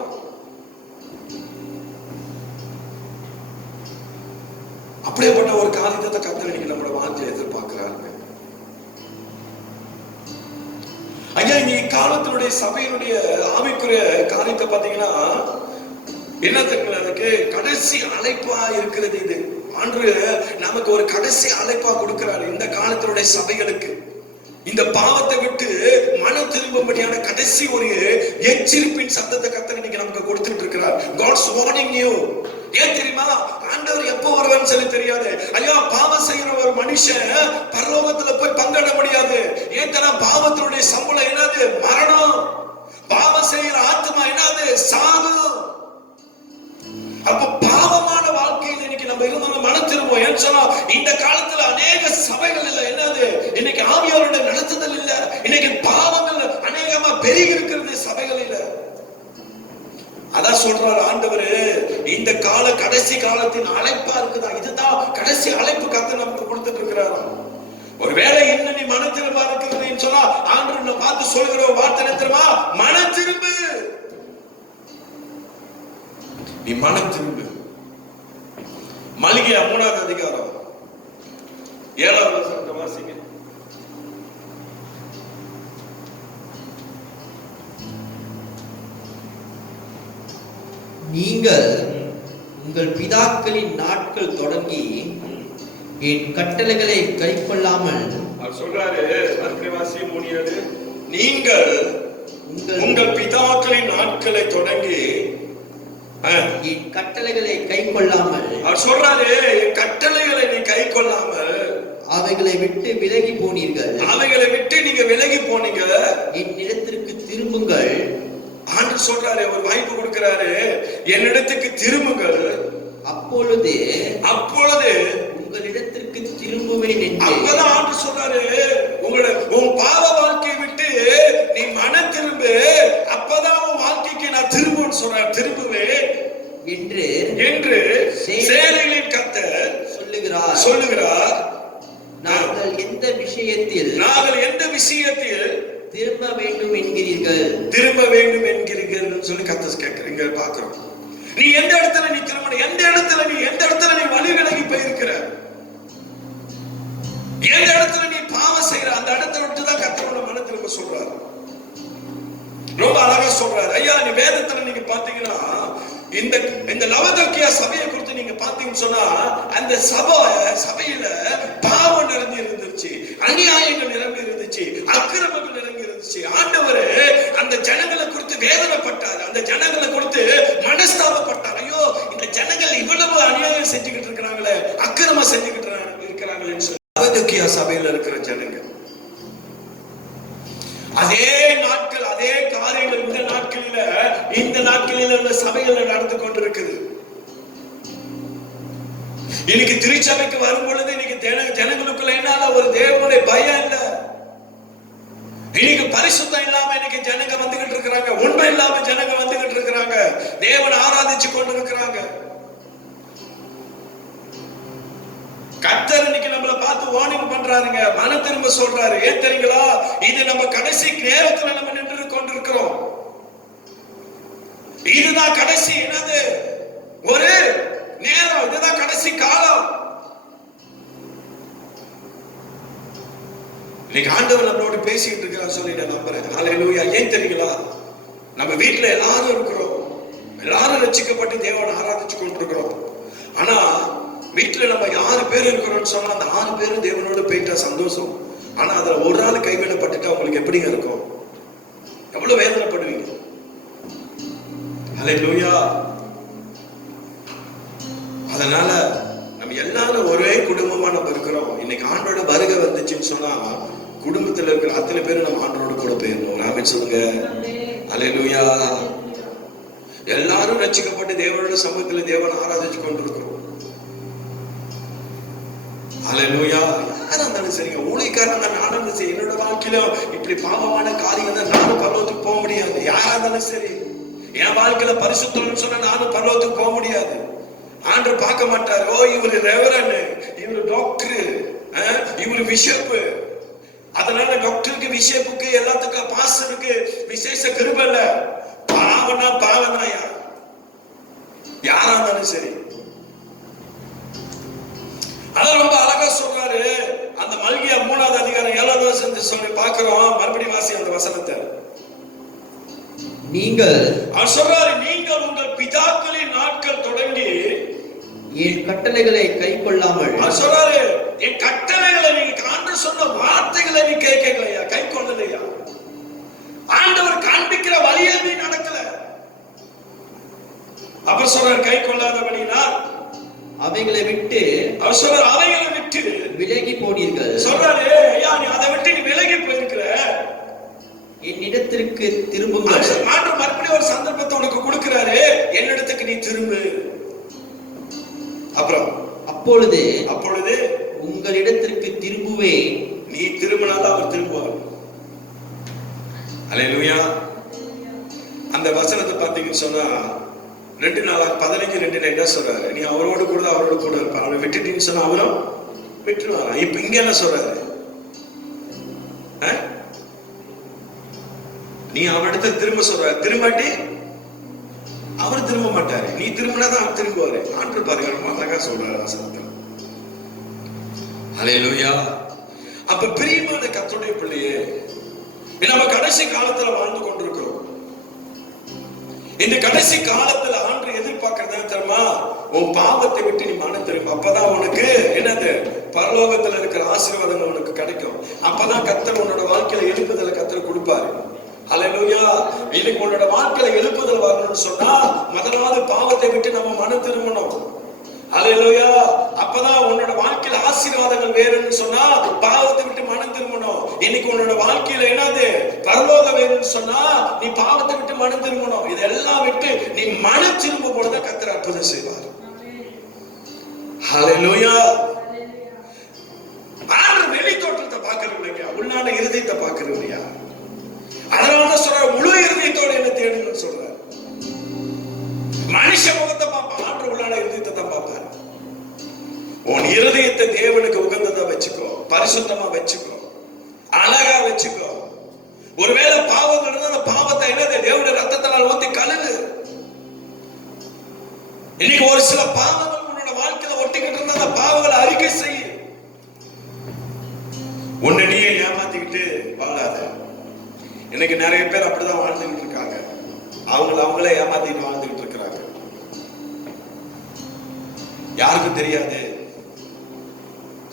அப்படியேப்பட்ட ஒரு காரியத்தை கர்த்தர் இன்னைக்கு நம்மளோட வாழ்க்கையில எதிர்பார்க்கிறாருங்க. ஐயா நீ காலத்தினுடைய சபையினுடைய ஆவிக்குரிய காரியத்தை பாத்தீங்கன்னா என்ன தெரியுங்களா? அதுக்கு கடைசி அழைப்பா இருக்கிறது. இது ஆண்டவர் நமக்கு ஒரு கடைசி அழைப்பா கொடுக்கிறாரு இந்த காலத்தினுடைய சபைகளுக்கு. இந்த பாவத்தை விட்டு மனம் திரும்பும்படியான கடைசி ஒரு எச்சரிப்பின் சத்தத்தை கர்த்தர் இன்னைக்கு நமக்கு கொடுத்துட்டு இருக்கிறார். God's warning you. ஏன் தெரியுமா? ஆண்டவர் எப்போ வருவான்னு சொல்லி தெரியாது. ஐயா பாவம் செய்யற ஒரு மனுஷன் பரலோகத்துல போய் பங்கிட முடியாது. ஏன் தர பாவத்தினுடைய சம்பளம் என்னது? மரணம். பாவம் செய்யற ஆத்மா என்னது? சாவு. அப்ப பாவமான வாழ்க்கையில் இன்னைக்கு நம்ம இருந்தோம் மனம் திரும்புவோம். ஏன்னு சொன்னா இந்த காலத்துல அநேக சபைகள் இல்ல, என்னது இன்னைக்கு ஆவியாரோட நடத்துதல் இல்ல. இன்னைக்கு பாவங்கள் அநேகமா பெருகி இருக்கிறது சபைகள் இல்ல. அதான் சொல்றாரு ஆண்டவர், இந்த கால கடைசி காலத்தின் அழைப்பா இருக்குதா. இதுதான் கடைசி அழைப்பு கர்த்தர் நமக்கு கொடுத்துட்டு இருக்கிறாரா. ஒருவேளை இன்னும் நீ மனம் திரும்ப இருக்கிறதுன்னு சொன்னா ஆண்டவர் நம்ம பார்த்து சொல்கிற வார்த்தை தெரியுமா? மனம் திரும்பு. நீ மனம் திரும்பு. மல்கியா 3வது அதிகாரம் 7வது வசனத்தை வாசிங்க. நீங்கள் உங்கள் பிதாக்களின் நாட்கள் தொடங்கி என் கட்டளைகளை கைக்கொள்ளாமல் அவர் சொல்றாரு மறுபடிவாசி மூணியது, நீங்கள் உங்கள் பிதாக்களின் நாட்களை தொடங்கி என் கட்டளைகளை கைக்கொள்ளாமல், அவர் சொல்றாரு என் கட்டளைகளை நீ கை கொள்ளாமல் அவைகளை விட்டு விலகி போனீர்கள், அவைகளை விட்டு நீங்க விலகி போனீங்க, என்னிடத்திற்கு திரும்புங்கள். ஆண்டு சொல்றாரு, ஒரு வாய்ப்பு கொடுக்கிறாரு, என்னிடத்துக்கு திரும்புங்கள், அப்பொழுது உங்களிடத்திற்கு திரும்புவேன் என்று. அப்பதான் ஆண்டு சொல்றாரு, உன் பாவ வாழ்க்கையை விட்டு நீ மனம் திரும்பு, அப்பதான் உன் வாழ்க்கைக்கு நான் திரும்புன்னு சொல்றாரு, திரும்புவேன் என்று சேனைகளின் கர்த்தர் சொல்லுகிறார். நாங்கள் எந்த விஷயத்தில் திரும்ப வேண்டும் என்கிறீர்கள் சொல்லி கர்த்தர் கேட்கிறீங்க பாக்குறோம். நீ எந்த இடத்துல நீ திரும்பணும், எந்த இடத்துல நீ வழி விலகி போயிருக்கிற, எந்த இடத்துல நீ பாவம் செய்யற, அந்த இடத்துல விட்டுதான் கர்த்தரோட மன திரும்ப சொல்றாரு. ரொம்ப அழகா சொல்றாரு. ஐயா, நீ வேதத்துல நீங்க பாத்தீங்கன்னா இந்த லவோதிக்கேயா சபையை குறித்து நீங்க பாத்தீங்கன்னு சொன்னா, அந்த சபையில பாவம் நிறைஞ்சு இருந்துச்சு, அநியாயங்கள் நிரம்பி இருந்துச்சு, அக்கிரமங்கள் நிரம்பி இருந்துச்சு. ஆண்டவர் அந்த ஜனங்களை குறித்து வேதனைப்பட்டார், அந்த ஜனங்களை குறித்து மனஸ்தாபப்பட்டார். ஐயோ, இந்த ஜனங்கள் இவ்வளவு அநியாயம் செஞ்சுக்கிட்டு இருக்கிறாங்களே, அக்கிரமம் செஞ்சுக்கிட்டு இருக்கிறாங்களேன்னு சொல்லி லவோதிக்கேயா சபையில இருக்கிற ஜனங்கள் அதே நாட்கள், அதே காரியங்கள் இந்த நாட்களில் உள்ள சபைகள் நடந்து கொண்டிருக்குது. இன்னைக்கு திருச்சபைக்கு வரும் பொழுது இன்னைக்கு ஜனங்களுக்குள்ள என்னால ஒரு தேவனுடைய பயம் இல்ல, இன்னைக்கு பரிசுத்தம் இல்லாம இன்னைக்கு ஜனங்க வந்துகிட்டு இருக்கிறாங்க, உண்மை இல்லாம ஜனங்க வந்துகிட்டு இருக்கிறாங்க, தேவனை ஆராதிச்சு கொண்டு இருக்கிறாங்க. கர்த்தர் இன்னைக்கு நம்மளை பார்த்து வார்னிங் பண்றாருங்க, மன திரும்ப சொல்றாரு. ஏன் தெரியுங்களா? இது நம்ம கடைசி நேரத்துல நம்ம நின்று கொண்டிருக்கிறோம். இதுதான் கடைசி என்னது ஒரு நேரம், இதுதான் கடைசி காலம். இன்னைக்கு ஆண்டவர் நம்மளோட பேசிட்டு இருக்கிறார் சொல்லி நான் நம்புறேன். ஹல்லேலூயா. ஏன் தெரியுங்களா? நம்ம வீட்டுல எல்லாரும் இருக்கிறோம், எல்லாரும் ரட்சிக்கப்பட்டு தேவனை ஆராதிச்சு கொண்டிருக்கிறோம். ஆனா வீட்டுல நம்ம 6 பேர் இருக்கிறோம்னு சொன்னா, அந்த 6 பேரும் தேவனோட போயிட்டா சந்தோஷம். ஆனா அதுல ஒரு ஆள் கைவிடப்பட்டுட்டா உங்களுக்கு எப்படிங்க இருக்கும்? எவ்வளவு வேதனைப்படுவீங்க? ஹல்லேலூயா. அதனால நம்ம எல்லாரும் ஒரே குடும்பமா நம்ம இருக்கிறோம். இன்னைக்கு ஆண்டோட வருகை வந்துச்சுன்னு சொன்னா, குடும்பத்துல இருக்கிற அத்தனை பேரும் நம்ம ஆண்டோட கூட போயிடணும். ஆமென் சொல்லுங்க. ஹல்லேலூயா. எல்லாரும் ரட்சிக்கப்பட்டு தேவனோட சமூகத்துல தேவனை ஆராதிச்சு கொண்டிருக்கிறோம். ஹல்லேலூயா. யாரா இருந்தாலும் சரிங்க, ஊழியக்காரன் தான் நானும் சரி, என்னோட வாழ்க்கையில இப்படி பாவமான காரியம் தான், நானும் பரலோகத்துக்கு போக முடியாது. யாரா இருந்தாலும் சரி, என் வாழ்க்கையில பரிசுத்தம்னு சொன்னா நானும் பரலோகத்துக்கு போக முடியாது. ஆண்டவர் பார்க்க மாட்டாரு. ஓ, இவரு ரெவரண்ட், இவரு டாக்டர், இவரு பிஷப். அதனால டாக்டருக்கு, பிஷப்புக்கு, எல்லாத்துக்கும், பாஸ்டருக்கு விசேஷ கிருபை இல்ல. பாவனா பாவனாயா யாரா இருந்தாலும் சரி. அதான் ரொம்ப அழகா சொல்றாரு. அந்த மல்கியா 3வது அதிகாரம் 7வது வசனத்தை சொல்லி பார்க்கிறோம். மறுபடியும் வாசி அந்த வசனத்தை. அவர் சொல்றாரு, நீங்கள் உங்கள் பிதாக்களின் நாட்கள் தொடங்கி என் கட்டளைகளை கைக்கொள்ளாமல். அவர் சொல்றாரு, என் கட்டளைகளை நீங்க ஆண்டவர் சொன்ன வார்த்தைகளை நீ கேட்கலையா, கை கொள்ளலையா? ஆண்டவர் காண்பிக்கிற வழியை நீ நடக்கல. அப்ப சொல்றாரு, கை கொள்ளாதபடினா அவைகளை விட்டு, அவர் சொல்றாரு, அவைகளை விட்டு விலகி போனீர்கள். சொல்றாரு, ஐயா, நீ அதை விட்டு நீ விலகி போயிருக்கிற, என்னிடத்திற்கு திரும்புங்கள். ஆண்டவர் மறுபடியும் ஒரு சந்தர்ப்பத்தை உனக்கு கொடுக்கிறாரு, என்னிடத்துக்கு நீ திரும்பு. அப்புறம் அப்பொழுது உங்களிடத்திற்கு திரும்புவேன். நீ திரும்பினாலும் அவர் திரும்புவார். ஹல்லேலூயா. அந்த வசனத்தை பார்த்தீங்கன்னு சொன்னா 2:15 என்ன சொல்றாரு? நீ அவரோடு கூட இருப்ப, அவரை விட்டுட்டீங்கன்னு சொன்னா அவரும் விட்டுருவாரா? இப்ப இங்க என்ன சொல்றாரு? நீ அவரிடத்துல திரும்ப சொல்றாரு, திரும்பாட்டி அவர் திரும்ப மாட்டாரு. நீ திரும்பினாதான் அவர் திரும்புவாரு. ஆண்டு பாருங்க, ரொம்ப அழகா சொல்றாரு வசனத்துல. ஹல்லேலூயா. அப்ப பிரியமான கர்த்தருடைய பிள்ளையே, நம்ம கடைசி காலத்துல வாழ்ந்து கொண்டிருக்கிறோம். இந்த கடைசி காலத்துல ஆண்டு எதிர்பார்க்கறது தெரியுமா? உன் பாவத்தை விட்டு நீ மனம் திரும்ப. அப்பதான் உனக்கு என்னது? பரலோகத்துல இருக்கிற ஆசீர்வாதங்கள் உனக்கு கிடைக்கும். அப்பதான் கர்த்தர் உன்னோட வாழ்க்கையில எழுப்புதலை கர்த்தர் கொடுப்பாரு. ஹல்லேலூயா. இன்னைக்கு உன்னோட வாழ்க்கையில எழுப்புதல் வரணும்னு சொன்னா முதலாவது பாவத்தை விட்டு நம்ம மனம் திரும்பணும். ஹல்லேலூயா. அப்பதான் உன்னோட வாழ்க்கையில ஆசீர்வாதங்கள் வேணும்னு சொன்னா பாவத்தை விட்டு மனம் திரும்பணும். இன்னைக்கு உன்னோட வாழ்க்கையில என்னது? பரலோகம் வேணும்னு சொன்னா நீ பாவத்தை விட்டு மனம் திரும்பணும். இதெல்லாம் விட்டு நீ மனம் திரும்பும் பொழுது கர்த்தர் அற்புதம் செய்வார். ஹல்லேலூயா. ஆண்டவர் வெளி தோற்றத்தை பார்க்கறீங்க, உள்ளான இருதயத்தை பார்க்கறீங்க. அதனால சொல்ற முழு இருதயத்தோட என்ன தேடுங்கன்னு சொல்றாரு. மனுஷ முகத்தை பார்ப்பான், ஆண்டவர் உள்ளான இருதயத்தை தான் பார்ப்பாரு. உன் இருதயத்தை தேவனுக்கு உகந்ததா வச்சுக்கோ, பரிசுத்தமா வச்சுக்கோ, அழகா வச்சுக்கோ. ஒருவேளை பாவங்கள் இருந்தா அந்த பாவத்தை என்னது? தேவனுடைய ரத்தத்தால் ஊத்தி கழுவு. இன்னைக்கு ஒரு சில பாவங்கள் உன்னோட வாழ்க்கையில ஒட்டிக்கிட்டு இருந்தா அந்த பாவங்களை அறிக்கை செய்ய. உன்னை நீயே ஏமாத்திக்கிட்டு வாழாத. இன்னைக்கு நிறைய பேர் அப்படிதான் வாழ்ந்துகிட்டு இருக்காங்க. அவங்களே ஏமாத்திட்டு வாழ்ந்துகிட்டு இருக்கிறாங்க. யாருக்கும் தெரியாது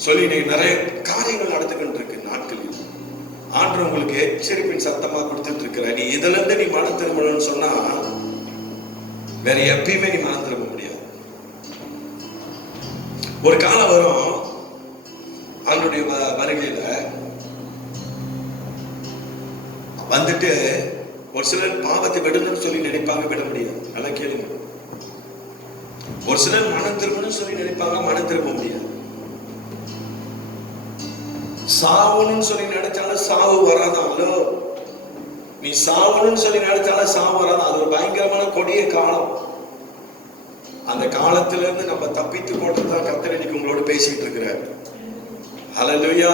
சொல்லி நிறைய காரியங்கள் நடந்துகிட்டு இருக்கு நாட்களில். ஆண்டவர் உங்களுக்கு எச்சரிப்பின் சத்தமா கொடுத்துட்டு இருக்கிற, நீ இதுல இருந்து நீ மனம் திரும்பணும்னு சொன்னா வேற எப்பயுமே நீ மனம் திரும்ப முடியாது. ஒரு காலம் வரும் அவனுடைய வருகையில வந்துட்டு ஒரு சிலர் பாவத்தை விடணும்னு சொல்லி நினைப்பாங்க, விட முடியாது. நல்லா கேளுங்க. ஒரு சிலர் மனம் திரும்பணும்னு சொல்லி நினைப்பாங்க, மனம் திரும்ப முடியாது. சாவணும்னு சொல்லி நினைச்சாலும் சாவு வராதான். நீ சாவணும்னு சொல்லி நினைச்சாலும் சாவு வராதான். அது ஒரு பயங்கரமான கொடிய காலம். அந்த காலத்துல இருந்து நம்ம தப்பித்து போட்டுதான் கர்த்தர் இன்னைக்கு உங்களோட பேசிட்டு இருக்கிறார். ஹல்லேலூயா.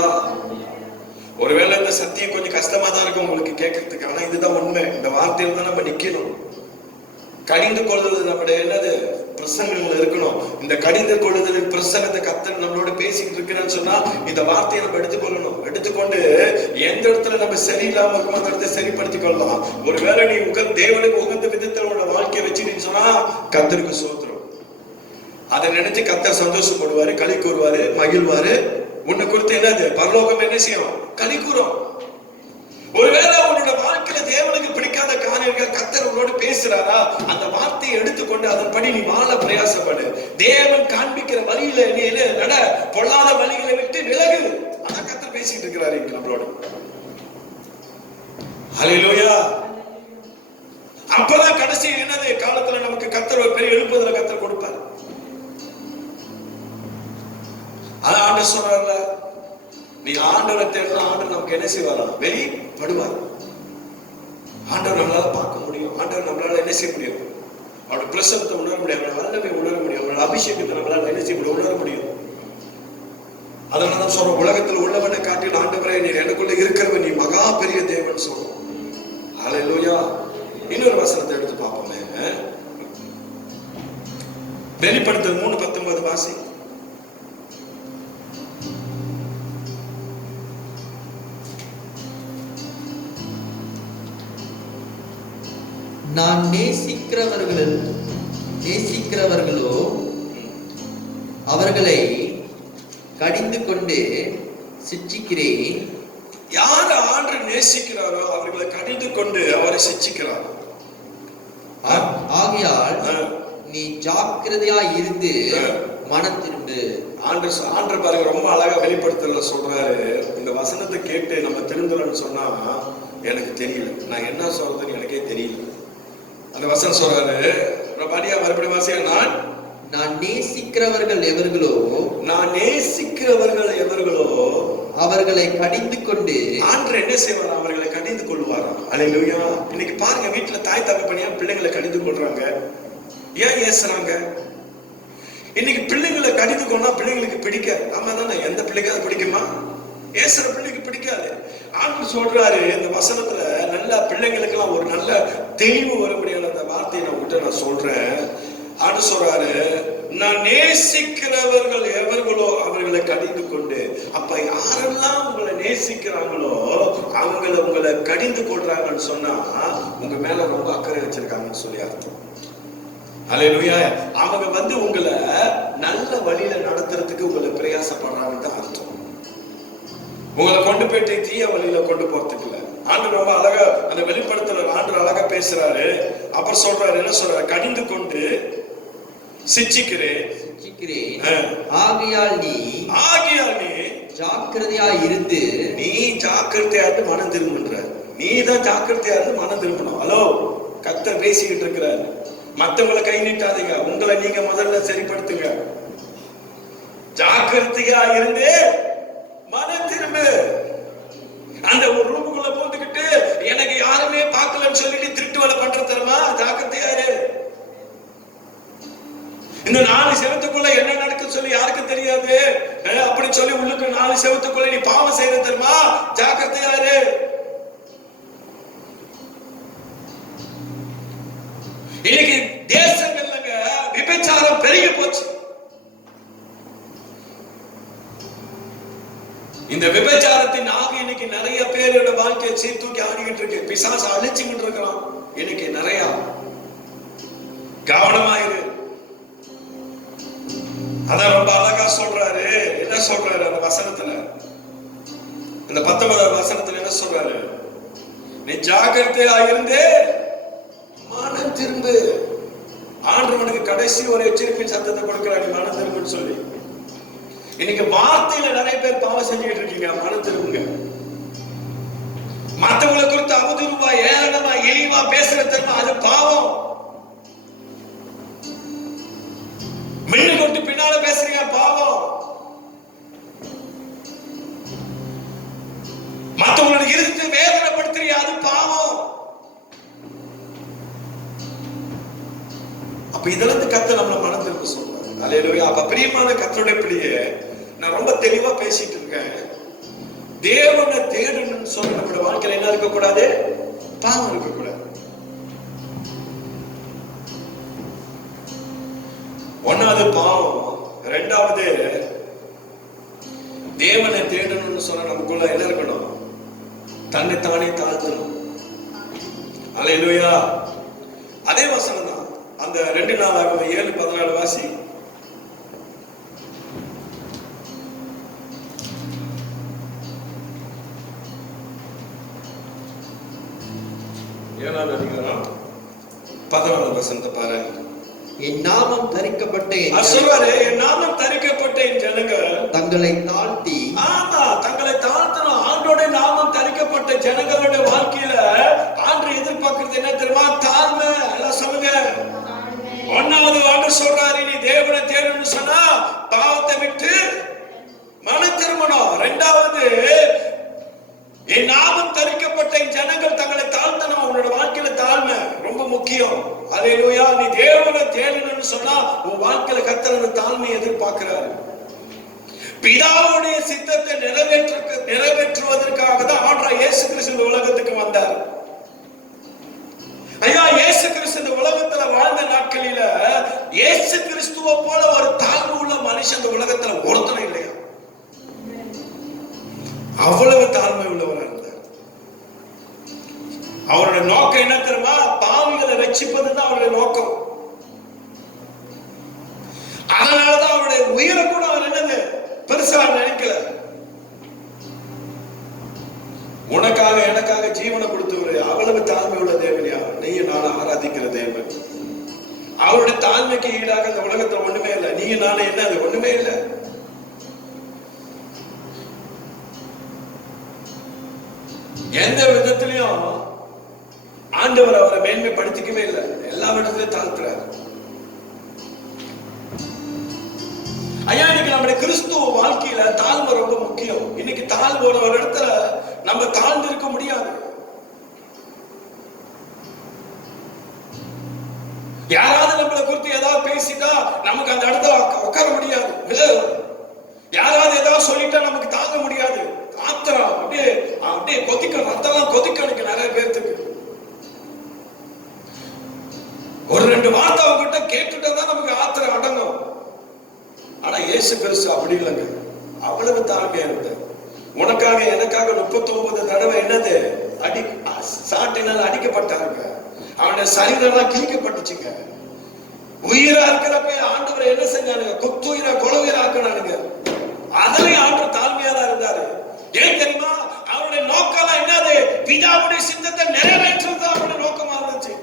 ஒருவேளை இந்த சத்தியம் கொஞ்சம் கஷ்டமா தான் இருக்கும் உங்களுக்கு கேட்கறதுக்கு, ஆனா இதுதான் உண்மை. இந்த வார்த்தையில தான் நம்ம நிக்கணும். கடிந்து கொள்ளுதல் நம்முடைய என்னது? பிரசங்கங்கள் இருக்கணும். இந்த கடிந்து கொள்ளுதலின் பிரசங்கத்தை கர்த்தர் நம்மளோட பேசிட்டு இருக்கிறேன்னு சொன்னா இந்த வார்த்தையை நம்ம எடுத்துக்கொள்ளணும். எடுத்துக்கொண்டு எந்த இடத்துல நம்ம சரியில்லாம இருக்கும் அந்த இடத்தை சரிப்படுத்திக் கொள்ளலாம். ஒருவேளை நீ தேவனுக்கு உகந்த விதத்தில் உள்ள வாழ்க்கையை வச்சுட்டு சொன்னா கர்த்தருக்கு சோத்திரம். அதை நினைச்சு கர்த்தர் சந்தோஷப்படுவாரு, களி கூறுவாரு, மகிழ்வாரு. உன்னை குறித்து என்னது? பரலோகம் என்ன செய்யும்? களி கூறும். ஒருவேளை உன்னோட வாழ்க்கையில தேவனுக்கு பிடிக்காத காரியங்கள் கர்த்தர் உன்னோடு பேசுறாரா, அந்த வார்த்தையை எடுத்துக்கொண்டு அதன்படி நீ வாழ பிரயாசப்படு. தேவன் காண்பிக்கிற வழியில நீ நட, பொல்லாத வழிகளை விட்டு விலகு. அதான் கர்த்தர் பேசிட்டு இருக்கிறாரு நம்மளோட. ஹல்லேலூயா. அப்பதான் கடைசி என்னது காலத்துல நமக்கு கர்த்தர் ஒரு பெரிய எழுப்புதலை கர்த்தர் கொடுப்பார். அதான் ஆண்டவர் சொல்றாருல, நீ ஆண்டவரை தேடினா ஆண்டவர் நமக்கு என்ன செய்வாராம்? வெளிப்படுவார். ஆண்டவர் நம்மளால பார்க்க முடியும். ஆண்டவர் நம்மளால என்ன செய்ய முடியும்? அவரோட பிரசன்னத்தை உணர முடியும், அவரோட வல்லமை உணர முடியும், அவரோட அபிஷேகத்தை நம்மளால என்ன செய்ய முடியும்? உணர முடியும். அதனாலதான் சொல்ற, உலகத்தில் உள்ளவனை காட்டி ஆண்டவரே நீர் எனக்குள்ள இருக்கிறவன், நீ மகா பெரிய தேவன் சொல்றோம். ஹல்லேலூயா. இன்னொரு வசனத்தை எடுத்து பார்ப்போமே. வெளிப்படுத்தல் 3:19 வாசி. நான் நேசிக்கிறவர்களோ அவர்களை கடிந்து கொண்டு சிட்சிக்கிறேன். யார் ஆண்டவர் நேசிக்கிறாரோ அவர்களை கடிந்து கொண்டு அவரை சிட்சிக்கிறார். ஆகையால் நீ ஜாக்கிரதையா இருந்து மனம் திரும்பு. ஆண்டவர் பாருங்க ரொம்ப அழகா வெளிப்படுத்தல சொல்றாரு. இந்த வசனத்தை கேட்டு நம்ம திருந்தலன்னு சொன்னா எனக்கு தெரியல, நான் என்ன சொல்றதுன்னு எனக்கே தெரியல. அந்த வசனம் சொல்றாரு, மறுபடியும் வாசியா. நான் நேசிக்கிறவர்கள் எவர்களோ அவர்களை கடிந்து கொண்டு. ஆண்டவர் என்ன செய்வார்? அவர்களை கடிந்து கொள்வாராம். அல்லேலூயா. இன்னைக்கு பாருங்க, வீட்டுல தாய் தகப்பனியா பிள்ளைங்களை கடிந்து கொள்றாங்க. ஏன் ஏசுறாங்க? இன்னைக்கு பிள்ளைங்களை கடிந்து கொண்டா பிள்ளைங்களுக்கு பிடிக்காது. ஆமா தானே? எந்த பிள்ளைக்காவது பிடிக்குமா? ஏசுற பிள்ளைக்கு பிடிக்காது. ஆண்டவர் சொல்றாரு இந்த வசனத்துல, நல்ல பிள்ளைங்களுக்கு எல்லாம் ஒரு நல்ல தெளிவு வரும்படியான அந்த வார்த்தையை நான் சொல்றேன். ஆனா ஆண்டு சொல்றாரு, நான் நேசிக்கிறவர்கள் எவர்களோ அவர்களை கடிந்து கொண்டு. அப்ப யாரெல்லாம் உங்களை நேசிக்கிறாங்களோ உங்களை கடிந்து கொள்றாங்கன்னு சொன்னா உங்க மேல ரொம்ப அக்கறை வச்சிருக்காங்கன்னு சொல்லி அர்த்தம். அல்லேலூயா. அவங்க உங்களை நல்ல வழியில நடத்துறதுக்கு உங்களை பிரயாசப்படுறாங்கன்னு தான் அர்த்தம். உங்களை கொண்டு போயிட்டு தீய வழியில கொண்டு போறதுக்கு இல்ல. ஆண்டு ரொம்ப அழகா அந்த வெளிப்படுத்தல ஆண்டு அழகா பேசுறாரு. அப்புறம் சொல்றாரு, என்ன சொல்றாரு? கடிந்து கொண்டு சிச்சிக்கிறேன். ஆகையால் நீ ஜாக்கிரதையா இருந்து மனம் திரும்புன்ற. நீ தான் ஜாக்கிரதையா இருந்து மனம் திரும்பணும். ஹலோ, கர்த்தர் பேசிக்கிட்டு இருக்கிறார். மத்தவங்களை கை நீட்டாதீங்க, உங்களை நீங்க முதல்ல சரிப்படுத்துங்க. ஜாக்கிரதையா இருந்து மனம் திரும்பு. அந்த ஒரு ரூமுக்குள்ள போட்டுக்கிட்டு எனக்கு யாருமே பார்க்கலன்னு சொல்லிட்டு திருட்டு வேலை பண்ற தருமா? ஜாக்கிரதையா இரு. இந்த 4 செவத்துக்குள்ள என்ன நடக்குன்னு சொல்லி யாருக்கும் தெரியாது. அப்படி சொல்லி உள்ளுக்கு 4 செவத்துக்குள்ள நீ பாவம் செய்யற தருமா? ஜாக்கிரதையா இரு. இன்னைக்கு தேசங்கள்லங்க விபச்சாரம் பெருகி போச்சு. இந்த விபச்சாரத்தின் ஆவி இன்னைக்கு நிறைய பேரோட வாழ்க்கையை சீர்தூக்கி ஆடிக்கிட்டு இருக்கு. பிசாசு அழிச்சுக்கிட்டு இருக்கிறான். இன்னைக்கு நிறைய கவனமாயிரு. அதான் ரொம்ப அழகா சொல்றாரு. என்ன சொல்றாரு அந்த வசனத்துல? இந்த 19வது வசனத்துல என்ன சொல்றாரு? நீ ஜாக்கிரதையா இருந்து மனம் திரும்பு. ஆண்டவனுக்கு கடைசி ஒரு எச்சரிப்பின் சத்தத்தை கொடுக்கிறாரு, மனம் திரும்புன்னு சொல்லி. இன்னைக்கு வார்த்தையில நிறைய பேர் பாவம் செஞ்சுக்கிட்டு இருக்கீங்க. மனம் திரும்புங்க. மத்தவங்களை குறித்து அவதூறுவா, ஏளனமா, இழிவா பேசுற தெரியுமா? அது பாவம். மின்னு கொண்டு பின்னால பேசுறீங்க, பாவம். மத்தவங்களோட இருத்து வேதனைப்படுத்துறீங்க, அது பாவம். அப்ப இதுல இருந்து கர்த்தர் நம்மள மனம் திரும்ப சொல்றாரு. அல்லேலூயா. அப்ப பிரியமான கர்த்தருடைய பிள்ளையே, நான் ரொம்ப தெளிவா பேசிட்டு இருக்கேன். தேவனை தேடணும்னு சொல்ற நம்மளோட வாழ்க்கையில என்ன இருக்க கூடாது? பாவம் இருக்க கூடாது. ஒன்னாவது பாவம். ரெண்டாவது, தேவனை தேடணும்னு சொன்னா நமக்குள்ள என்ன இருக்கணும்? தன்னை தானே தாழ்த்தணும். அல்லேலூயா. அதே வசனம் தான். அந்த 2 நாளாகமம் 7:14 வாசி. ஏழாவது அதிகாரம் 14வது வசனத்தை பாரு. என் நாமம் தரிக்கப்பட்ட என் நாமம் தரிக்கப்பட்ட என் ஜனங்கள் தங்களை தாழ்த்தி. ஆமா, தங்களை தாழ்த்தணும். ஆண்டோட நாமம் தரிக்கப்பட்ட ஜனங்களோட வாழ்க்கையில ஆண்டு எதிர்பார்க்கிறது என்ன தெரியுமா? தாழ்மை. எல்லாம் சொல்லுங்க. ஒன்னாவது ஆண்டு சொல்றாரு, நீ தேவனை தேடணும்னு சொன்னா பாவத்தை விட்டு மனம் திரும்பணும். ரெண்டாவது, என் நாமம் தரிக்கப்பட்ட என் ஜனங்கள் தங்களை தாழ்த்தணும். உன்னோட வாழ்க்கையில தாழ்மை ரொம்ப முக்கியம். அல்லேலூயா. நீ தேவனை தேடணும்னு சொன்னா உன் வாழ்க்கையில கர்த்தர் அந்த தாழ்மையை எதிர்பார்க்கிறாரு. பிதாவுடைய சித்தத்தை நிறைவேற்றுவதற்காக தான் ஆண்டவர் இயேசு கிறிஸ்து இந்த உலகத்துக்கு வந்தார். ஐயா, இயேசு கிறிஸ்து இந்த உலகத்துல வாழ்ந்த நாட்களில இயேசு கிறிஸ்துவை போல ஒரு தாழ்வு உள்ள மனுஷன் இந்த உலகத்துல ஒருத்தனும் இல்லையா? அவ்வளவு தாழ்மை உள்ளவராக இருந்தார். அவருடைய நோக்கம் என்ன தெரியுமா? பாவிகளை ரட்சிப்பதுதான் அவருடைய நோக்கம். அதனாலதான் அவருடைய உயிரை கூட அவர் என்னது பெருசா நினைக்கல. உனக்காக எனக்காக ஜீவனை கொடுத்தவர் அவ்வளவு தாழ்மை உள்ள தேவனியா நீயும் நானும் ஆராதிக்கிற தேவன். அவருடைய தாழ்மைக்கு ஈடாக இந்த உலகத்துல ஒண்ணுமே இல்லை. நீங்க நானும் என்ன, அது ஒண்ணுமே இல்லை. எந்த விதத்திலையும் ஆண்டவர் அவரை மேன்மைப்படுத்திக்கவே இல்லை. எல்லா விதத்திலையும் தாழ்த்துறாரு. ஐயா, இன்னைக்கு நம்முடைய கிறிஸ்துவ வாழ்க்கையில தாழ்மை ரொம்ப முக்கியம். இன்னைக்கு தாழ்வோட ஒரு இடத்துல நம்ம தாழ்ந்து இருக்க முடியாது. யாராவது நம்மளை குறித்து ஏதாவது பேசிட்டா நமக்கு அந்த இடத்துல உட்கார முடியாது. யாராவது ஏதாவது சொல்லிட்டா நமக்கு தாங்க முடியாது. ஆத்திரம் அப்படியே கொதிக்க, ரத்தம் கொதிக்க எனக்கு நிறைய பேர்த்துக்கு. ஒரு 2 வார்த்தை அவங்ககிட்ட கேட்டுட்டா தான் நமக்கு இயேசு கிறிஸ்து அப்படி இல்லைங்க, அவ்வளவு தாழ்மையா இருந்த. உனக்காக எனக்காக 39 தடவை என்னது சாட்டினால் அடிக்கப்பட்டாருங்க. அவனுடைய சரீரம் கிழிக்கப்பட்டுச்சுங்க. உயிரா இருக்கிறப்ப ஆண்டவரை என்ன செஞ்சானுங்க? குத்துயிரா கொலவுயிரா ஆக்கினானுங்க. அதுலயும் ஆண்டவர் தாழ்மையா தான் இருந்தாரு. ஏன் தெரியுமா? அவருடைய நோக்கம் என்னது? பிதாவுடைய சித்தத்தை நிறைவேற்றுறது அவருடைய நோக்கமா இருந்துச்சு.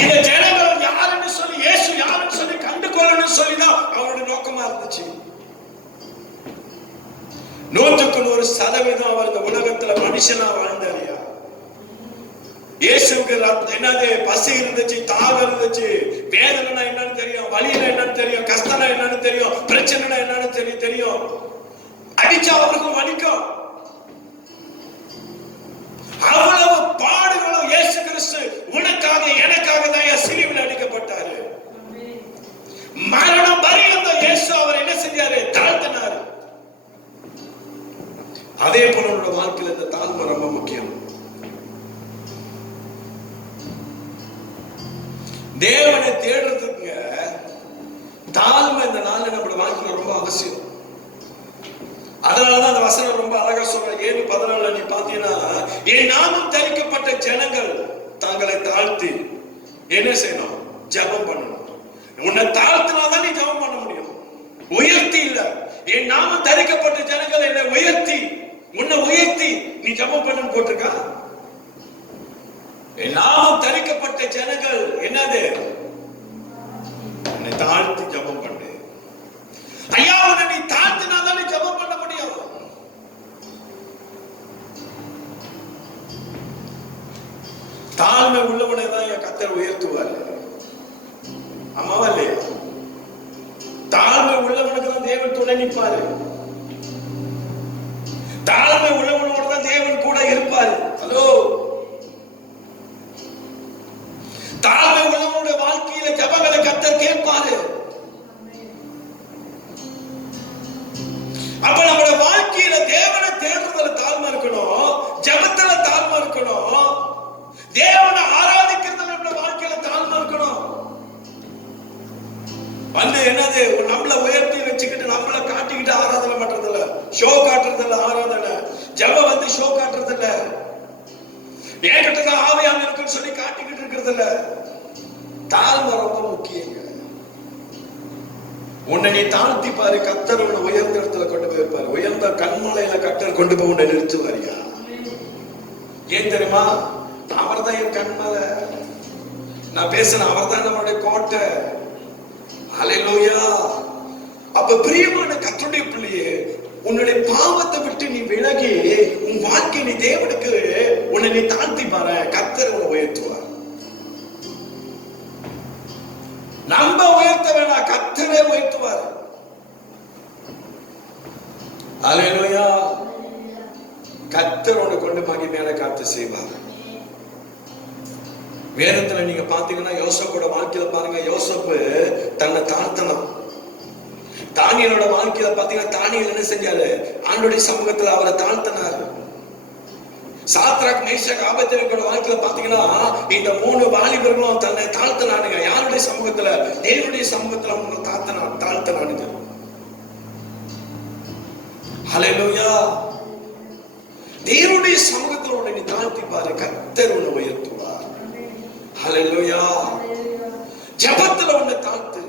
இந்த ஜனங்கள் யாருன்னு சொல்லி, இயேசு யாருன்னு சொல்லி கண்டுகொள்ளணும்னு சொல்லிதான் அவருடைய நோக்கமா இருந்துச்சு. 100% அவர் இந்த உலகத்துல மனுஷனா வாழ்ந்தாரியா. இயேசுக்கு என்னது? பசி இருந்துச்சு, தாகம் இருந்துச்சு, வேதனை என்னன்னு தெரியும், வலினா என்னன்னு தெரியும், கஷ்டம் என்னன்னு தெரியும், பிரச்சனை என்னன்னு தெரியும். அடிச்சா அவருக்கும் வலிக்கும். அவ்வளவு பாடுகளும் இயேசு கிறிஸ்து உனக்காக எனக்காக தான் சிலுவையில் அடிக்கப்பட்டாரு. மரணம் பரியந்தம் இயேசு அவர் என்ன செஞ்சாரு? தாழ்த்தினாரு. அதே போல உன்னோட வாழ்க்கையில இந்த தாழ்மை ரொம்ப முக்கியம். தேவனை தேடுறதுக்கு தாழ்மை இந்த நாள்ல நம்மளோட வாழ்க்கையில ரொம்ப அவசியம். அதனாலதான் அந்த வசனம் ரொம்ப அழகா சொல்ற. 7:14 நீ பாத்தீங்கன்னா, என் நாமம் தரிக்கப்பட்ட ஜனங்கள் தங்களை தாழ்த்தி என்ன செய்யணும்? ஜெபம் பண்ணணும். உன்னை தாழ்த்தினாதான் நீ ஜெபம் பண்ண முடியும், உயர்த்தி இல்ல. என் நாமம் தரிக்கப்பட்ட ஜனங்கள் என்னை உயர்த்தி, உன்னை உயர்த்தி நீ ஜெபம் பண்ணு போட்டிருக்கா? என் நாமம் தரிக்கப்பட்ட ஜனங்கள் என்னது? என்னை தாழ்த்தி ஜெபம் பண்ணு. ஐயா, உன்னை நீ தாழ்த்தினாதான் நீ ஜெபம் பண்ண முடியும். தாழ்மை உள்ளவனை தான் என் கர்த்தர் உயர்த்துவார். ஆமாவா இல்லையா? தாழ்மை உள்ளவனுக்கு தான் தேவன் துணை நிற்பாரு. தாழ்மை உள்ளவனோட தான் தேவன் கூட இருப்பாரு. ஹலோ, தாழ்மை உள்ளவனுடைய வாழ்க்கையில ஜெபங்களை கர்த்தர் கேட்பாரு. அப்ப நம்முடைய வாழ்க்கையில தேவனை தேடுறதுல தாழ்மை இருக்கணும், ஜெபத்துல தாழ்மை இருக்கணும், தேவனை ஆராதிக்கிறதுல நம்முடைய வாழ்க்கையில தாழ்மை இருக்கணும். வந்து என்னது? நம்மள உயர்த்தி வச்சுக்கிட்டு நம்மள காட்டிக்கிட்டு ஆராதனை பண்றது இல்ல, ஷோ காட்டுறது இல்ல. ஆராதனை ஜெபம் வந்து ஷோ காட்டுறது இல்ல, ஏகட்டதான் ஆவியானவர் இருக்குன்னு சொல்லி காட்டிக்கிட்டு இருக்கிறது இல்ல. தாழ்மை ரொம்ப முக்கியங்க. உன்னை நீ தாழ்த்தி பாரு, கர்த்தர் உன்னை உயர்ந்த இடத்துல கொண்டு போயிருப்பாரு. உயர்ந்த கண்மலையில கர்த்தர் கொண்டு போய் உன்னை நிறுத்துவாரியா. ஏன் தெரியுமா? அவர் தான் என் கண்மலை. நான் பேசுறேன், அவர் தான் நம்மளுடைய கோட்டை. ஹல்லேலூயா. அப்ப பிரியமான கர்த்தருடைய பிள்ளையே, உன்னுடைய பாவத்தை விட்டு நீ விலகி உன் வாழ்க்கை நீ தேவனுக்கு உன்னை நீ தாழ்த்தி பாரு, கர்த்தர் உன்னை உயர்த்துவார். நம்ம உயர்த்த வேணாம், கர்த்தரே உயர்த்துவார். ஹல்லேலூயா. கர்த்தர் உன்னை கொண்டு மகிமையான காத்து செய்வார். வேதத்துல நீங்க பாத்தீங்கன்னா யோசேப்போட வாழ்க்கையில பாருங்க, யோசேப்பு தன்னை தாழ்த்தலாம். தானியேலோட வாழ்க்கையில பாத்தீங்கன்னா தானியேல் என்ன செஞ்சாரு? ஆண்டவருடைய சமூகத்துல அவரை தாழ்த்தினார். சாத்ராக், மேஷாக், ஆபேத்நேகோட வாழ்க்கையில பாத்தீங்கன்னா இந்த 3 வாலிபர்களும் தன்னை தாழ்த்தினானுங்க. யாருடைய சமூகத்துல? தேவனுடைய சமூகத்துல அவங்க தாழ்த்தினானுங்க. ஹல்லேலூயா. தேவனுடைய சமூகத்துல உன்னை நீ தாழ்த்தி பாரு, கர்த்தர் உன்னை உயர்த்துவார். ஹல்லேலூயா. ஜெபத்துல உன்னை தாழ்த்து.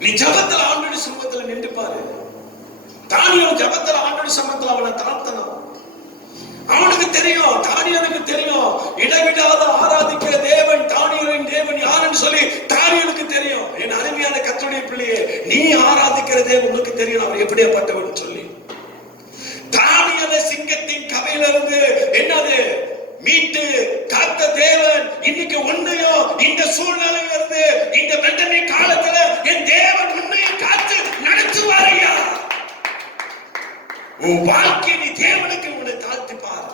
நீ ஜெபத்துல ஆண்டவருடைய சமூகத்துல நின்று பாரு. தானியேல் ஜெபத்துல ஆண்டவருடைய சமூகத்துல அவனை தாழ்த்தனான். அவனுக்கு தெரியும், தானியேலுக்கு தெரியும், இடைவிடாத ஆராதிக்கிற தேவன், தானியேலின் தேவன் யாருன்னு சொல்லி தானியேலுக்கு தெரியும். என் அருமையான கர்த்தருடைய பிள்ளையே, நீ ஆராதிக்கிற தேவன் உனக்கு தெரியும் அவர் எப்படியாப்பட்டவன் சொல்லி. தானியேலை சிங்கத்தின் கவையிலிருந்து என்னது மீட்டு காத்த தேவன் இன்னைக்கு உன்னையும் இந்த சூழ்நிலையில இருந்து, இந்த பெண்டமி காலத்துல என் தேவன் உன்னையும் காத்து நடத்துவாரையா. உன் வாழ்க்கை நீ தேவனுக்கு உன்னை தாழ்த்தி பாரு,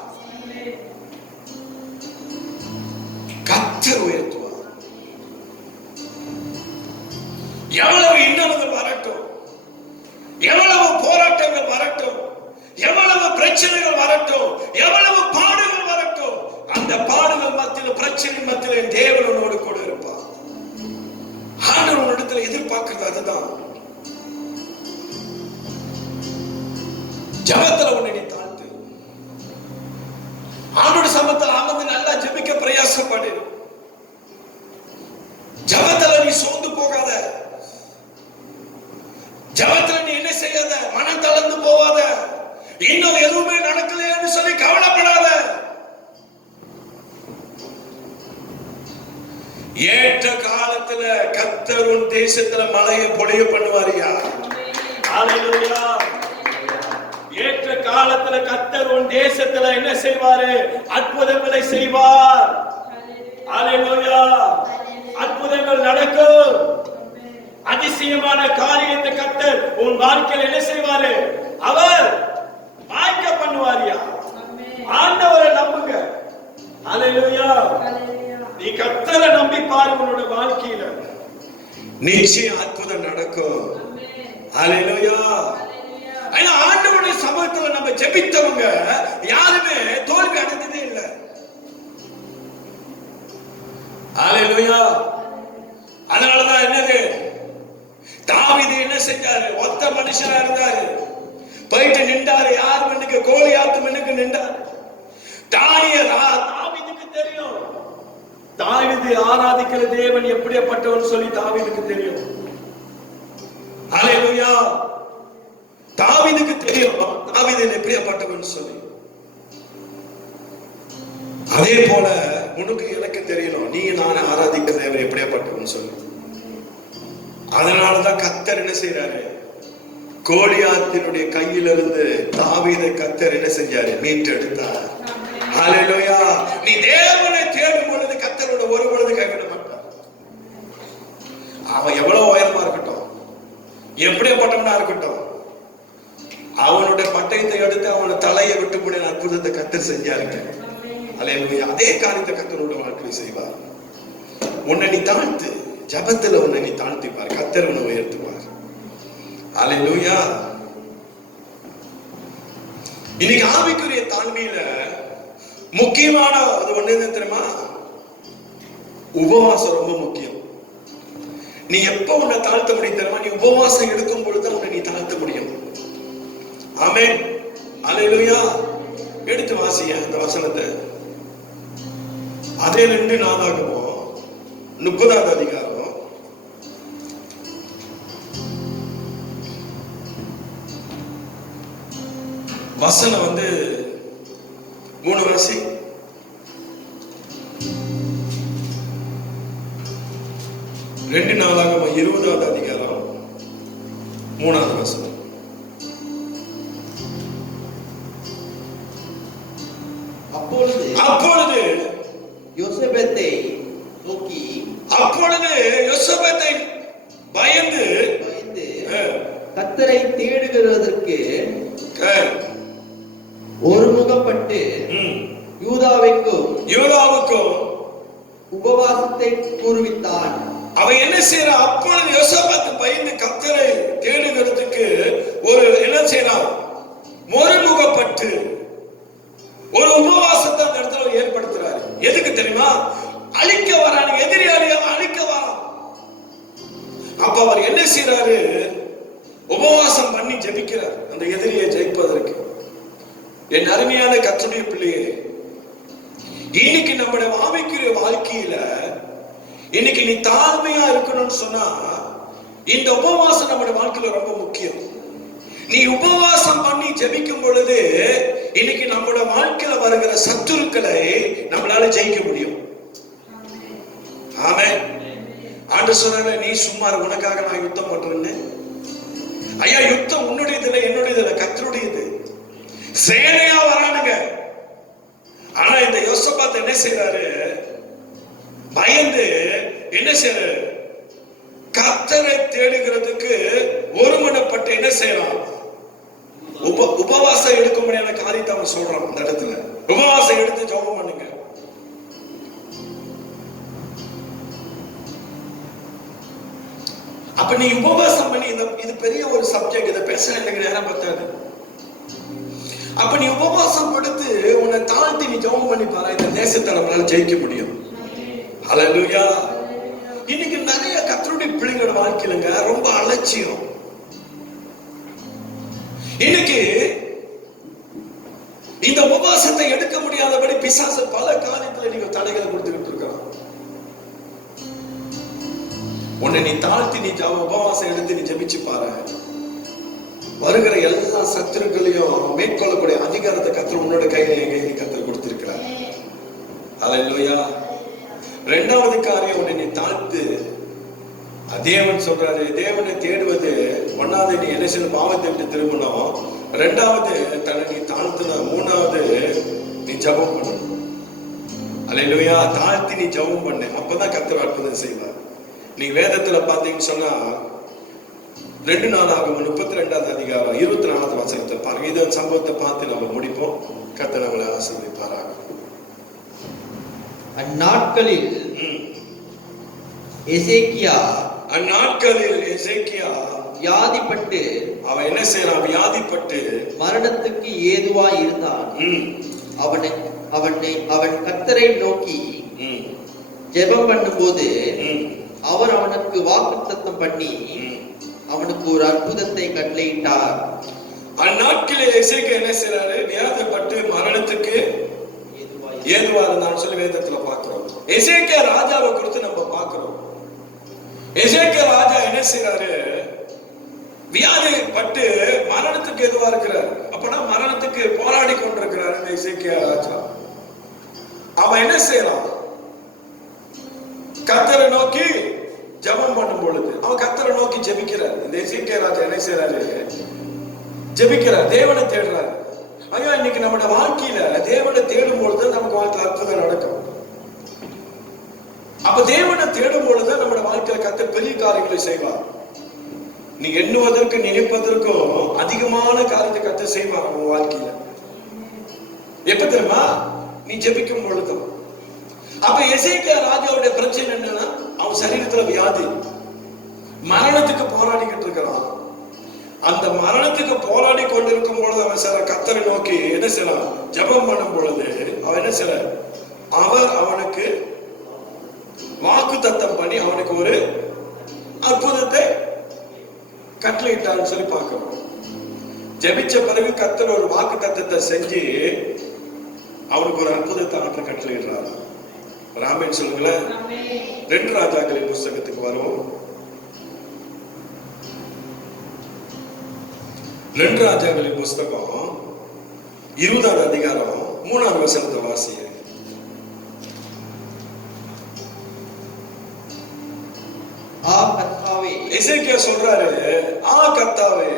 கர்த்தர் உயர்த்துவார். எவ்வளவு இன்னல்கள் வரட்டும், எவ்வளவு போராட்டங்கள் வரட்டும், எவ்வளவு பிரச்சனைகள் வரட்டும், எவ்வளவு பாடுகள் வரட்டும், அந்த பாடுகள் மத்தியில், பிரச்சனை மத்தியில் தேவன் உன்னோடு கூட இருப்பார். ஆண்டவர் உன்னிடத்தில் எதிர்பார்க்கிறார். ஜபத்துல உன்னை நீ தாழ்த்து. ஆண்டோட சமத்துல அமர்ந்து நல்லா ஜெபிக்க பிரயாசப்படு. ஜபத்துல நீ சோர்ந்து போகாத. ஜபத்துல நீ என்ன செய்யாத, மனம் தளர்ந்து போவாத. இன்னும் எதுவுமே நடக்கலைன்னு சொல்லி கவலைப்படாத. ஏற்ற காலத்துல கர்த்தர் உன் தேசத்துல மழையை பொழிய பண்ணுவாரியா. ஹalleluya. ஏற்ற காலத்துல கர்த்தர் உன் தேசத்துல என்ன செய்வாரு? அற்புதங்களை செய்வார். ஹalleluya. அற்புதங்கள் நடக்கும். அதிசயமான காரியத்தை கர்த்தர் உன் வாழ்க்கையில் என்ன செய்வாரு? அவர் வாய்க்க பண்ணுவாரியா. ஆண்டவரை நம்புங்க. ஹalleluya. நீ கர்த்தரை நம்பி பாரு, உன்னோட வாழ்க்கையில நிச்சயம் அற்புதம் நடக்கும். ஹalleluya. ஐயா, ஆண்டவருடைய சமூகத்துல நம்ம ஜெபித்தவங்க யாருமே தோல்வி அடைந்ததே இல்லை. ஹalleluya. அதனாலதான் என்னது, தாவீது என்ன செஞ்சாரு? ஒத்த மனுஷனா இருந்தாரு, போயிட்டு நின்றாரு. யார் மண்ணுக்கு? கோலியாத்து மண்ணுக்கு நின்றாரு. தாவீதுக்கு தெரியும், தாவீது ஆராதிக்கிற தேவன் எப்படிப்பட்டவன் சொல்லி தாவீதுக்கு தெரியும். ஹalleluya. தாவீதுக்கு தெரியும் தாவீது எப்படிப்பட்டவன் சொல்லி. அதே போல உனக்கு எனக்கு தெரியணும், நீ நானே ஆராதிக்கிற தேவன் எப்படிப்பட்டவன் சொல்லி. அதனாலதான் கர்த்தர் என்ன செய்யறாரு? கோலியாத்தினுடைய கையிலிருந்து தாவீதை கர்த்தர் என்ன செஞ்சாரு? மீட்டெடுத்தார். ஹalleluya. நீ தேவனை தேடும் பொழுது கர்த்தரோட ஒரு பொழுது கைவிட மாட்டார். அவன் எவ்வளவு உயரமா இருக்கட்டும், எப்படிப்பட்டவனா இருக்கட்டும், அவனுடைய பட்டயத்தை எடுத்து அவனோட தலையை விட்டு போட அற்புதத்தை கர்த்தர் செஞ்சாருங்க. ஹalleluya. அதே காரியத்தை கர்த்தரோட வாழ்க்கையை செய்வார். உன்னை நீ தாழ்த்து, ஜபத்துல உன்னை நீ தாழ்த்திப்பார், கர்த்தர் உன்னை உயர்த்துவார். ஹalleluya. இன்னைக்கு ஆவிக்குரிய தாழ்மையில முக்கியமான அது ஒண்ணு என்ன தெரியுமா? உபவாசம் ரொம்ப முக்கியம். நீ எப்ப உன்னை தாழ்த்த முடியும் தெரியுமா? நீ உபவாசம் எடுக்கும் பொழுது உன்னை நீ தாழ்த்த முடியும். ஆமென். ஹalleluya. எடுத்து வாசிங்க அந்த வசனத்தை. அதே 2 நாளாகமோ 30வது அதிகாரம் வசனம் 3 வாசி. ரெண்டு நாளாகமோ 20வது அதிகாரம் 3வது வசனம். அப்பொழுது யோசேபத்தை நோக்கி, அப்பொழுது யோசேபத்தை பயந்து கர்த்தரை தேடுகிறதற்கு ஒருமுகப்பட்டு யூதாவுக்கும் உபவாசத்தை கூறுவித்தான். அவன் என்ன செய்யறான்? அப்பொழுது யோசேபத்து பயந்து கர்த்தரை தேடுகிறதுக்கு ஒரு என்ன செய்யறான்? ஒருமுகப்பட்டு ஒரு உபவாசத்தை அந்த இடத்துல ஏற்படுத்துறாரு. எதுக்கு தெரியுமா? அழிக்க வரான், எதிரியாளியை அழிக்க வரான். அப்ப அவர் என்ன செய்யறாரு? உபவாசம் பண்ணி ஜெபிக்கிறார் அந்த எதிரியை ஜெயிப்பதற்கு. என் அருமையான கர்த்தருடைய பிள்ளையே, இன்னைக்கு நம்முடைய ஆவிக்குரிய வாழ்க்கையில இன்னைக்கு நீ தாழ்மையா இருக்கணும்னு சொன்னா இந்த உபவாசம் நம்முடைய வாழ்க்கையில ரொம்ப முக்கியம். நீ உபவாசம் பண்ணி ஜெபிக்கும் பொழுது இன்னைக்கு நம்முடைய வாழ்க்கையில வருகிற சத்துருக்களை நம்மளால ஜெயிக்க முடியும். ஆமென். ஆண்டவர் சொன்னாரு, நீ சும்மா உனக்காக நான் யுத்தம் பண்றேன்னு. ஐயா, யுத்தம் உன்னுடையது இல்லை, என்னுடையது இல்லை, கர்த்தருடையது. சேனையா வரானுங்க. ஆனா இந்த யோசபாத் என்ன செய்யறாரு? பயந்து என்ன செய்யறாரு? கர்த்தரை தேடுகிறதுக்கு ஒருமனப்பட்டு என்ன செய்யலாம்? உபவாசம் எடுக்கும்படியான காரியத்தை அவன் சொல்றான். அந்த இடத்துல உபவாசம் எடுத்து ஜெபம் பண்ணுங்க. அப்ப நீ உபவாசம் பண்ணி, இது பெரிய ஒரு சப்ஜெக்ட், இதை பேச எனக்கு நேரம் பத்தாது. அப்ப நீ உபவாசம் கொடுத்து உன்னை தாழ்த்தி நீ ஜெபம் பண்ணி பாரு, இந்த தேசத்தை நம்மளால ஜெயிக்க முடியும். ஹல்லேலூயா. இன்னைக்கு நிறைய கர்த்தருடைய பிள்ளைங்களோட வாழ்க்கையிலங்க ரொம்ப அலட்சியம். இன்னைக்கு உன்னை நீ தாழ்த்தி நீ உபவாசம் எடுத்து நீ ஜெபிச்சு பாரு. வருகிற எல்லா சத்துருக்களையும் மேற்கொள்ளக்கூடிய அதிகாரத்தை கர்த்தர் உன்னோட கையில என் கையில கர்த்தர் கொடுத்திருக்கிறார். அல்லேலூயா. இரண்டாவது காரியம், உன்னை நீ தாழ்த்து. தேவன் சொல்றாரு, தேவனை தேடுவது ஒன்னாவது நீ என்ன செய்யணும், பாவத்தை விட்டு திரும்பணும். ரெண்டாவது தன்னை நீ தாழ்த்துன. மூணாவது நீ ஜெபம் பண்ணு. அல்லேலூயா. தாழ்த்தி நீ ஜெபம் பண்ணு, அப்பதான் கர்த்தர் அற்புதம் செய்வார். நீங்க வேதத்துல பாத்தீங்கன்னு சொன்னா 2 நாளாகமம் 32வது அதிகாரம் 24வது வசனத்தை பாருங்க. இந்த சம்பவத்தை பார்த்து நம்ம முடிப்போம். கர்த்தர் நம்மளை ஆசீர்வதிப்பாராக. அந்நாட்களில் எசேக்கியா வியாதிப்பட்டு, அவன் என்ன செய்யறான், வியாதிப்பட்டு மரணத்துக்கு ஏதுவாய் இருந்தான். அவன் கர்த்தரை நோக்கி ஜெபம் பண்ணும்போது அவர் அவனுக்கு வாக்குத்தத்தம் பண்ணி அவனுக்கு ஒரு அற்புதத்தை கட்டளையிட்டார். அந்நாட்களே எசேக்கியா என்ன செய்யறாரு, வியாதிப்பட்டு மரணத்துக்கு ஏதுவா இருந்தான்னு சொல்லி வேதத்துல பார்க்கிறோம். எசேக்கியா ராஜாவை குறித்து நம்ம பார்க்கிறோம். எசேக்கியா ராஜா என்ன செய்யறாரு, வியாதிப்பட்டு மரணத்துக்கு ஏதுவா இருக்கிறார். அப்பனா மரணத்துக்கு போராடி கொண்டிருக்கிறார் இந்த எசேக்கியா ராஜா. அவன் என்ன செய்யறான், கர்த்தரை நோக்கி ஜெபம் பண்ணும் பொழுது அவன் கர்த்தரை நோக்கி ஜெபிக்கிறார். இந்த எசேக்கியா ராஜா என்ன செய்யறாரு, ஜெபிக்கிறார், தேவனை தேடுறாரு. ஐயோ, இன்னைக்கு நம்முடைய வாழ்க்கையில தேவனை தேடும் பொழுது நமக்கு வாழ்க்கை அற்புதம் நடக்கும். அப்ப தேவனை தேடும் பொழுது நம்முடைய வாழ்க்கையில கர்த்தர் பெரிய காரியங்களை செய்வார். நீ எண்ணுவதற்கு நினைப்பதற்கும் அதிகமான காரியத்தை கர்த்தர் செய்வார் உங்க வாழ்க்கையில. எப்ப தெரியுமா, நீ ஜெபிக்கும் பொழுதும். அப்ப எசேக்கியா ராஜாவுடைய பிரச்சனை என்னன்னா, அவன் சரீரத்துல வியாதி, மரணத்துக்கு போராடிக்கிட்டு இருக்கிறான். அந்த மரணத்துக்கு போராடி கொண்டிருக்கும் பொழுது அவன் சில கர்த்தரை நோக்கி என்ன செய்யலாம், ஜெபம் பண்ணும் பொழுது அவன் என்ன செய்ய, அவர் அவனுக்கு வாக்குத்தத்தம் பண்ணி அவனுக்கு ஒரு அற்புதத்தை கட்டளையிட்டான்னு சொல்லி பார்க்கிறோம். ஜெபிச்ச பிறகு கர்த்தர் ஒரு வாக்குத்தத்தத்தை செஞ்சு அவனுக்கு ஒரு அற்புதத்தை ஆற்ற கட்டளையிடுறார். ராமேன் சொல்லுங்களேன். 2 ராஜாக்களின் புஸ்தகத்துக்கு வரும். 2 ராஜாக்களின் புஸ்தகம் 20வது அதிகாரம் 3வது வசனத்தை வாசிங்க. எசேக்கியா சொல்றாரு, கர்த்தாவே,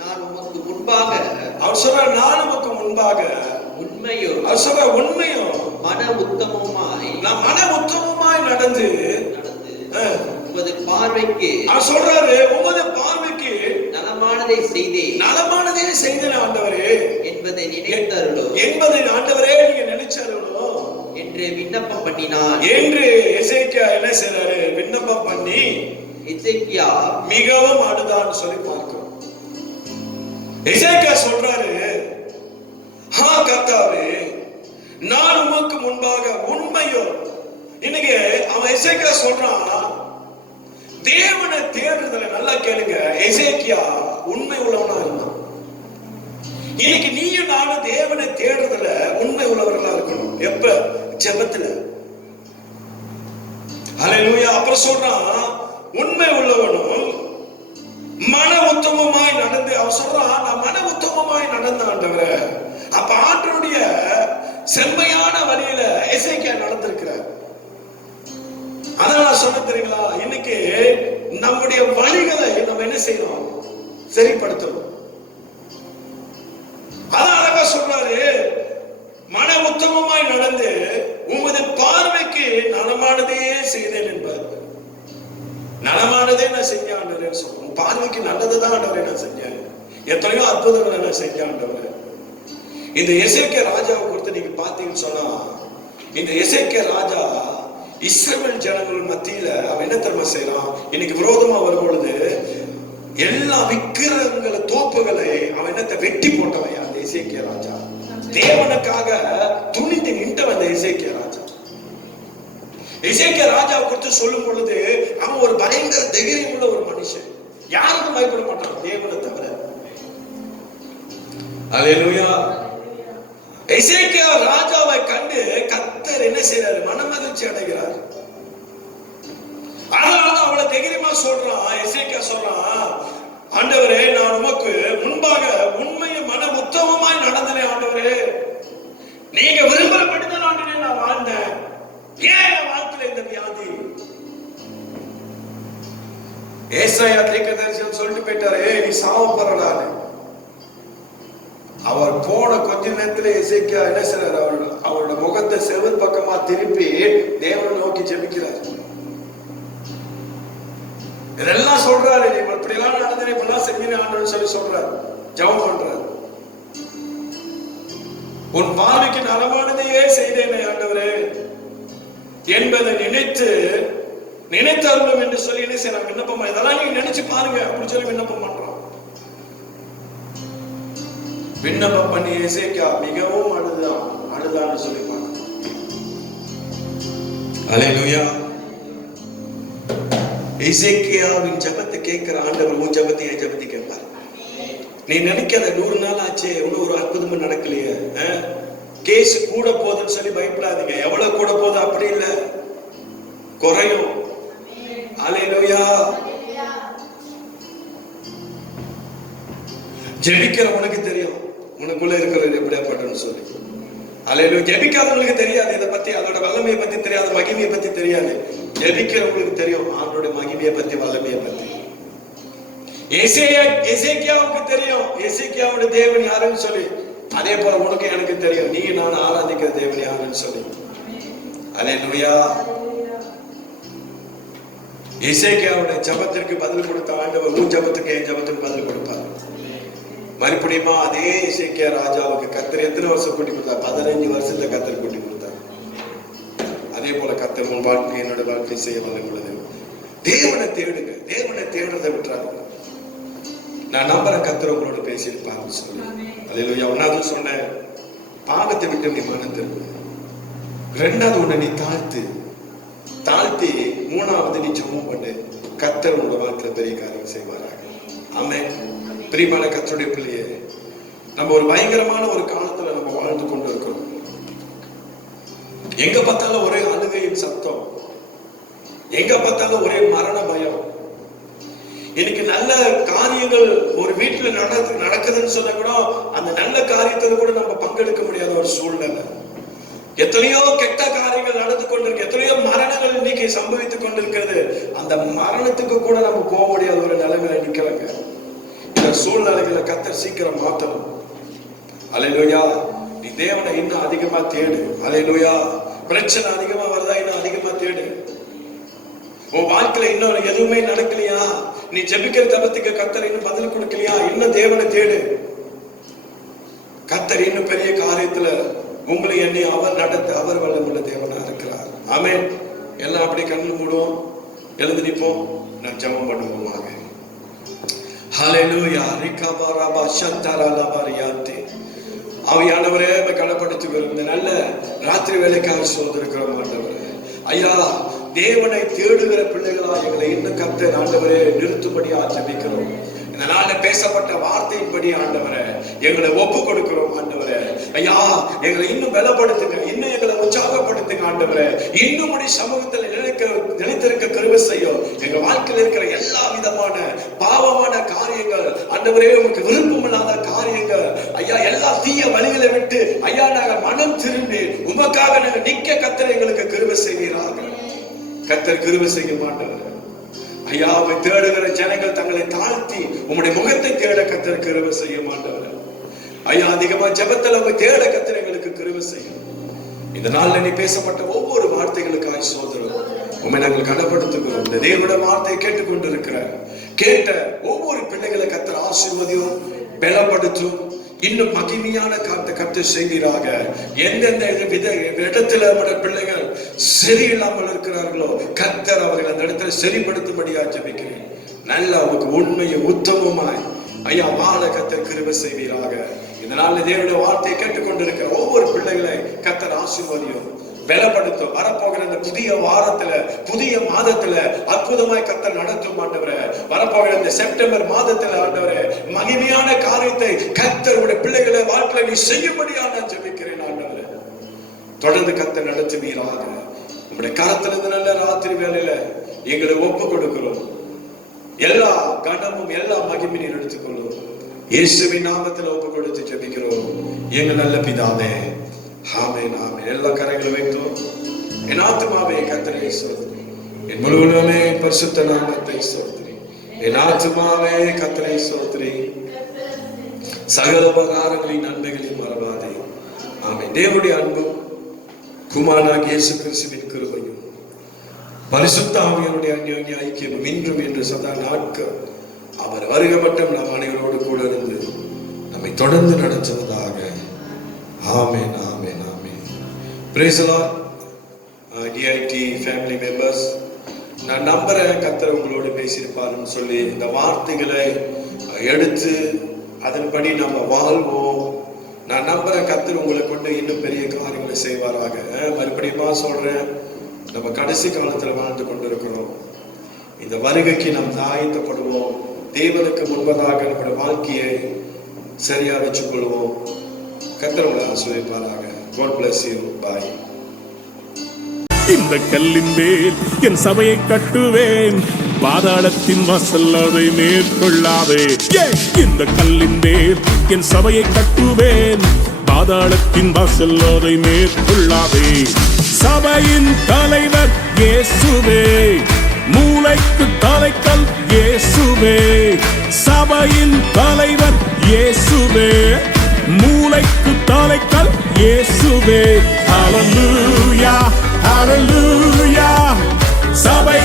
நான் உமக்கு முன்பாக, அவர் சொல்றாரு, நான் உமக்கு முன்பாக உண்மையோ, அவர் சொல்ற உண்மையோ மன உத்தமமாய், நான் மன உத்தமமாய் நடந்து உமது பார்வைக்கு, அவர் சொல்றாரு, உமது பார்வைக்கு நலமானதை செய்தேன் ஆண்டவரே என்பதை நினைத்தார்களோ, என்பதை ஆண்டவரே நீங்க நினைச்சார்களோ என்று விண்ணப்பம் பண்ணினான் என்று எசேக்கியா என்ன செய்றாரு, விண்ணப்பம் பண்ணி எசேக்கியா மிகவும் அழுதான்னு சொல்லி பார்க்கிறோம். எசேக்கியா சொல்றாரு, கர்த்தாவே, நான் உமக்கு முன்பாக உண்மையோ. இன்னைக்கு அவன் எசேக்கியா சொல்றான், தேவனை தேடுறதுல நல்லா கேளுங்க, எசேக்கியா உண்மை உள்ளவனா இருந்தான். இன்னைக்கு நீயும் நானும் தேவனை தேடுறதுல உண்மை உள்ளவர்களா இருக்கணும். எப்ப? ஜெபத்துல. அல்லேலூயா. அப்புறம் சொல்றான், உண்மை உள்ளவனும் மன உத்தமமாய் நடந்து, அவன் சொல்றான், நான் மன உத்தமமாய் நடந்த ஆண்டவரே. அப்ப ஆண்டவருடைய செம்மையான வழியில எசேக்கியா நடந்திருக்கிறார். அதான் நான் சொன்ன தெரியுங்களா, இன்னைக்கு நம்முடைய வழிகளை நம்ம என்ன செய்யணும், சரிப்படுத்தணும். அதான் அழகா சொல்றாரு, மன உத்தமமாய் நடந்து உமது பார்வைக்கு நலமானதே செய்தேன் என்பார். நலமானதே நான் செஞ்சேன் ஆண்டவரே சொல்றேன். பார்வைக்கு நல்லதுதான் ஆண்டவரே நான் செஞ்சேன். எத்தனையோ அற்புதங்களை நான் செஞ்சேன் ஆண்டவரே. இந்த எசேக்கியா ராஜாவை குறித்து நீங்க பாத்தீங்கன்னு சொன்னா, இந்த எசேக்கியா ராஜா இஸ்ரவேல் ஜனங்கள் மத்தியில அவன் என்ன தெரியுமா செய்யறான், இன்னைக்கு விரோதமா வரும் பொழுது எல்லா விக்கிரகங்களை தோப்புகளை அவன் என்னத்தை வெட்டி போட்டவன் அந்த எசேக்கியா ராஜா. தேவனுக்காக துணிந்து நின்றவன் அந்த எசேக்கியா ராஜா. எசேக்கியா ராஜாவை குறித்து சொல்லும் பொழுது அவன் ஒரு பயங்கர தைரியம் உள்ள ஒரு மனுஷன், யாருக்கும் பயப்பட மாட்டான் தேவனை தவிர. அல்லேலூயா. எசேக்கியா ராஜாவை கண்டு கர்த்தர் என்ன செய்யறாரு, மனமகிழ்ச்சி அடைகிறார். அதனால அவளை அவன் தைரியமா சொல்றான், எசேக்கியா சொல்றான், ஆண்டவரே நான் உமக்கு முன்பாக உண்மையும் மன உத்தமமாய் நடந்தேன் ஆண்டவரே, நீங்க விரும்புறபடிதான் ஆண்டவரே நான் வாழ்ந்தேன், ஏன் என் வாழ்க்கையில இந்த வியாதி? ஏசாயா தீர்க்கதரிசி சொல்லிட்டு போயிட்டாரு, நீ சாவ போறடான்னு. அவர் போன கொஞ்ச நேரத்துல எசேக்கியா என்ன செய்றாரு, அவரோட முகத்தை செவுர் பக்கமா திருப்பி தேவனை நோக்கி ஜெபிக்கிறார். இதெல்லாம் சொல்றாரு, நீ இப்படி எல்லாம் நடந்தேன், இப்படிலாம் செஞ்சேன் ஆண்டவர்னு சொல்லி சொல்றாரு, ஜெபம் பண்றாரு. உன் பார்வைக்கு நலமானதையே செய்தேனே ஆண்டவரே என்பதை நினைத்தருளும் என்று சொல்லி என்ன செய்யறாங்க, விண்ணப்பம். இதெல்லாம் நீங்க நினைச்சு பாருங்க அப்படின்னு சொல்லி விண்ணப்பம் பண்றோம். விண்ணப்பம் பண்ணி எசேக்கியா மிகவும் அழுதான்னு சொல்லி பார்க்கணும். அல்லேலூயா. எசேக்கியாவின் ஜெபத்தை கேட்கிற ஆண்டவர் உன் ஜெபத்தை என் ஜெபத்தை கேட்பார். நீ நினைக்காத 100 நாள் ஆச்சு இன்னும் ஒரு அற்புதமும் நடக்கலையே, கேஸ் கூட போகுதுன்னு சொல்லி பயப்படாதீங்க. எவ்வளவு கூட போகுது அப்படி இல்ல, குறையும். அல்லேலூயா. ஜெபிக்கிற உனக்கு தெரியும் உனக்குள்ள இருக்கிறது எப்படியாப்பட்டன்னு சொல்லி. அல்லேலூயா. ஜெபிக்காதவங்களுக்கு தெரியாது இதை பத்தி, அதோட வல்லமையை பத்தி தெரியாது, மகிமையை பத்தி தெரியாது. ஜெபிக்கிறவங்களுக்கு தெரியும் ஆண்டோட மகிமையை பத்தி, வல்லமையை பத்தி. எசேக்கியாவுக்கு தெரியும் எசேக்கியாவோட தேவன் யாருன்னு சொல்லி. அதே போல உனக்கு எனக்கு தெரியும் நீ நான் ஆராதிக்கிற தேவன் யாருன்னு சொல்லி. அல்லேலூயா. எசேக்கியாவோட ஜெபத்திற்கு பதில் கொடுத்த ஆண்டவர் உன் ஜெபத்துக்கு என் ஜெபத்துக்கு பதில் கொடுப்பார். மறுபடியுமா அதே எசேக்கியா ராஜாவுக்கு கர்த்தர் எத்தனை வருஷம் கூட்டி கொடுத்தார்? 15 வருஷத்துல கர்த்தர் கூட்டி கொடுத்தார். அதே போல கர்த்தர் உன் வாழ்க்கை என்னோட வாழ்க்கை செய்ய வல்லது. தேவனை தேடுங்க, தேவனை தேடுறதை விட்டுறாங்க. நான் நம்புறேன் கர்த்தர் உங்களோட பேசியிருப்பாங்க சொல்லி. அல்லேலூயா. ஒன்னாவது சொன்னேன், பாவத்தை விட்டு நீ மனம் திரும்ப. 2வது உன்னை நீ தாழ்த்தி 3வது நீ ஜெபம் பண்ணு. கர்த்தர் உங்களோட வாழ்க்கையில பெரிய காரியம் செய்வாராக. ஆமென். பிரியமான கர்த்தருடைய பிள்ளையே, நம்ம ஒரு பயங்கரமான ஒரு காலத்துல நம்ம வாழ்ந்து கொண்டு இருக்கிறோம். எங்க பார்த்தாலும் ஒரே அழுகையின் சத்தம், எங்க பார்த்தாலும் ஒரே மரண பயம். இன்னைக்கு நல்ல காரியங்கள் ஒரு வீட்டுல நடக்குதுன்னு சொன்னா கூட அந்த நல்ல காரியத்துல கூட நம்ம பங்கெடுக்க முடியாத ஒரு சூழ்நிலை. எத்தனையோ கெட்ட காரியங்கள் நடந்து கொண்டிருக்கு, எத்தனையோ மரணங்கள் இன்னைக்கு சம்பவித்துக் கொண்டிருக்கிறது. அந்த மரணத்துக்கு கூட நம்ம போக முடியாத ஒரு நிலைமையில நிக்கிறோங்க. இந்த சூழ்நிலைகளை கர்த்தர் சீக்கிரம் மாத்தணும். அல்லேலூயா. நீ தேவனை இன்னும் அதிகமா தேடு. அல்லேலூயா. பிரச்சனை அதிகமா வருதா, இன்னும் அதிகமா தேடு. உன் வாழ்க்கையில இன்னும் எதுவுமே நடக்கலையா, நீ ஜெபிக்கிற ஜெபத்துக்கு கர்த்தர் இன்னும் பதில் கொடுக்கலையா, இன்னும் தேவனை தேடு. கர்த்தர் இன்னும் பெரிய காரியத்துல உங்களை என்னை அவர் வல்லமுள்ள தேவனா இருக்கிறார். ஆமென். எல்லாம் அப்படி கண்ணு மூடுவோம், எழுந்து நிப்போம், நான் ஜெபம் பண்ணுவோமாக. ஹல்லேலூயா. ரிகபரபா ஷந்தரலபரியாதே. ஆவியானவரே கனப்படுத்துகிறோம். இந்த நல்ல ராத்திரி வேளைக்காக சோதரிக்கிறோம் ஆண்டவரே. ஐயா, தேவனை தேடுகிற பிள்ளைகளா எங்களை இன்னும் கர்த்தர் ஆண்டவரே நிறுத்தும்படியா ஜெபிக்கிறோம். இந்த நாள்ல பேசப்பட்ட வார்த்தையின்படி ஆண்டவரே எங்களை ஒப்பு கொடுக்கிறோம் ஆண்டவரே. ஐயா, எங்களை இன்னும் பலப்படுத்துங்க, இன்னும் எங்களை உற்சாகப்படுத்துங்க ஆண்டவரே. இன்னும் சமூகத்தில் நிலைத்திருக்க கிருபை செய்யும். எங்க வாழ்க்கையில் இருக்கிற எல்லா விதமான பாவமான காரியங்கள் ஆண்டவரே, உங்களுக்கு விருப்பமில்லாத காரியங்கள் ஐயா, எல்லா தீய வழிகளை விட்டு ஐயா நாங்கள் மனம் திரும்பி உமக்காக நாங்கள் நிக்க கர்த்தர் எங்களுக்கு கிருபை செய்வீராக. கர்த்தர் கிருபை செய்ய மாட்டார். ஐயாவை தேடுகிற ஜனங்கள் தங்களை தாழ்த்தி உம்முடைய முகத்தை தேட கர்த்தர் கிருபை செய்ய மாட்டார். ஐயா, அதிகமா ஜெபத்துல அவங்க தேட கர்த்தர் எங்களுக்கு கிருபை செய்யும். இந்த நாள்ல நீ பேசப்பட்ட ஒவ்வொரு வார்த்தைகளுக்காக சோதரம் உண்மை நாங்கள் கனப்படுத்துகிறோம். இந்த தேவனுடைய வார்த்தையை கேட்டுக்கொண்டிருக்கிற கேட்ட ஒவ்வொரு பிள்ளைகளை கர்த்தர் ஆசீர்வதியும், பலப்படுத்தும், இன்னும் மகிமையான கர்த்தர் செய்வீராக. எந்தெந்த இடத்துல நம்முடைய பிள்ளைகள் சரியில்லாமல் இருக்கிறார்களோ கர்த்தர் அவர்கள் அந்த இடத்துல சரிப்படுத்தும்படியா ஜெபிக்கிறேன். நல்ல அவருக்கு உண்மையும் உத்தமமாய் ஐயா வாழ கர்த்தர் கிருபை செய்வீராக. இதனால தேவனுடைய வார்த்தையை கேட்டுக்கொண்டிருக்கிற ஒவ்வொரு பிள்ளைகளை கர்த்தர் ஆசீர்வதியும், பலப்படுத்தும். வரப்போகிற இந்த புதிய வாரத்துல புதிய மாதத்துல அற்புதமாய் கர்த்தர் நடத்தும் ஆண்டவரே. வரப்போகிற இந்த செப்டம்பர் மாதத்துல ஆண்டவரே மகிமையான காரியத்தை கர்த்தருடைய பிள்ளைகளை வாழ்க்கையில நீ செய்யும்படியா நான் ஜெபிக்கிறேன் ஆண்டவரே. தொடர்ந்து கர்த்தர் நடத்துவீராக. உங்களுடைய கரத்துல இருந்து நல்ல ராத்திரி வேலையில எங்களை ஒப்பு கொடுக்கிறோம். எல்லா கனமும் எல்லா மகிமையும் எடுத்துக்கொள்ளும். இயேசுவின் நாமத்தில் ஒப்பு கொடுத்து ஜெபிக்கிறோம் எங்கள் நல்ல பிதாவே. ஆமென் ஆமென். எல்லா கரங்களை வைத்தோம். என் ஆத்துமாவே கர்த்தரை ஸ்தோத்திரி, என் முழு உள்ளமே பரிசுத்த நாமத்தை ஸ்தோத்திரி. என் ஆத்துமாவே கர்த்தரை ஸ்தோத்திரி, சகல உபகாரங்களின் நன்மைகளையும் மறவாதே. ஆமென். தேவனுடைய அன்பும் குமாரனாகிய இயேசு கிறிஸ்துவின் கிருபையும் பரிசுத்த ஆவியானுடைய அந்யோன்ய ஐக்கியமும் இன்றும் என்று சதா நாட்கள் அவர் வருக மட்டும் நாம் அனைவரோடு கூட இருந்து நம்மை தொடர்ந்து நடத்துவதாக. Amen amen amen. Praise the Lord. DIT family members, நான் நம்புறேன் கர்த்தர் உங்களோடு பேசியிருப்பாருன்னு சொல்லி இந்த வார்த்தைகளை எடுத்து அதன்படி நம்ம வாழ்வோம். நான் நம்புறேன் கர்த்தர் உங்களை கொண்டு இன்னும் பெரிய காரியங்களை செய்வாராக. மறுபடியும் சொல்றேன், நம்ம கடைசி காலத்துல வாழ்ந்து கொண்டிருக்கிறோம். இந்த வருகைக்கு நாம் ஆயத்தப்படுவோம். தேவனுக்கு முன்பதாக நம்முடைய வாழ்க்கையை சரியா வச்சுக் கொள்வோம். கர்த்தர் உங்களை ஆசீர்வதிப்பாராக. God bless you. Bye. இந்த கல்லின் மேல் என் சபையை கட்டுவேன், பாதாளத்தின் வாசல் அதை மேற்கொள்ளாதே. இந்த கல்லின் மேல் என் சபையை கட்டுவேன், பாதாளத்தின் வாசல் அதை மேற்கொள்ளாதே. சபையின் தலைவர் இயேசுவே, மூளைக்கு தலைக்கல் இயேசுவே. சபையின் தலைவர் இயேசுவே, மூளைக்கு தலைக்கல் இயேசுவே. ஹல்லேலூயா ஹல்லேலூயா. சபை